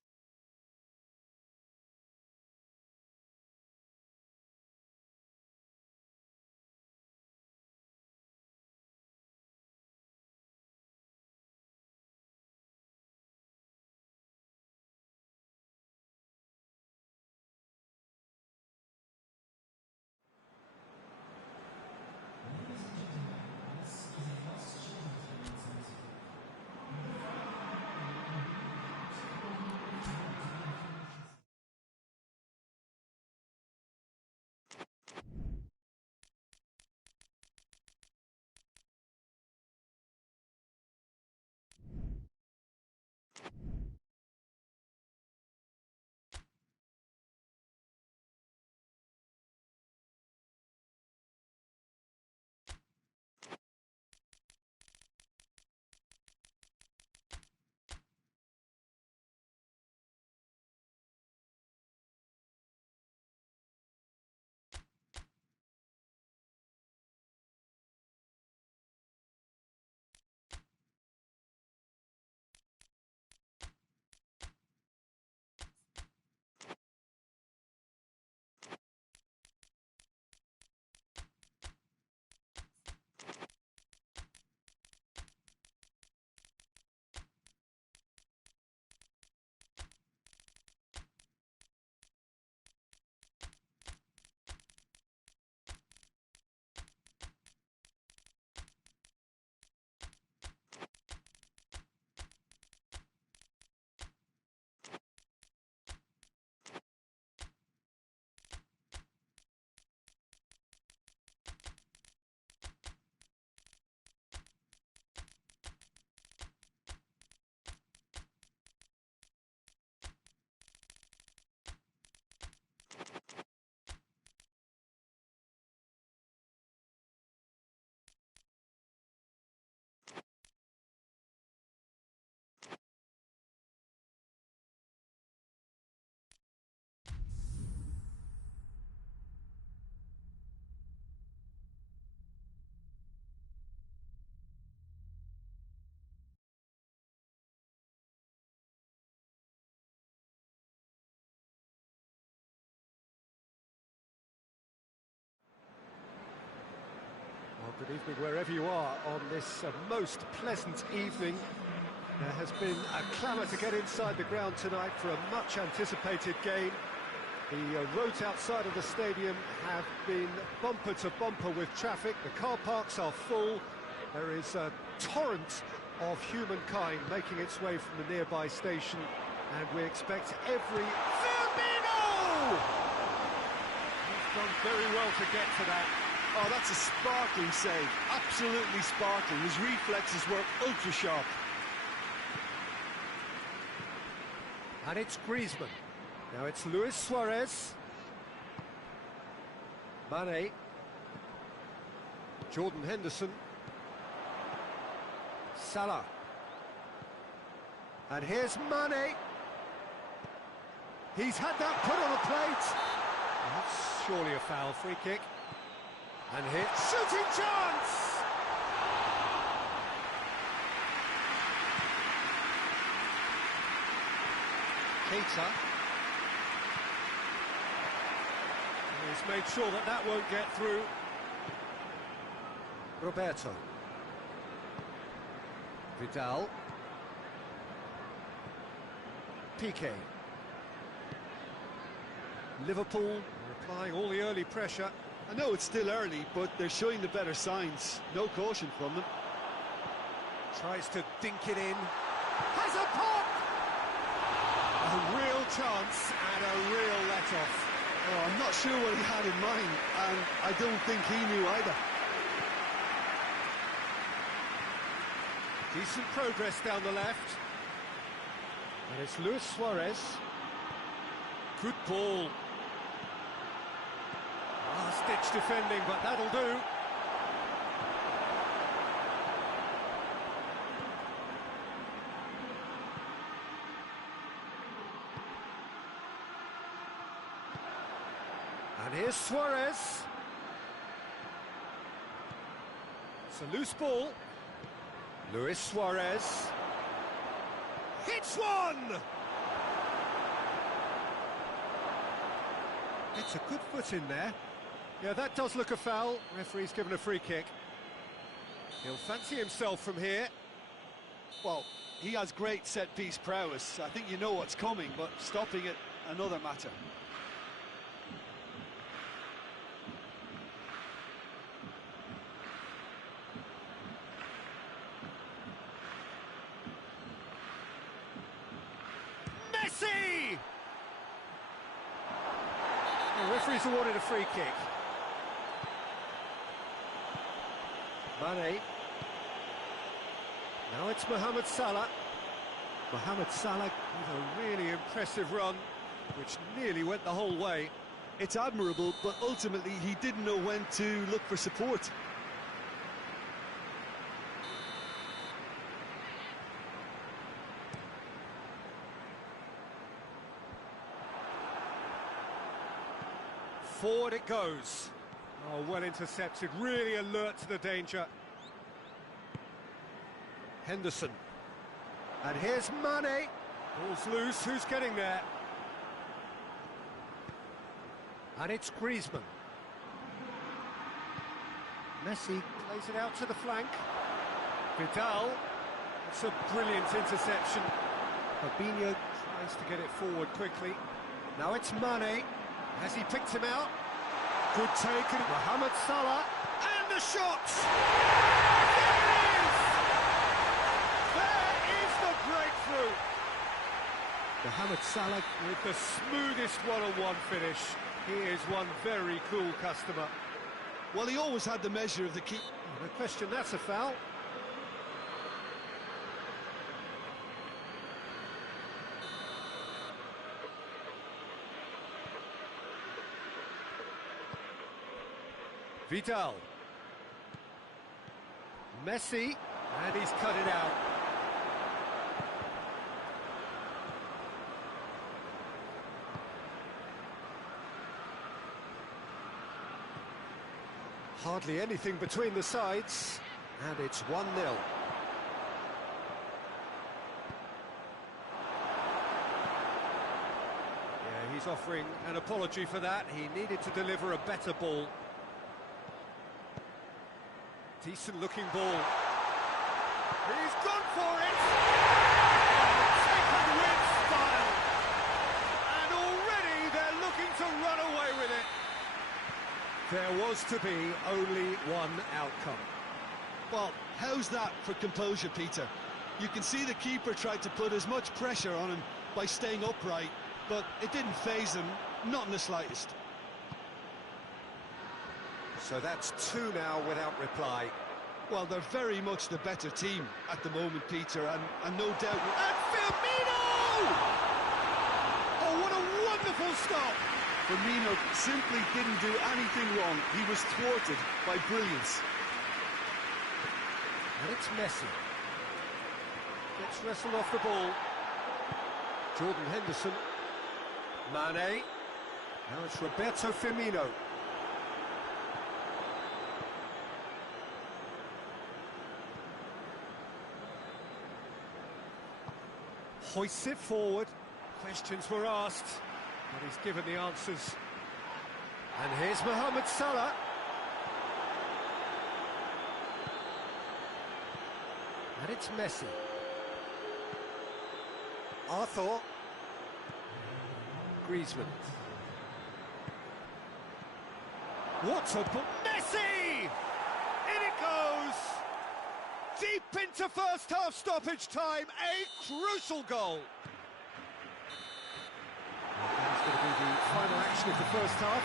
Well, good evening wherever you are on this most pleasant evening. There has been a clamour to get inside the ground tonight for a much-anticipated game. The roads outside of the stadium have been bumper to bumper with traffic. The car parks are full. There is a torrent of humankind making its way from the nearby station, and we expect every... Firmino! He's done very well to get to that. Oh, that's a sparkling save. Absolutely sparkling. His reflexes were ultra-sharp. And it's Griezmann. Now it's Luis Suarez. Mane. Jordan Henderson. Salah. And here's Mane. He's had that put on a plate. That's surely a foul, free kick. And hit, shooting chance! Keita. He's made sure that that won't get through. Roberto. Vidal. Piqué. Liverpool applying all the early pressure. I know it's still early, but they're showing the better signs. No caution from them. Tries to dink it in. Has a pop! A real chance and a real let-off. Oh, I'm not sure what he had in mind, and I don't think he knew either. Decent progress down the left. And it's Luis Suarez. Good ball. Last-ditch defending, but that'll do. And here's Suarez. It's a loose ball. Luis Suarez. Hits one! It's a good foot in there. Yeah, that does look a foul. Referee's given a free kick. He'll fancy himself from here. Well, he has great set-piece prowess. I think you know what's coming, but stopping it, another matter. Messi! The referee's awarded a free kick. Mane. Now it's Mohamed Salah. Mohamed Salah with a really impressive run, which nearly went the whole way. It's admirable, but ultimately he didn't know when to look for support. Forward it goes. Oh, well intercepted, really alert to the danger. Henderson. And here's Mane. Ball's loose, who's getting there? And it's Griezmann. Messi plays it out to the flank. Vidal. It's a brilliant interception. Fabinho tries to get it forward quickly. Now it's Mane. Has he picked him out? Good take, and Mohamed Salah. And the shot! There it is! There is the breakthrough! Mohamed Salah with the smoothest one-on-one finish. He is one very cool customer. Well, he always had the measure of the keeper. No question, that's a foul. Vidal. Messi, and he's cut it out. Hardly anything between the sides, and it's 1-0. Yeah, he's offering an apology for that. He needed to deliver a better ball. Decent looking ball. He's gone for it! Taken with style. And already they're looking to run away with it. There was to be only one outcome. Well, how's that for composure, Peter? You can see the keeper tried to put as much pressure on him by staying upright, but it didn't faze him, not in the slightest. So that's 2 now without reply. Well, they're very much the better team at the moment, Peter, and no doubt... And Firmino! Oh, what a wonderful stop! Firmino simply didn't do anything wrong. He was thwarted by brilliance. And it's Messi. Gets wrestled off the ball. Jordan Henderson. Mane. Now it's Roberto Firmino. Hoists it forward. Questions were asked, but he's given the answers. And here's Mohamed Salah. And it's Messi. Arthur. Griezmann. What a ball! Messi! In it goes! Deep into first half stoppage time, a crucial goal. That's going to be the final action of the first half.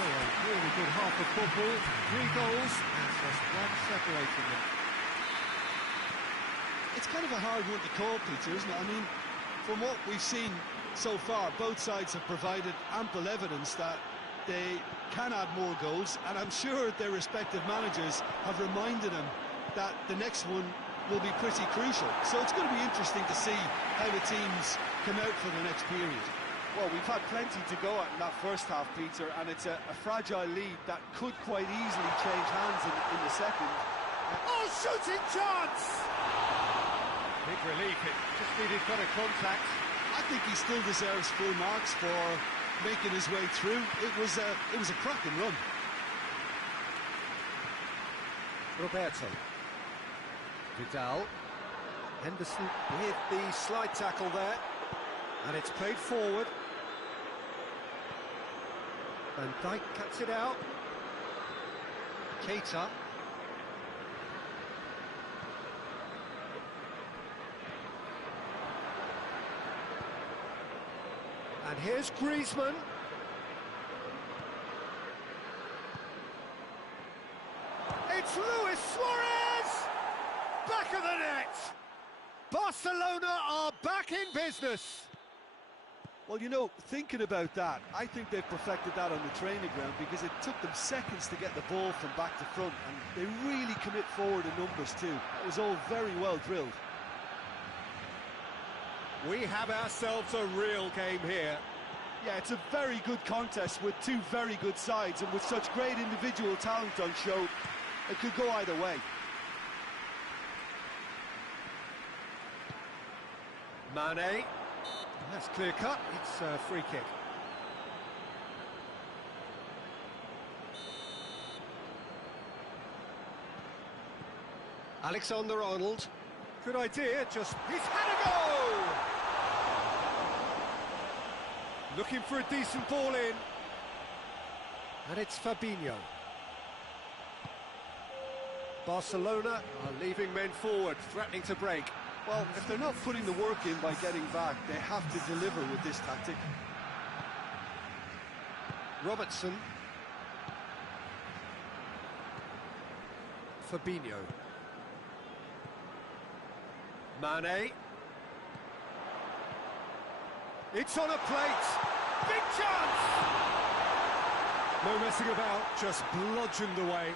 So a really good half of football, 3 goals and just one separating them. It's kind of a hard one to call, Peter, isn't it? I mean, from what we've seen so far, both sides have provided ample evidence that they can add more goals, and I'm sure their respective managers have reminded them that the next one will be pretty crucial. So it's going to be interesting to see how the teams come out for the next period. Well, we've had plenty to go at in that first half, Peter, and it's a fragile lead that could quite easily change hands in the second. Oh, shooting chance! Big relief, it just needed better contact. I think he still deserves full marks for making his way through. It was a cracking run. Roberto. Vidal. Henderson with the slide tackle there. And it's played forward. Van Dijk cuts it out. Keita. And here's Griezmann. It's Luis Suarez! Back of the net! Barcelona are back in business. Well, you know, thinking about that, I think they've perfected that on the training ground because it took them seconds to get the ball from back to front, and they really commit forward in numbers too. That was all very well drilled. We have ourselves a real game here. Yeah, it's a very good contest with two very good sides, and with such great individual talent on show, it could go either way. Mane. That's clear cut, it's a free kick. Alexander-Arnold. Good idea, just he's had a go! Looking for a decent ball in. And it's Fabinho. Barcelona are leaving men forward, threatening to break. Well, if they're not putting the work in by getting back, they have to deliver with this tactic. Robertson. Fabinho. Mane. It's on a plate. Big chance! No messing about, just bludgeoned away.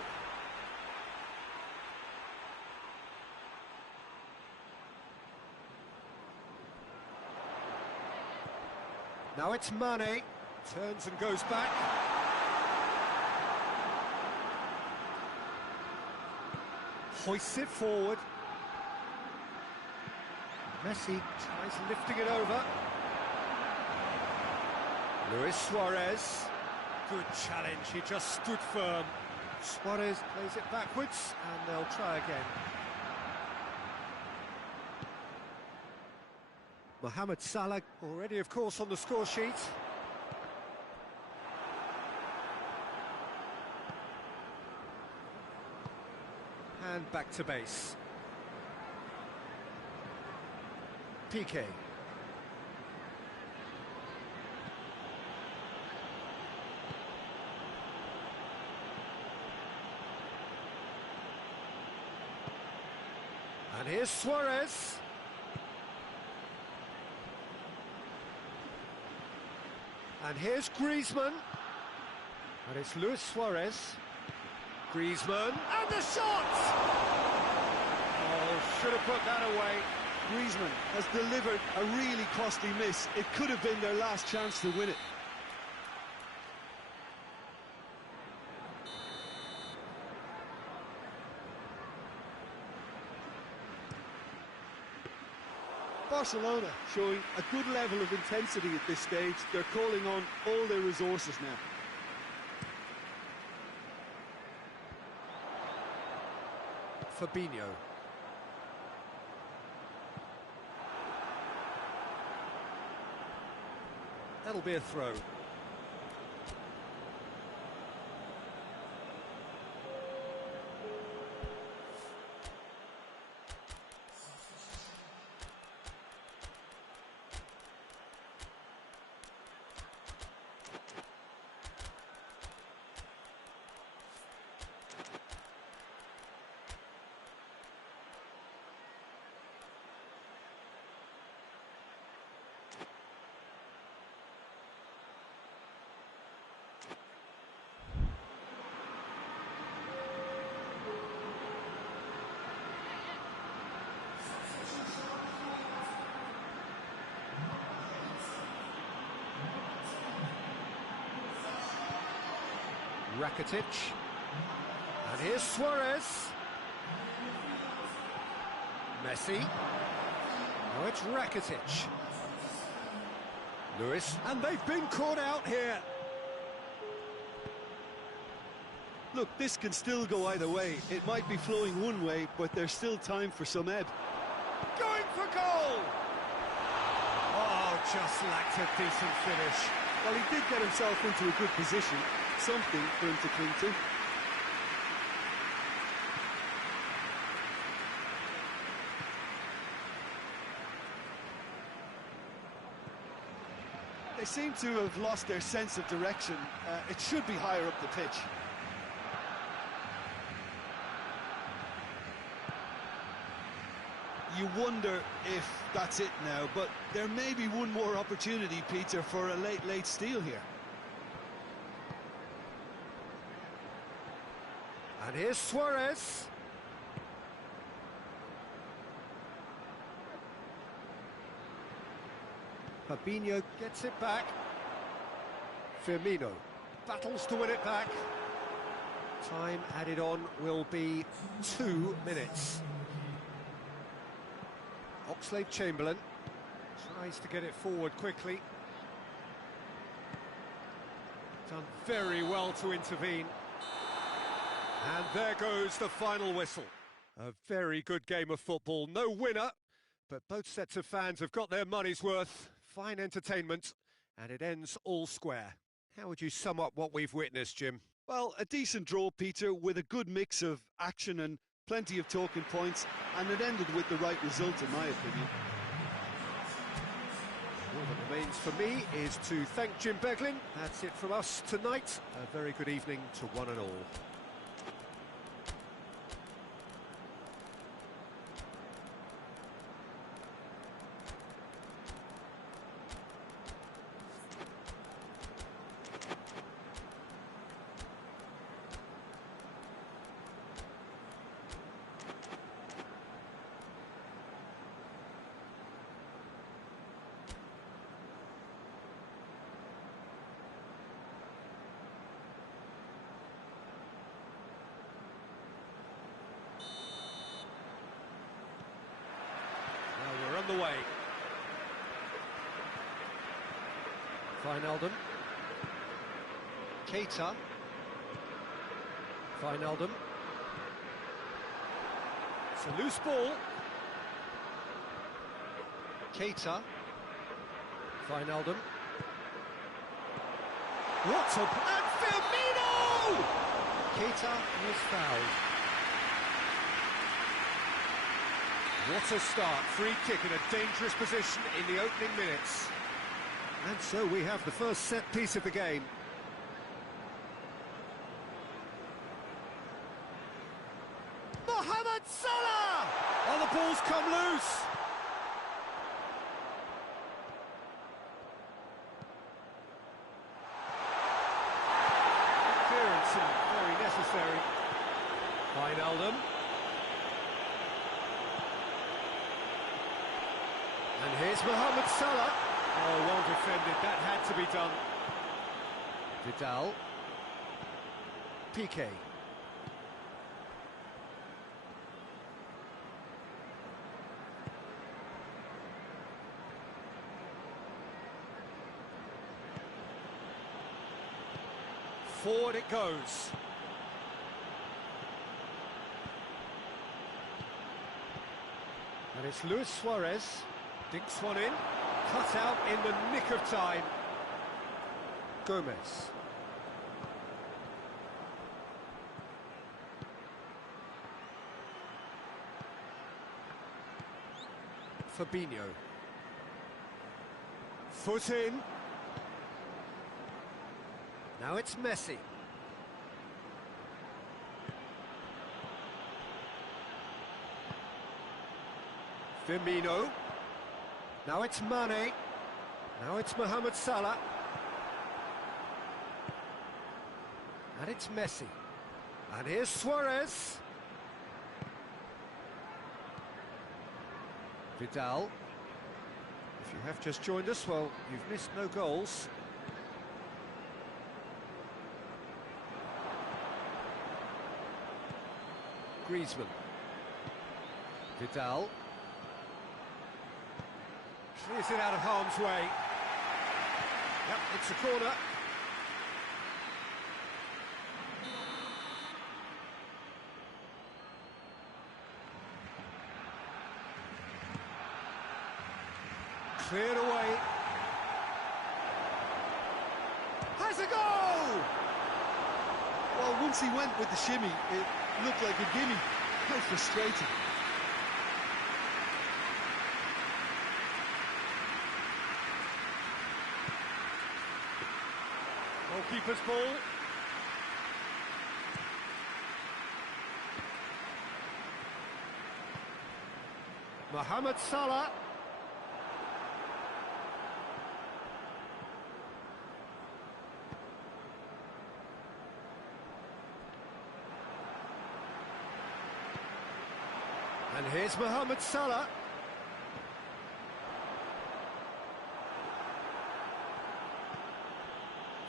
Now it's Mane, turns and goes back. Hoists it forward. Messi tries lifting it over. Luis Suarez. Good challenge, he just stood firm. Suarez plays it backwards, and they'll try again. Mohamed Salah already, of course, on the score sheet. And back to base. PK. And here's Suarez. And here's Griezmann. And it's Luis Suarez. Griezmann. And the shot! Oh, should have put that away. Griezmann has delivered a really costly miss. It could have been their last chance to win it. Barcelona showing a good level of intensity at this stage. They're calling on all their resources now. Fabinho. That'll be a throw. Rakitic. And here's Suarez. Messi. Now it's Rakitic. Lewis. And they've been caught out here. Look, this can still go either way. It might be flowing one way, but there's still time for some ebb. Going for goal! Oh, just lacked a decent finish. Well, he did get himself into a good position. Something for him to cling to. They seem to have lost their sense of direction. It should be higher up the pitch. You wonder if that's it now, but there may be one more opportunity, Peter, for a late steal here. And here's Suarez. Fabinho gets it back. Firmino battles to win it back. Time added on will be 2 minutes. Oxlade-Chamberlain tries to get it forward quickly. Done very well to intervene. And there goes the final whistle. A very good game of football. No winner, but both sets of fans have got their money's worth. Fine entertainment, and it ends all square. How would you sum up what we've witnessed, Jim? Well, a decent draw, Peter, with a good mix of action and plenty of talking points, and it ended with the right result, in my opinion. All that remains for me is to thank Jim Beglin. That's it from us tonight. A very good evening to one and all. The way. Wijnaldum. Keita. Wijnaldum. It's a loose ball. Keita. Wijnaldum. What a... And Firmino! Keita was fouled. What a start, free kick in a dangerous position in the opening minutes. And so we have the first set piece of the game. Mohamed Salah! Oh, the ball's come loose. Clearance and very necessary. Wijnaldum. And here's Mohamed Salah. Oh, well defended, that had to be done. Vidal. Piqué. Forward it goes. And it's Luis Suarez. Dinks one in, cut out in the nick of time. Gomez. Fabinho. Foot in. Now it's Messi. Firmino. Now it's Mane. Now it's Mohamed Salah. And it's Messi. And here's Suarez. Vidal. If you have just joined us, well, you've missed no goals. Griezmann. Vidal. Clears it out of harm's way. Yep, it's a corner. Cleared away. Has a goal! Well, once he went with the shimmy, it looked like a gimme. How frustrating. Goalkeeper's ball. Mohamed Salah. And here's Mohamed Salah.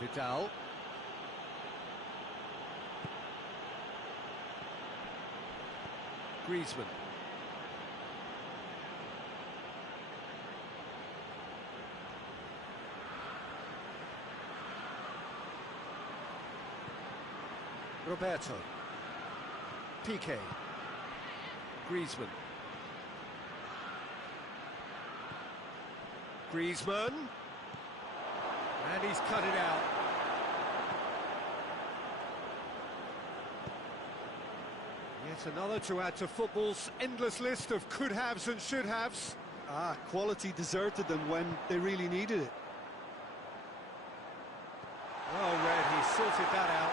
Vidal. Griezmann. Roberto. Piqué. Griezmann. Griezmann. And he's cut it out. Yet another to add to football's endless list of could-haves and should-haves. Quality deserted them when they really needed it. Well read, he sorted that out.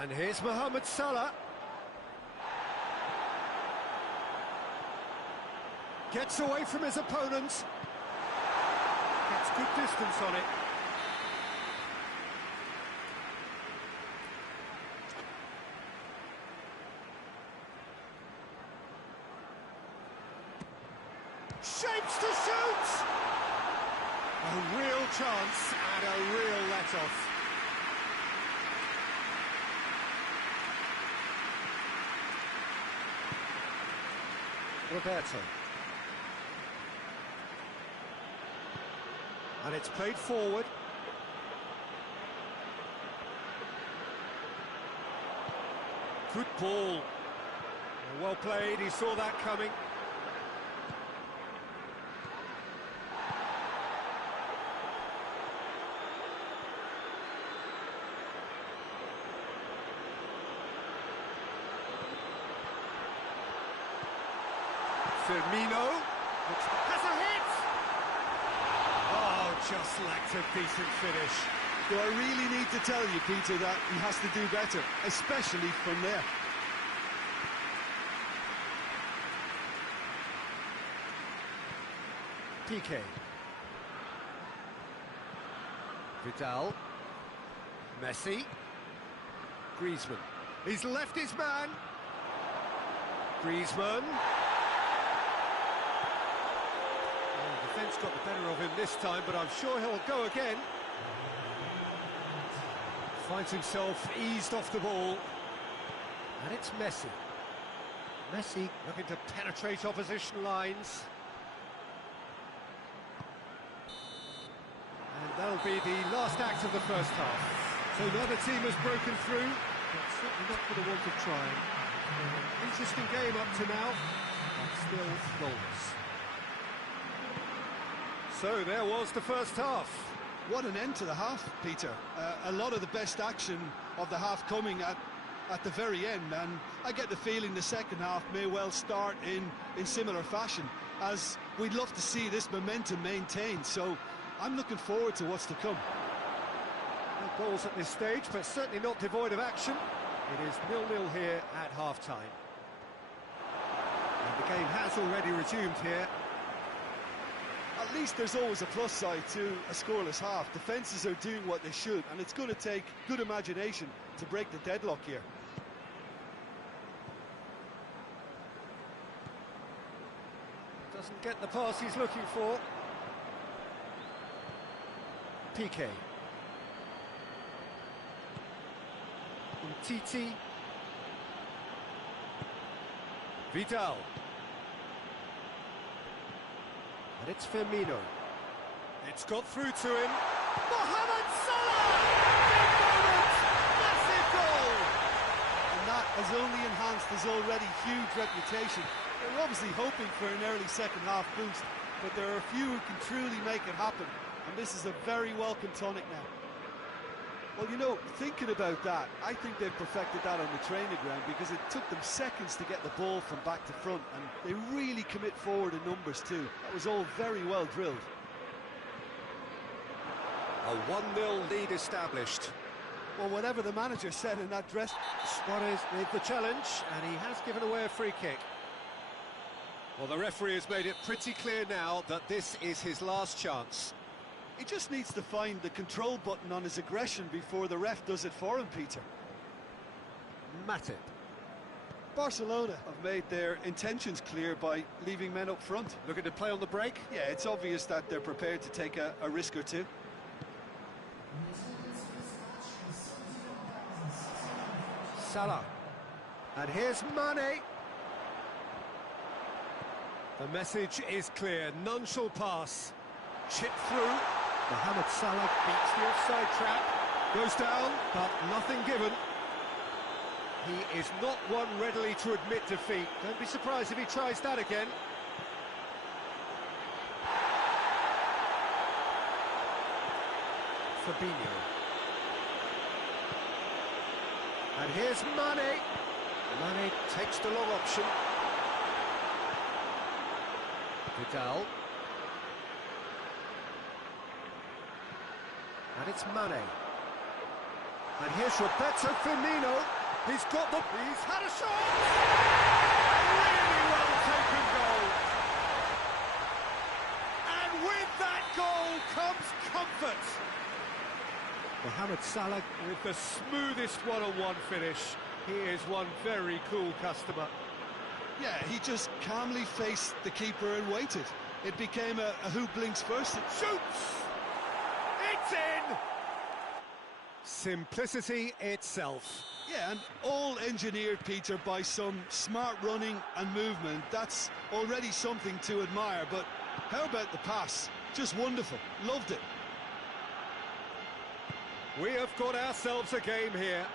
And here's Mohamed Salah. Gets away from his opponent. Gets good distance on it. Shapes to shoot! A real chance and a real let-off. Roberto. And it's played forward. Good ball. Well played, he saw that coming. Firmino has a hit! Oh, just lacked a decent finish. Do I really need to tell you, Peter, that he has to do better, especially from there? Piqué. Vidal. Messi. Griezmann. He's left his man. Griezmann. Defence got the better of him this time, but I'm sure he'll go again. Finds himself eased off the ball. And it's Messi. Messi looking to penetrate opposition lines. And that'll be the last act of the first half. So neither team has broken through, but certainly not for the want of trying. Interesting game up to now, but still goalless. So there was the first half. What an end to the half, Peter. A lot of the best action of the half coming at the very end, and I get the feeling the second half may well start in similar fashion, as we'd love to see this momentum maintained, so I'm looking forward to what's to come. No goals at this stage, but certainly not devoid of action. It is 0-0 here at half-time. And the game has already resumed here. At least there's always a plus side to a scoreless half. Defences are doing what they should, and it's going to take good imagination to break the deadlock here. Doesn't get the pass he's looking for. Piqué. Titi. Vidal. And it's Firmino. It's got through to him. Mohamed Salah! Big moment! Massive goal! And that has only enhanced his already huge reputation. They're obviously hoping for an early second-half boost, but there are a few who can truly make it happen, and this is a very welcome tonic now. Well, you know, thinking about that, I think they've perfected that on the training ground because it took them seconds to get the ball from back to front, and they really commit forward in numbers too. That was all very well drilled. A 1-0 lead established. Well, whatever the manager said in that dress... Suarez with the challenge, and he has given away a free kick. Well, the referee has made it pretty clear now that this is his last chance. He just needs to find the control button on his aggression before the ref does it for him, Peter. Matip. Barcelona have made their intentions clear by leaving men up front. Looking to play on the break? Yeah, it's obvious that they're prepared to take a risk or two. Salah. And here's Mane. The message is clear. None shall pass. Chip through. Mohamed Salah beats the offside trap. Goes down, but nothing given. He is not one readily to admit defeat. Don't be surprised if he tries that again. Fabinho. And here's Mane. Mane takes the long option. Vidal. And it's Mane. And here's Roberto Firmino. He's got the... He's had a shot! Really well taken goal. And with that goal comes comfort. Mohamed Salah with the smoothest one-on-one finish. He is one very cool customer. Yeah, he just calmly faced the keeper and waited. It became a who blinks first. It Shoots! It's in! Simplicity itself. Yeah, and all engineered, Peter, by some smart running and movement. That's already something to admire, but how about the pass? Just wonderful. Loved it. We have got ourselves a game here.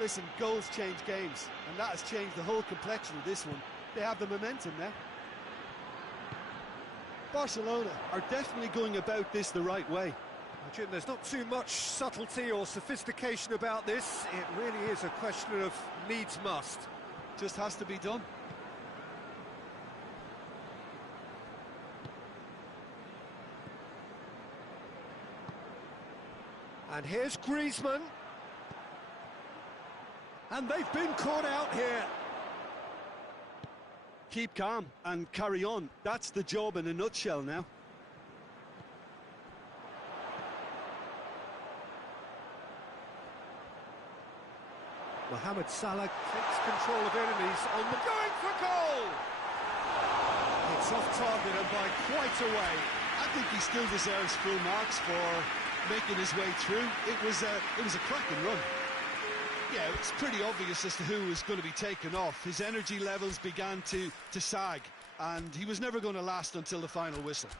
Listen, goals change games, and that has changed the whole complexion of this one. They have the momentum now. Barcelona are definitely going about this the right way. Jim, there's not too much subtlety or sophistication about this. It really is a question of needs must. Just has to be done. And here's Griezmann. And they've been caught out here. Keep calm and carry on. That's the job in a nutshell now. Mohamed Salah takes control of it and he's on the going for goal. It's off target and by quite a way. I think he still deserves full marks for making his way through. It was a cracking run. Yeah, it's pretty obvious as to who was going to be taken off. His energy levels began to sag, and he was never going to last until the final whistle.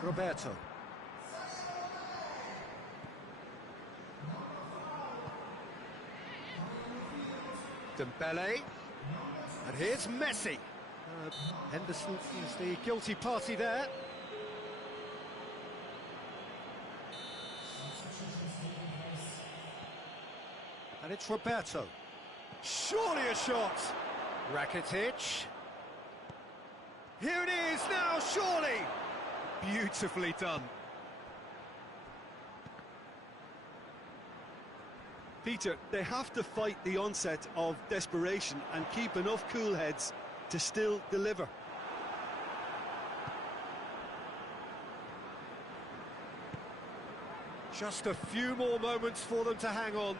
Roberto. Dembele. And here's Messi. Henderson is the guilty party there. And it's Roberto. Surely a shot. Rakitic. Here it is now, surely. Beautifully done. Peter, they have to fight the onset of desperation and keep enough cool heads to still deliver. Just a few more moments for them to hang on.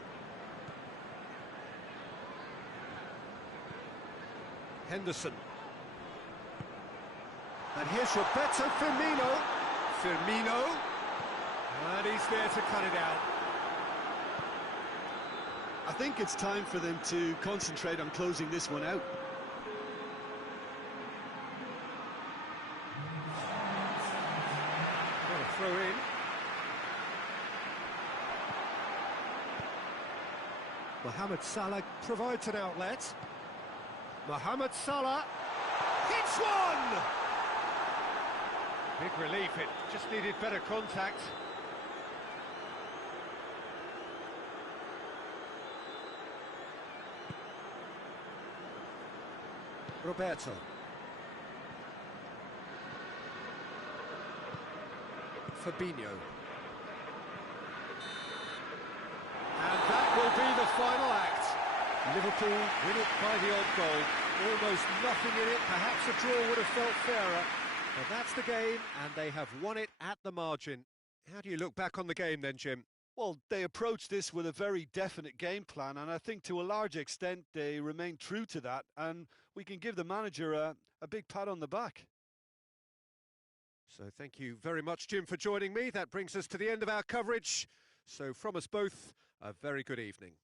Henderson. And here's Roberto Firmino. Firmino. And he's there to cut it out. I think it's time for them to concentrate on closing this one out. Got a throw in. Mohamed Salah provides an outlet. Mohamed Salah hits one! Big relief, it just needed better contact. Roberto. Fabinho. And that will be the final act. Liverpool win it by the odd goal. Almost nothing in it. Perhaps a draw would have felt fairer. But that's the game, and they have won it at the margin. How do you look back on the game then, Jim? Well, they approached this with a very definite game plan, and I think to a large extent they remained true to that, and we can give the manager a big pat on the back. So thank you very much, Jim, for joining me. That brings us to the end of our coverage. So from us both, a very good evening.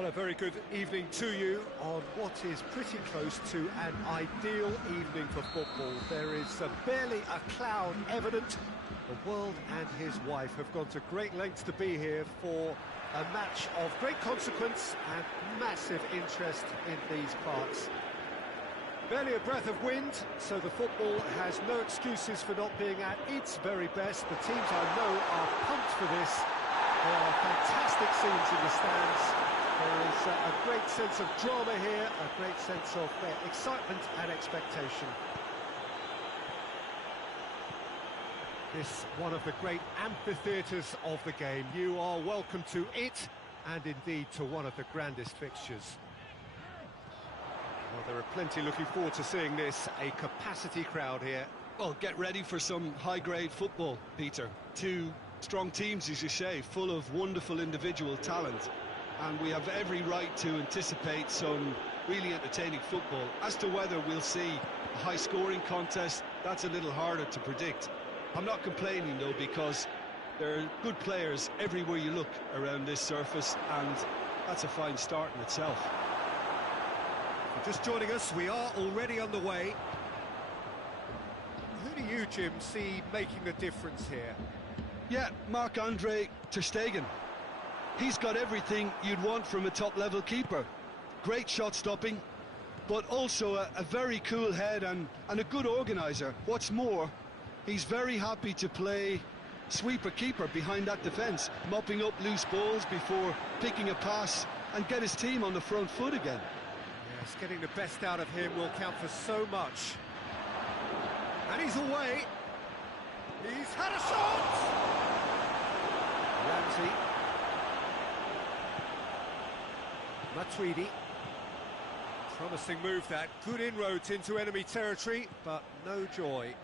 Well, a very good evening to you on what is pretty close to an ideal evening for football. There is barely a cloud evident. The world and his wife have gone to great lengths to be here for a match of great consequence and massive interest in these parts. Barely a breath of wind, so the football has no excuses for not being at its very best. The teams I know are pumped for this. There are fantastic scenes in the stands. There is a great sense of drama here, a great sense of excitement and expectation. This one of the great amphitheatres of the game. You are welcome to it, and indeed to one of the grandest fixtures. Well, there are plenty looking forward to seeing this, a capacity crowd here. Well, get ready for some high-grade football, Peter. Two strong teams, as you say, full of wonderful individual talent. And we have every right to anticipate some really entertaining football. As to whether we'll see a high-scoring contest, that's a little harder to predict. I'm not complaining, though, because there are good players everywhere you look around this surface, and that's a fine start in itself. Just joining us, we are already underway. Who do you, Jim, see making the difference here? Yeah, Marc-Andre ter Stegen. He's got everything you'd want from a top-level keeper. Great shot-stopping, but also a very cool head and a good organiser. What's more, he's very happy to play sweeper-keeper behind that defence, mopping up loose balls before picking a pass and get his team on the front foot again. Yes, getting the best out of him will count for so much. And he's away. He's had a shot! Ramsey. Matuidi. Promising move that. Good inroads into enemy territory, but no joy.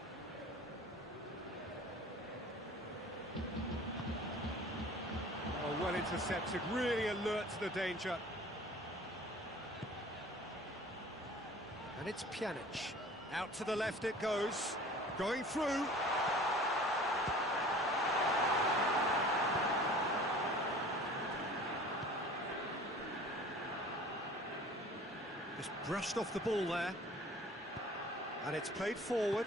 Oh, well intercepted, really alert to the danger. And it's Pjanic. Out to the left it goes. Going through. Just brushed off the ball there. And it's played forward.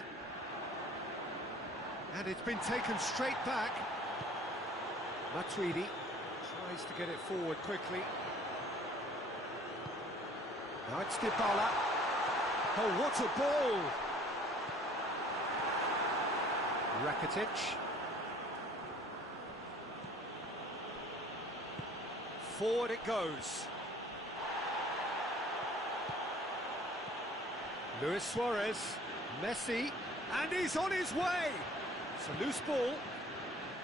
And it's been taken straight back. Matuidi tries to get it forward quickly. Now it's Dybala. Oh, what a ball! Rakitic. Forward it goes. Luis Suarez, Messi, and he's on his way! It's a loose ball.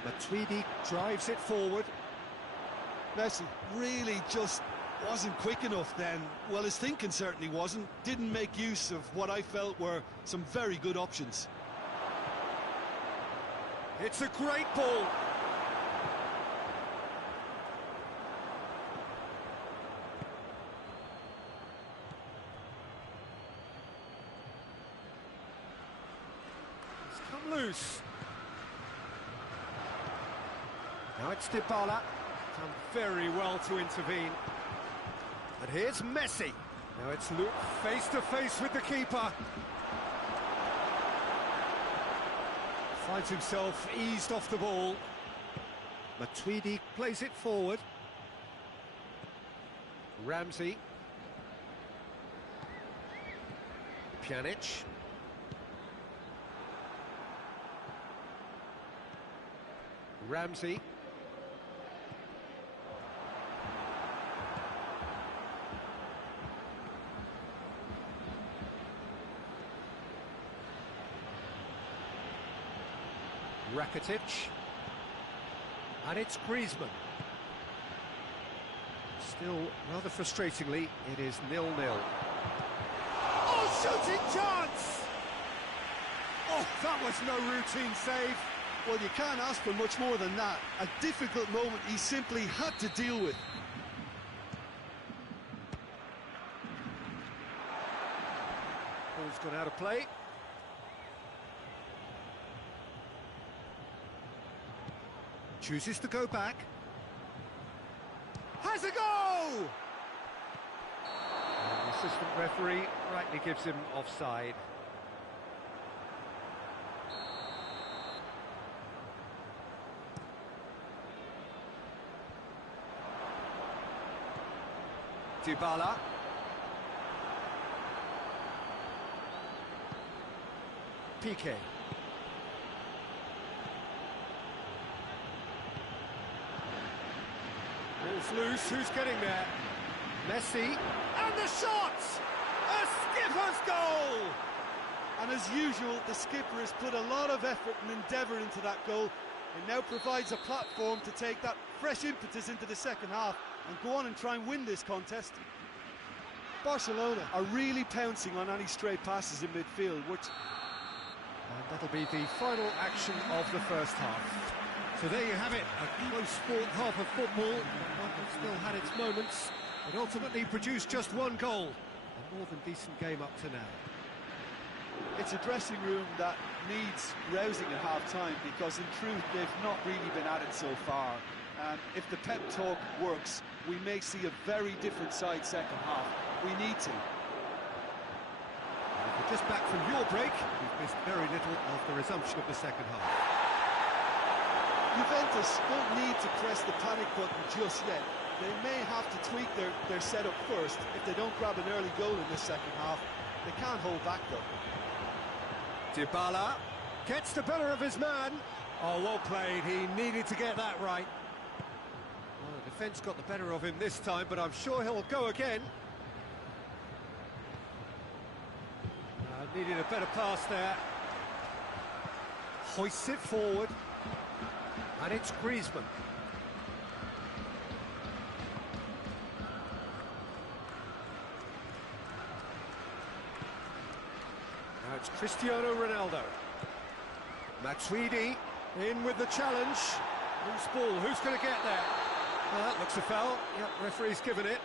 Matuidi drives it forward. Messi really just wasn't quick enough then. Well, his thinking certainly wasn't. Didn't make use of what I felt were some very good options. It's a great ball. It's come loose. Now it's Dybala. Done very well to intervene. And here's Messi. Now it's Luke face to face with the keeper. Finds himself eased off the ball. Matuidi plays it forward. Ramsey. Pjanic. Ramsey. Rakitic, and it's Griezmann. Still, rather frustratingly, it is 0-0. Oh, shooting chance! Oh, that was no routine save. Well, you can't ask for much more than that. A difficult moment he simply had to deal with. Ball's gone out of play. Chooses to go back. Has a go! assistant referee rightly gives him offside. Dybala. Piqué. Ball's loose, who's getting there? Messi, and the shot! A skipper's goal! And as usual, the skipper has put a lot of effort and endeavour into that goal. It now provides a platform to take that fresh impetus into the second half and go on and try and win this contest. Barcelona are really pouncing on any stray passes in midfield, which... And that'll be the final action of the first half. So there you have it, a close fought half of football, one that still had its moments. It ultimately produced just one goal. A more than decent game up to now. It's a dressing room that needs rousing at half-time because in truth they've not really been at it so far. And if the pep talk works, we may see a very different side second half. We need to. If you're just back from your break, you've missed very little of the resumption of the second half. Juventus don't need to press the panic button just yet. They may have to tweak their setup first. If they don't grab an early goal in this second half, they can't hold back though. Dybala gets the better of his man. Oh, well played, he needed to get that right. Well, the defence got the better of him this time, but I'm sure he'll go again. Needed a better pass there. Hoists it forward. And it's Griezmann. Now it's Cristiano Ronaldo. Matuidi in with the challenge. Loose ball, who's going to get there? That looks a foul. Yep, referee's given it.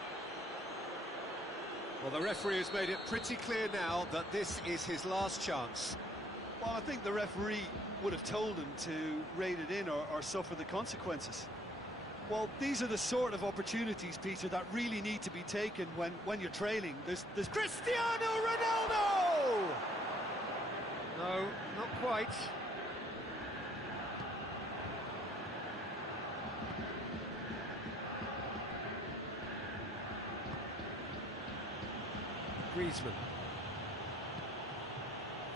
Well, the referee has made it pretty clear now that this is his last chance. Well, I think the referee would have told him to rein it in or suffer the consequences. Well, these are the sort of opportunities, Peter, that really need to be taken when you're trailing. There's Cristiano Ronaldo! No, not quite. Griezmann.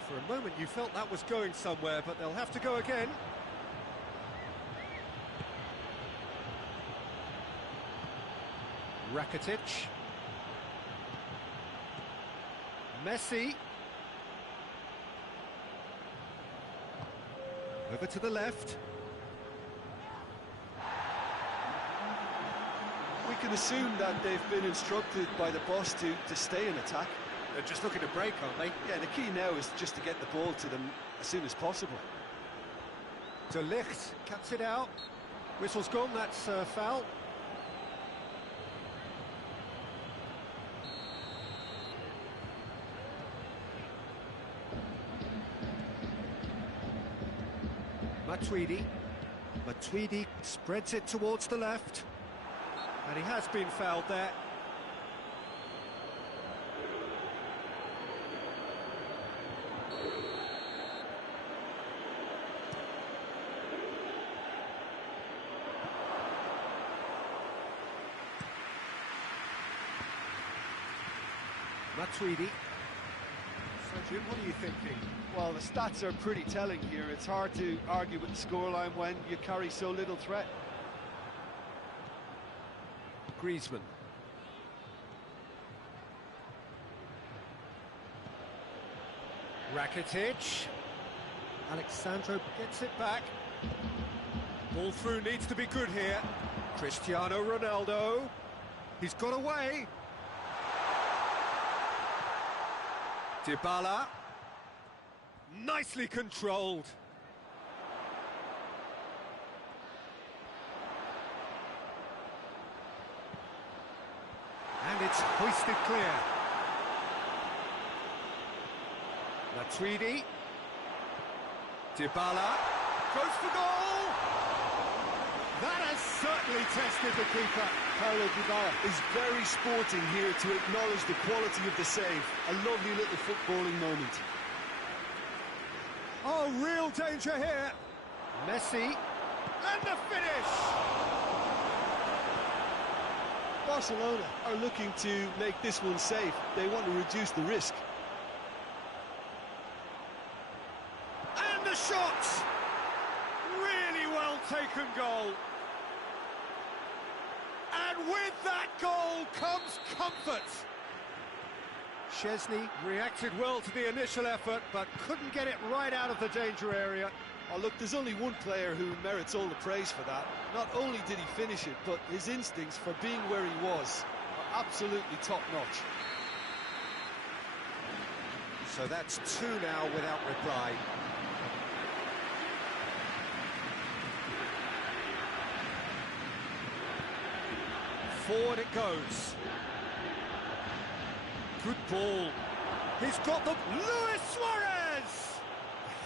For a moment you felt that was going somewhere, but they'll have to go again. Rakitic. Messi. Over to the left. We can assume that they've been instructed by the boss to stay in attack. They're just looking to break, aren't they? Yeah, the key now is just to get the ball to them as soon as possible. De Ligt cuts it out. Whistle's gone, that's foul. Matuidi spreads it towards the left. And he has been fouled there. Matuidi. So, Jim, what are you thinking? Well, the stats are pretty telling here. It's hard to argue with the scoreline when you carry so little threat. Griezmann. Rakitic. Alexandro gets it back. Ball through needs to be good here. Cristiano Ronaldo. He's got away. Dybala. Nicely controlled. And it's hoisted clear. Matuidi. Dybala. Goes for goal! That has certainly tested the keeper. Paulo Dybala is very sporting here to acknowledge the quality of the save. A lovely little footballing moment. Oh, real danger here. Messi, and the finish! Barcelona are looking to make this one safe. They want to reduce the risk. And the shot! Really well taken goal. And with that goal comes comfort. Szczesny reacted well to the initial effort, but couldn't get it right out of the danger area. Oh, look, there's only one player who merits all the praise for that. Not only did he finish it, but his instincts for being where he was are absolutely top-notch. So that's 2 now without reply. Forward it goes. Good ball. He's got them. Luis Suarez!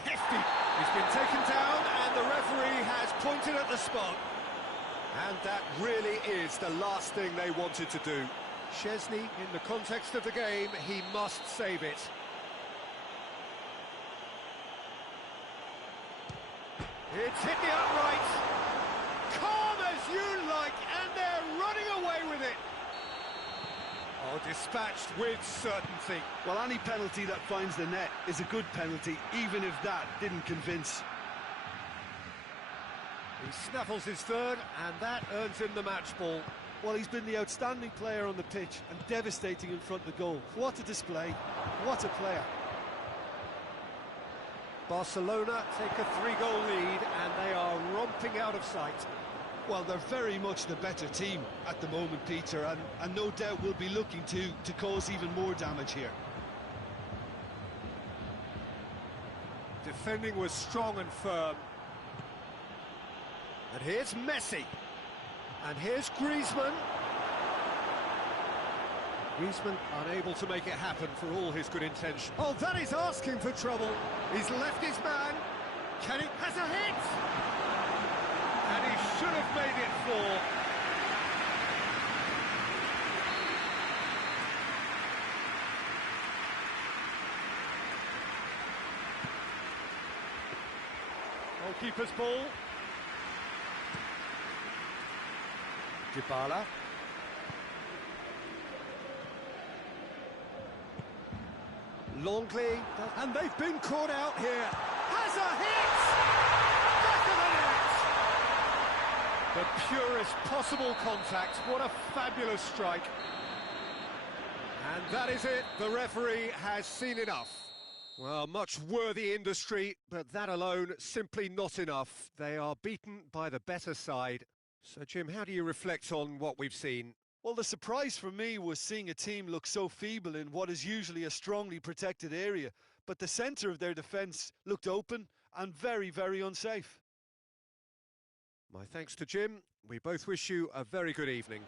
Hefty. He's been taken down and the referee has pointed at the spot. And that really is the last thing they wanted to do. Szczesny, in the context of the game, he must save it. It's hit the upright. Calm as you like, and they're running away with it. Oh, dispatched with certainty. Well, any penalty that finds the net is a good penalty, even if that didn't convince. He snaffles his third, and that earns him the match ball. Well, he's been the outstanding player on the pitch and devastating in front of the goal. What a display, what a player. Barcelona take a 3-goal lead, and they are romping out of sight. Well, they're very much the better team at the moment, Peter, and no doubt will be looking to cause even more damage here. Defending was strong and firm. And here's Messi. And here's Griezmann. Griezmann unable to make it happen for all his good intention. Oh, that is asking for trouble. He's left his man. Can he? Has a hit! And he should have made it 4. Goalkeeper's ball. Dybala. Longley, and they've been caught out here. Has a hit! Back of the net! The purest possible contact. What a fabulous strike. And that is it. The referee has seen enough. Well, much worthy industry, but that alone simply not enough. They are beaten by the better side. So, Jim, how do you reflect on what we've seen? Well, the surprise for me was seeing a team look so feeble in what is usually a strongly protected area, but the centre of their defence looked open and very, very unsafe. My thanks to Jim. We both wish you a very good evening.